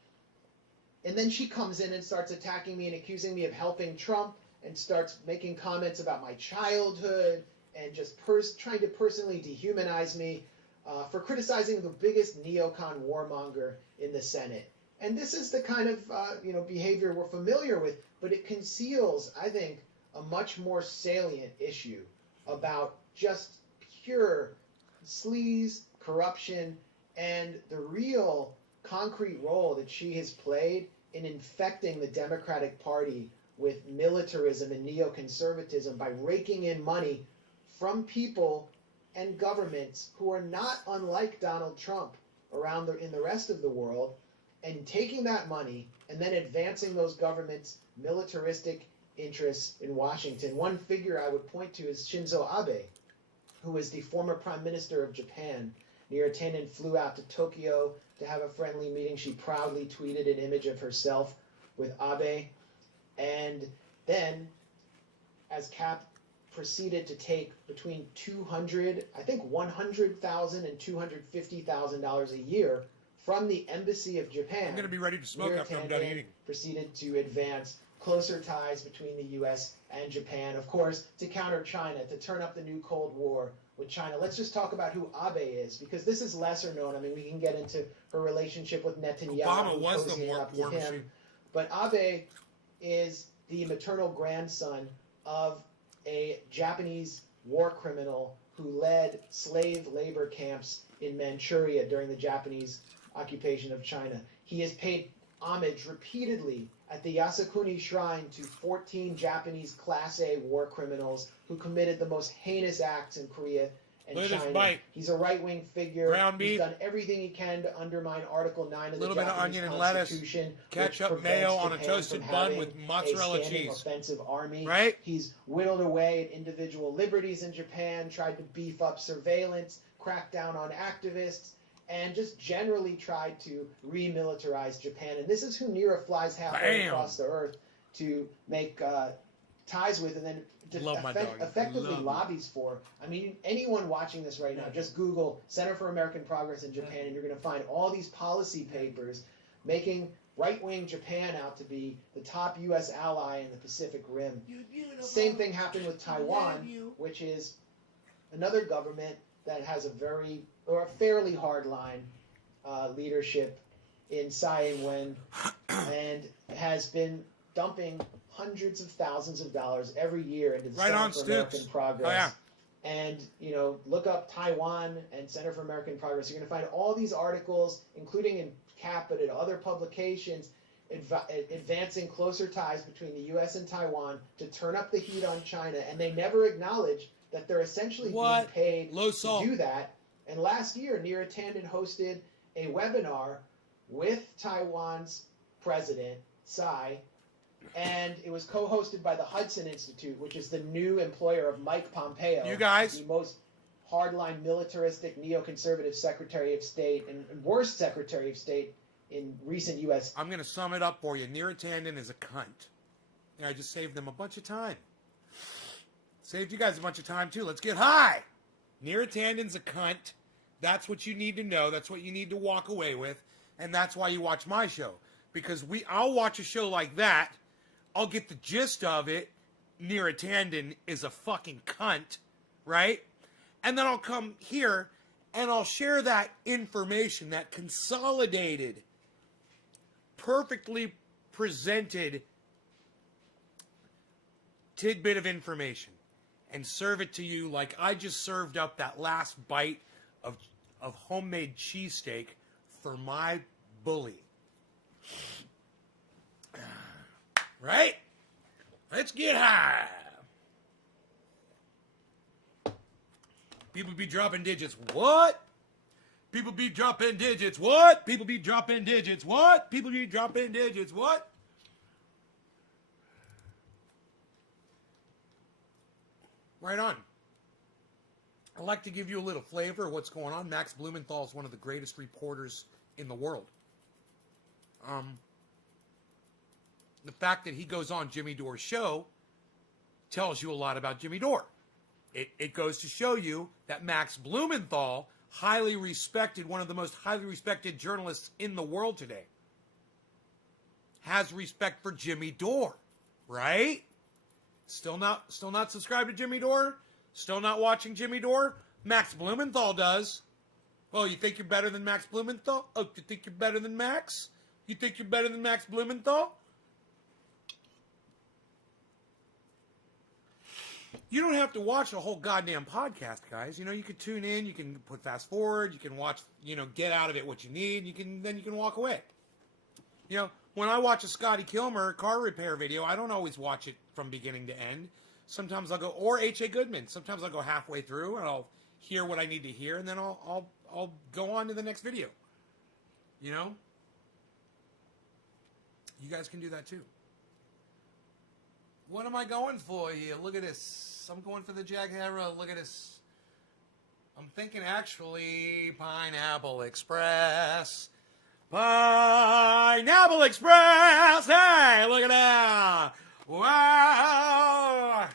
And then she comes in and starts attacking me and accusing me of helping Trump and starts making comments about my childhood and just trying to personally dehumanize me for criticizing the biggest neocon warmonger in the Senate. And this is the kind of behavior we're familiar with, but it conceals, I think, a much more salient issue about just pure sleaze, corruption, and the real concrete role that she has played in infecting the Democratic Party with militarism and neoconservatism by raking in money from people and governments who are not unlike Donald Trump in the rest of the world, and taking that money and then advancing those governments' militaristic interests in Washington. One figure I would point to is Shinzo Abe, who is the former prime minister of Japan. Neera Tanden flew out to Tokyo to have a friendly meeting. She proudly tweeted an image of herself with Abe. And then, as Cap proceeded to take between $100,000 and $250,000 a year from the embassy of Japan. I'm going to be ready to smoke Neera after I'm done Tanden eating. proceeded to advance closer ties between the U.S. and Japan, of course, to counter China, to turn up the new Cold War with China. Let's just talk about who Abe is, because this is lesser known. I mean, we can get into her relationship with Netanyahu, Obama was the cozying up to war him. machine. But Abe is the maternal grandson of a Japanese war criminal who led slave labor camps in Manchuria during the Japanese occupation of China. He has paid homage repeatedly at the Yasukuni Shrine to 14 Japanese Class A war criminals who committed the most heinous acts in Korea and Look at this China. bite. He's a right-wing figure. Ground beef. He's done everything he can to undermine Article 9 of the Little bit of Japanese onion and lettuce, Constitution, which ketchup, prevents mayo on a Japan toasted from bun having with mozzarella a standing cheese. offensive army. Right? He's whittled away at individual liberties in Japan, tried to beef up surveillance, crack down on activists, and just generally tried to remilitarize Japan. And this is who Neera flies halfway across the earth to make ties with, and then Love my dog. effectively Love him. lobbies for. I mean, anyone watching this right now, just Google Center for American Progress in Japan, and you're going to find all these policy papers making right-wing Japan out to be the top U.S. ally in the Pacific Rim. Same thing happened with Taiwan, which is another government that has a fairly hardline leadership in Tsai Ing-wen, and has been dumping hundreds of thousands of dollars every year into the Center for American Progress. Oh, yeah. And, look up Taiwan and Center for American Progress. You're going to find all these articles, including in CAP, but in other publications, advancing closer ties between the U.S. and Taiwan to turn up the heat on China. And they never acknowledge that they're essentially being paid to do that. And last year, Neera Tanden hosted a webinar with Taiwan's president, Tsai, and it was co-hosted by the Hudson Institute, which is the new employer of Mike Pompeo, You guys? the most hardline, militaristic, neoconservative Secretary of State and worst Secretary of State in recent U.S. I'm going to sum it up for you. Neera Tanden is a cunt. And I just saved them a bunch of time. Saved you guys a bunch of time, too. Let's get high. Neera Tanden's a cunt. That's what you need to know. That's what you need to walk away with. And that's why you watch my show. Because I'll watch a show like that. I'll get the gist of it. Neera Tanden is a fucking cunt, right? And then I'll come here and I'll share that information, that consolidated, perfectly presented tidbit of information, and serve it to you like I just served up that last bite of homemade cheesesteak for my bully. Right? Let's get high. People be dropping digits. What? People be dropping digits. What? People be dropping digits. What? People be dropping digits. What? Right on. I'd like to give you a little flavor of what's going on. Max Blumenthal is one of the greatest reporters in the world. The fact that he goes on Jimmy Dore's show tells you a lot about Jimmy Dore. It goes to show you that Max Blumenthal, highly respected, one of the most highly respected journalists in the world today, has respect for Jimmy Dore, right? Still not subscribed to Jimmy Dore? Still not watching Jimmy Dore? Max Blumenthal does. Oh, you think you're better than Max Blumenthal? Oh, you think you're better than Max? You think you're better than Max Blumenthal? You don't have to watch the whole goddamn podcast, guys. You know, you can tune in, you can put fast forward, you can watch, you know, get out of it what you need, then you can walk away. You know, when I watch a Scotty Kilmer car repair video, I don't always watch it from beginning to end. Sometimes I'll go, or H.A. Goodman. Sometimes I'll go halfway through and I'll hear what I need to hear, and then I'll go on to the next video. You know? You guys can do that too. What am I going for here? Look at this. I'm going for the Jag Hera. Look at this. I'm thinking actually Pineapple Express. Pineapple Express! Hey, look at that! Wow!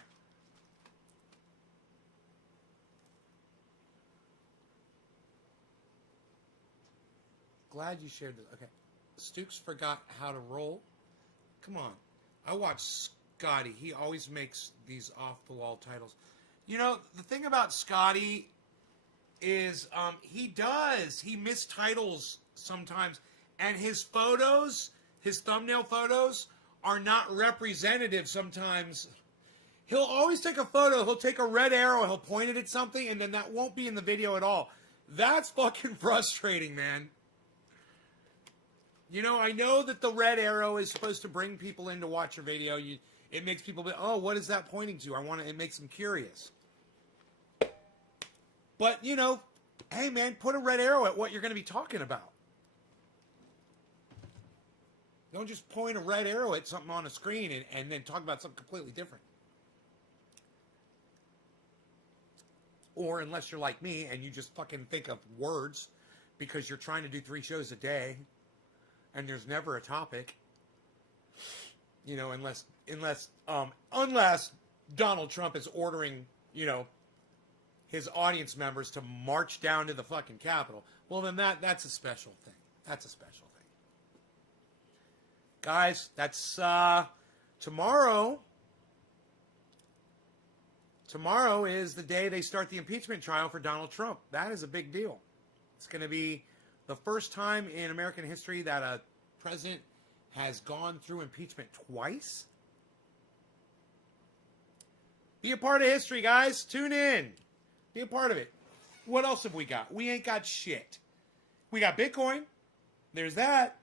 Glad you shared this. Okay. Stukes forgot how to roll. Come on. I watch Scotty. He always makes these off-the-wall titles. You know, the thing about Scotty is he mistitles sometimes. And his photos, his thumbnail photos, are not representative sometimes. He'll always take a photo, he'll take a red arrow, he'll point it at something, and then that won't be in the video at all. That's fucking frustrating, man. You know, I know that the red arrow is supposed to bring people in to watch your video. It makes people be, oh, what is that pointing to? It makes them curious. But, you know, hey, man, put a red arrow at what you're going to be talking about. Don't just point a red arrow at something on a screen and then talk about something completely different. Or unless you're like me and you just fucking think of words because you're trying to do 3 shows a day and there's never a topic. You know, unless Donald Trump is ordering, you know, his audience members to march down to the fucking Capitol. Well, then that's a special thing. That's a special thing. Guys, that's tomorrow. Tomorrow is the day they start the impeachment trial for Donald Trump. That is a big deal. It's going to be the first time in American history that a president has gone through impeachment twice. Be a part of history, guys. Tune in. Be a part of it. What else have we got? We ain't got shit. We got Bitcoin. There's that.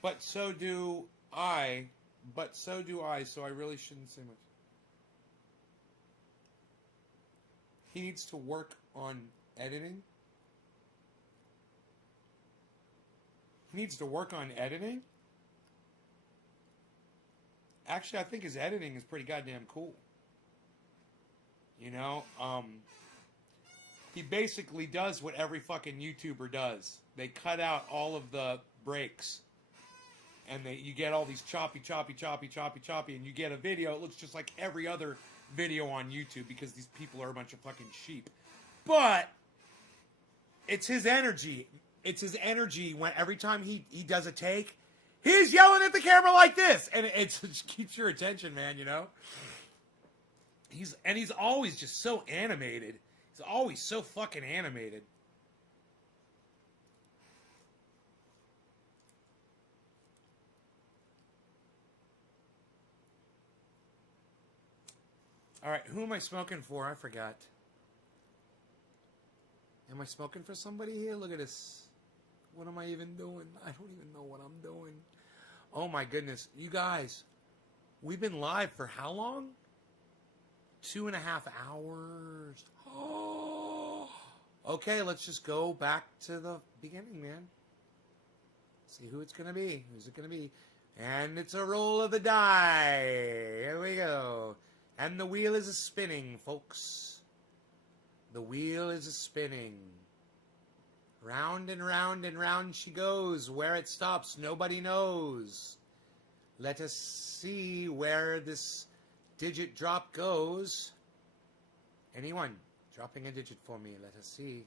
But so do I. So I really shouldn't say much. He needs to work on editing. He needs to work on editing? Actually, I think his editing is pretty goddamn cool. You know, he basically does what every fucking YouTuber does. They cut out all of the breaks. And you get all these choppy, and you get a video. It looks just like every other video on YouTube because these people are a bunch of fucking sheep. But it's his energy. It's his energy when every time he does a take, he's yelling at the camera like this. And it just keeps your attention, man, you know? He's always just so animated. He's always so fucking animated. All right, who am I smoking for? I forgot. Am I smoking for somebody here? Look at this. What am I even doing? I don't even know what I'm doing. Oh my goodness. You guys, we've been live for how long? 2.5 hours. Oh. Okay, let's just go back to the beginning, man. See who it's going to be. Who's it going to be? And it's a roll of the die. Here we go. And the wheel is a-spinning, folks. The wheel is a-spinning. Round and round and round she goes. Where it stops, nobody knows. Let us see where this digit drop goes. Anyone dropping a digit for me? Let us see.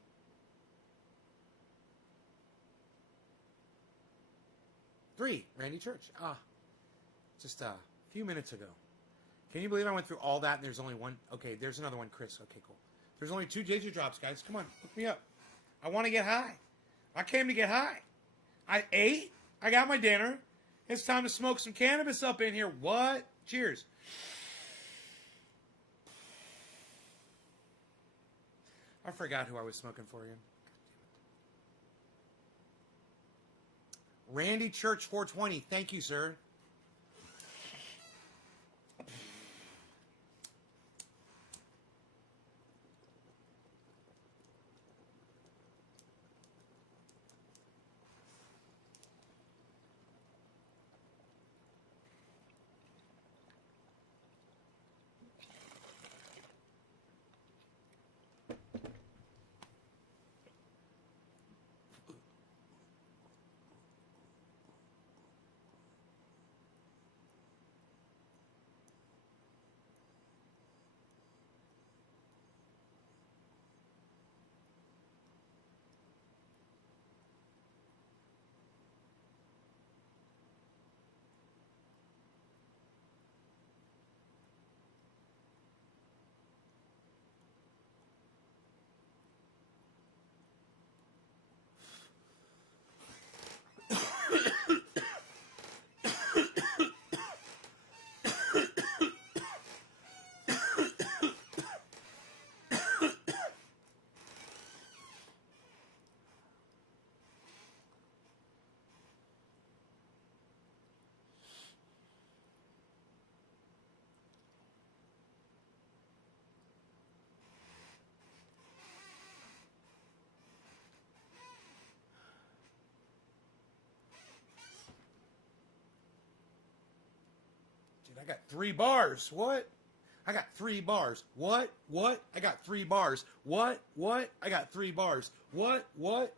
Three, Randy Church. Just a few minutes ago. Can you believe I went through all that and there's only one? Okay, there's another one, Chris. Okay, cool. There's only 2 digit drops, guys. Come on, hook me up. I want to get high. I came to get high. I ate. I got my dinner. It's time to smoke some cannabis up in here. What? Cheers. I forgot who I was smoking for again. Randy Church 420. Thank you, sir. Dude, I got 3 bars. What? I got 3 bars. What? What? I got 3 bars. What? What? I got 3 bars. What? What?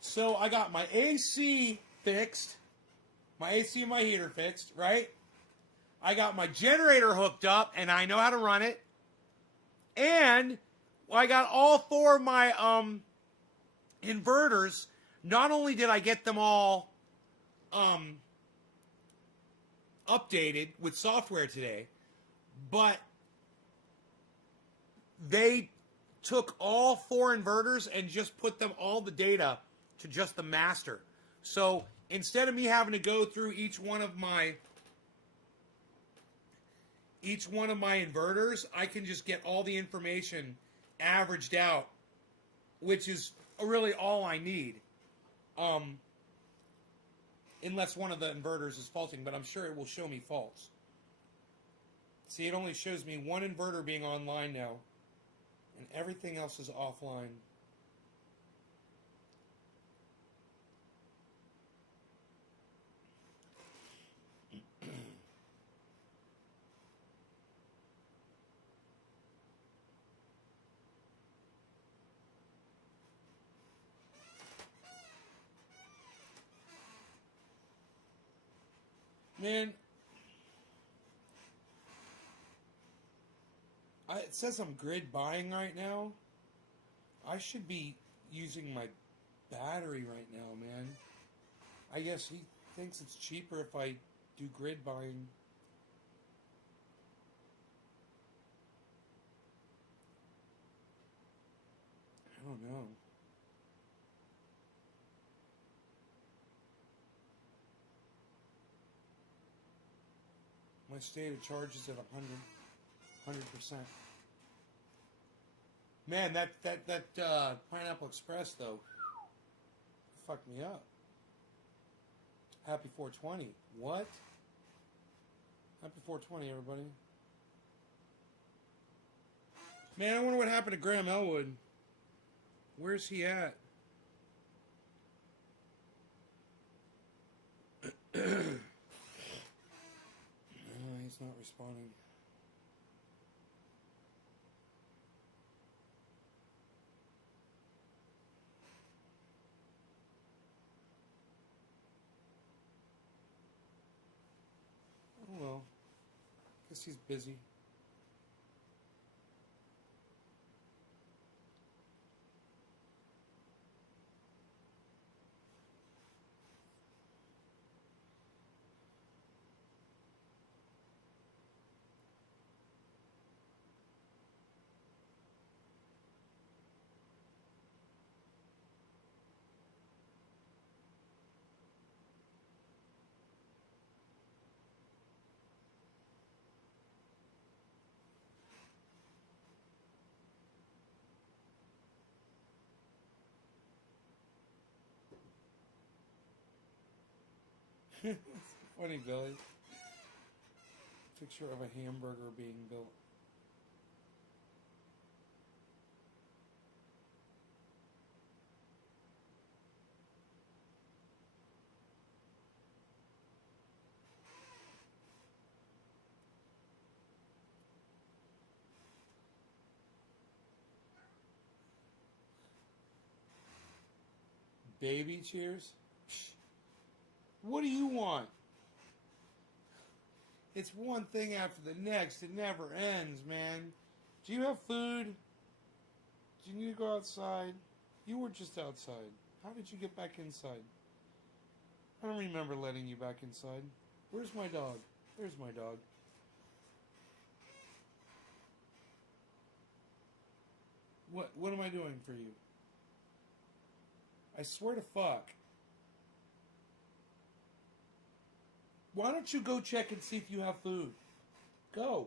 So I got my AC fixed. My AC and my heater fixed, right? I got my generator hooked up, and I know how to run it. And I got all 4 of my inverters. Not only did I get them all updated with software today, but they took all 4 inverters and just put them all the data to just the master. So instead of me having to go through each one of my inverters, I can just get all the information averaged out, which is really all I need. Unless one of the inverters is faulting, but I'm sure it will show me faults. See, it only shows me one inverter being online now, and everything else is offline. Man, it says I'm grid buying right now. I should be using my battery right now, man. I guess he thinks it's cheaper if I do grid buying. I don't know. My state of charge is at 100%. Man, that Pineapple Express though fucked me up. Happy 420. What? Happy 420, everybody. Man, I wonder what happened to Graham Elwood. Where's he at? He's not responding. Oh well. Guess he's busy. Funny, Billy. Picture of a hamburger being built. Baby cheers? Psh. What do you want? It's one thing after the next. It never ends, man. Do you have food? Do you need to go outside? You were just outside. How did you get back inside? I don't remember letting you back inside. Where's my dog? There's my dog. What am I doing for you? I swear to fuck. Why don't you go check and see if you have food? Go.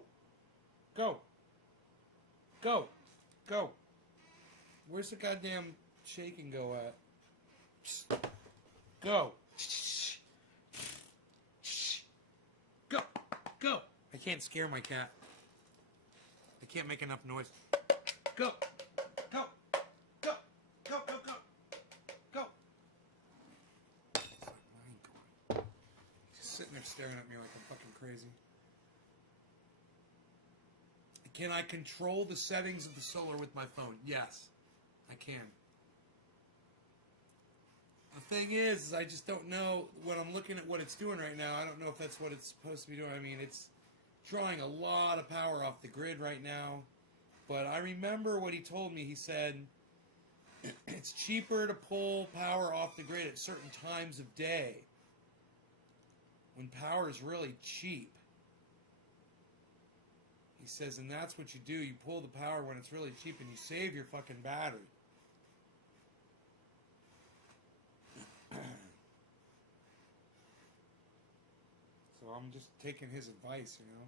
Go. Go. Go. Where's the goddamn shake and go at? Psst. Go. Go. Go. I can't scare my cat. I can't make enough noise. Go. Go. Go. Go. Go. Go. Go. He's just sitting there staring at me like I'm fucking crazy. Can I control the settings of the solar with my phone? Yes, I can. The thing is I just don't know, when I'm looking at what it's doing right now, I don't know if that's what it's supposed to be doing. I mean, it's drawing a lot of power off the grid right now. But I remember what he told me. He said it's cheaper to pull power off the grid at certain times of day when power is really cheap. He says, and that's what you do. You pull the power when it's really cheap and you save your fucking battery. So I'm just taking his advice, you know.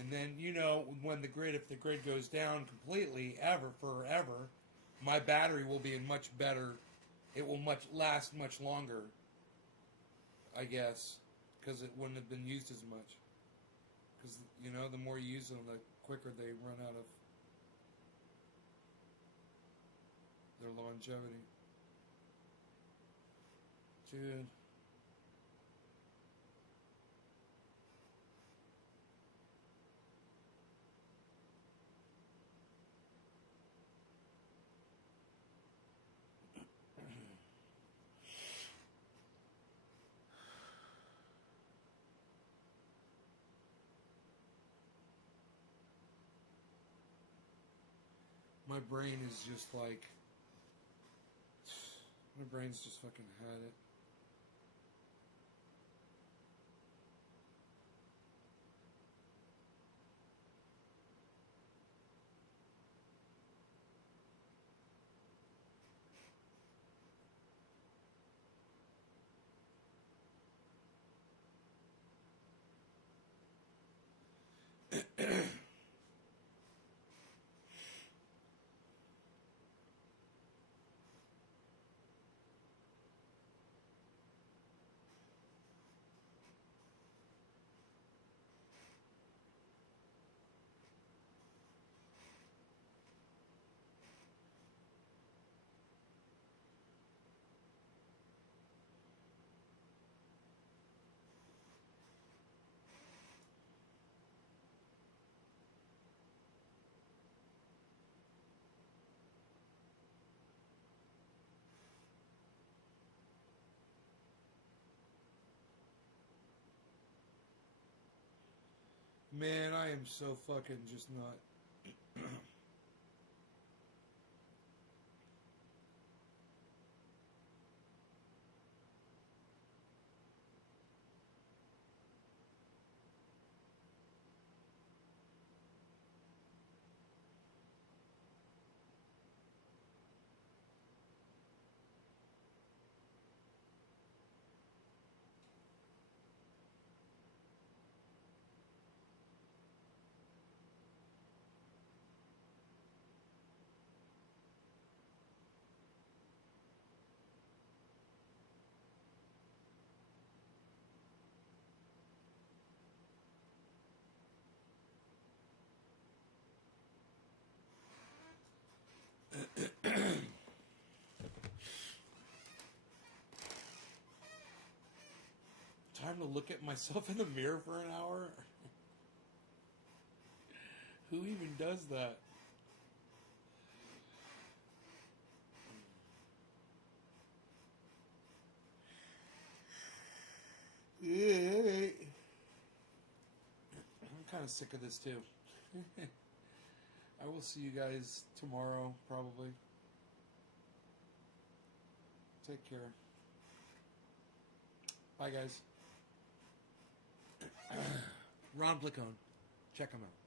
And then, you know, when if the grid goes down completely, forever, my battery will be in much better, it will last much longer, I guess, because it wouldn't have been used as much. Because, you know, the more you use them, the quicker they run out of their longevity. Dude. My brain is just like, my brain's just fucking had it. Man, I am so fucking just not. time to look at myself in the mirror for an hour? Who even does that? Yeah. I'm kind of sick of this too. I will see you guys tomorrow, probably. Take care. Bye, guys. Ron Placone. Check him out.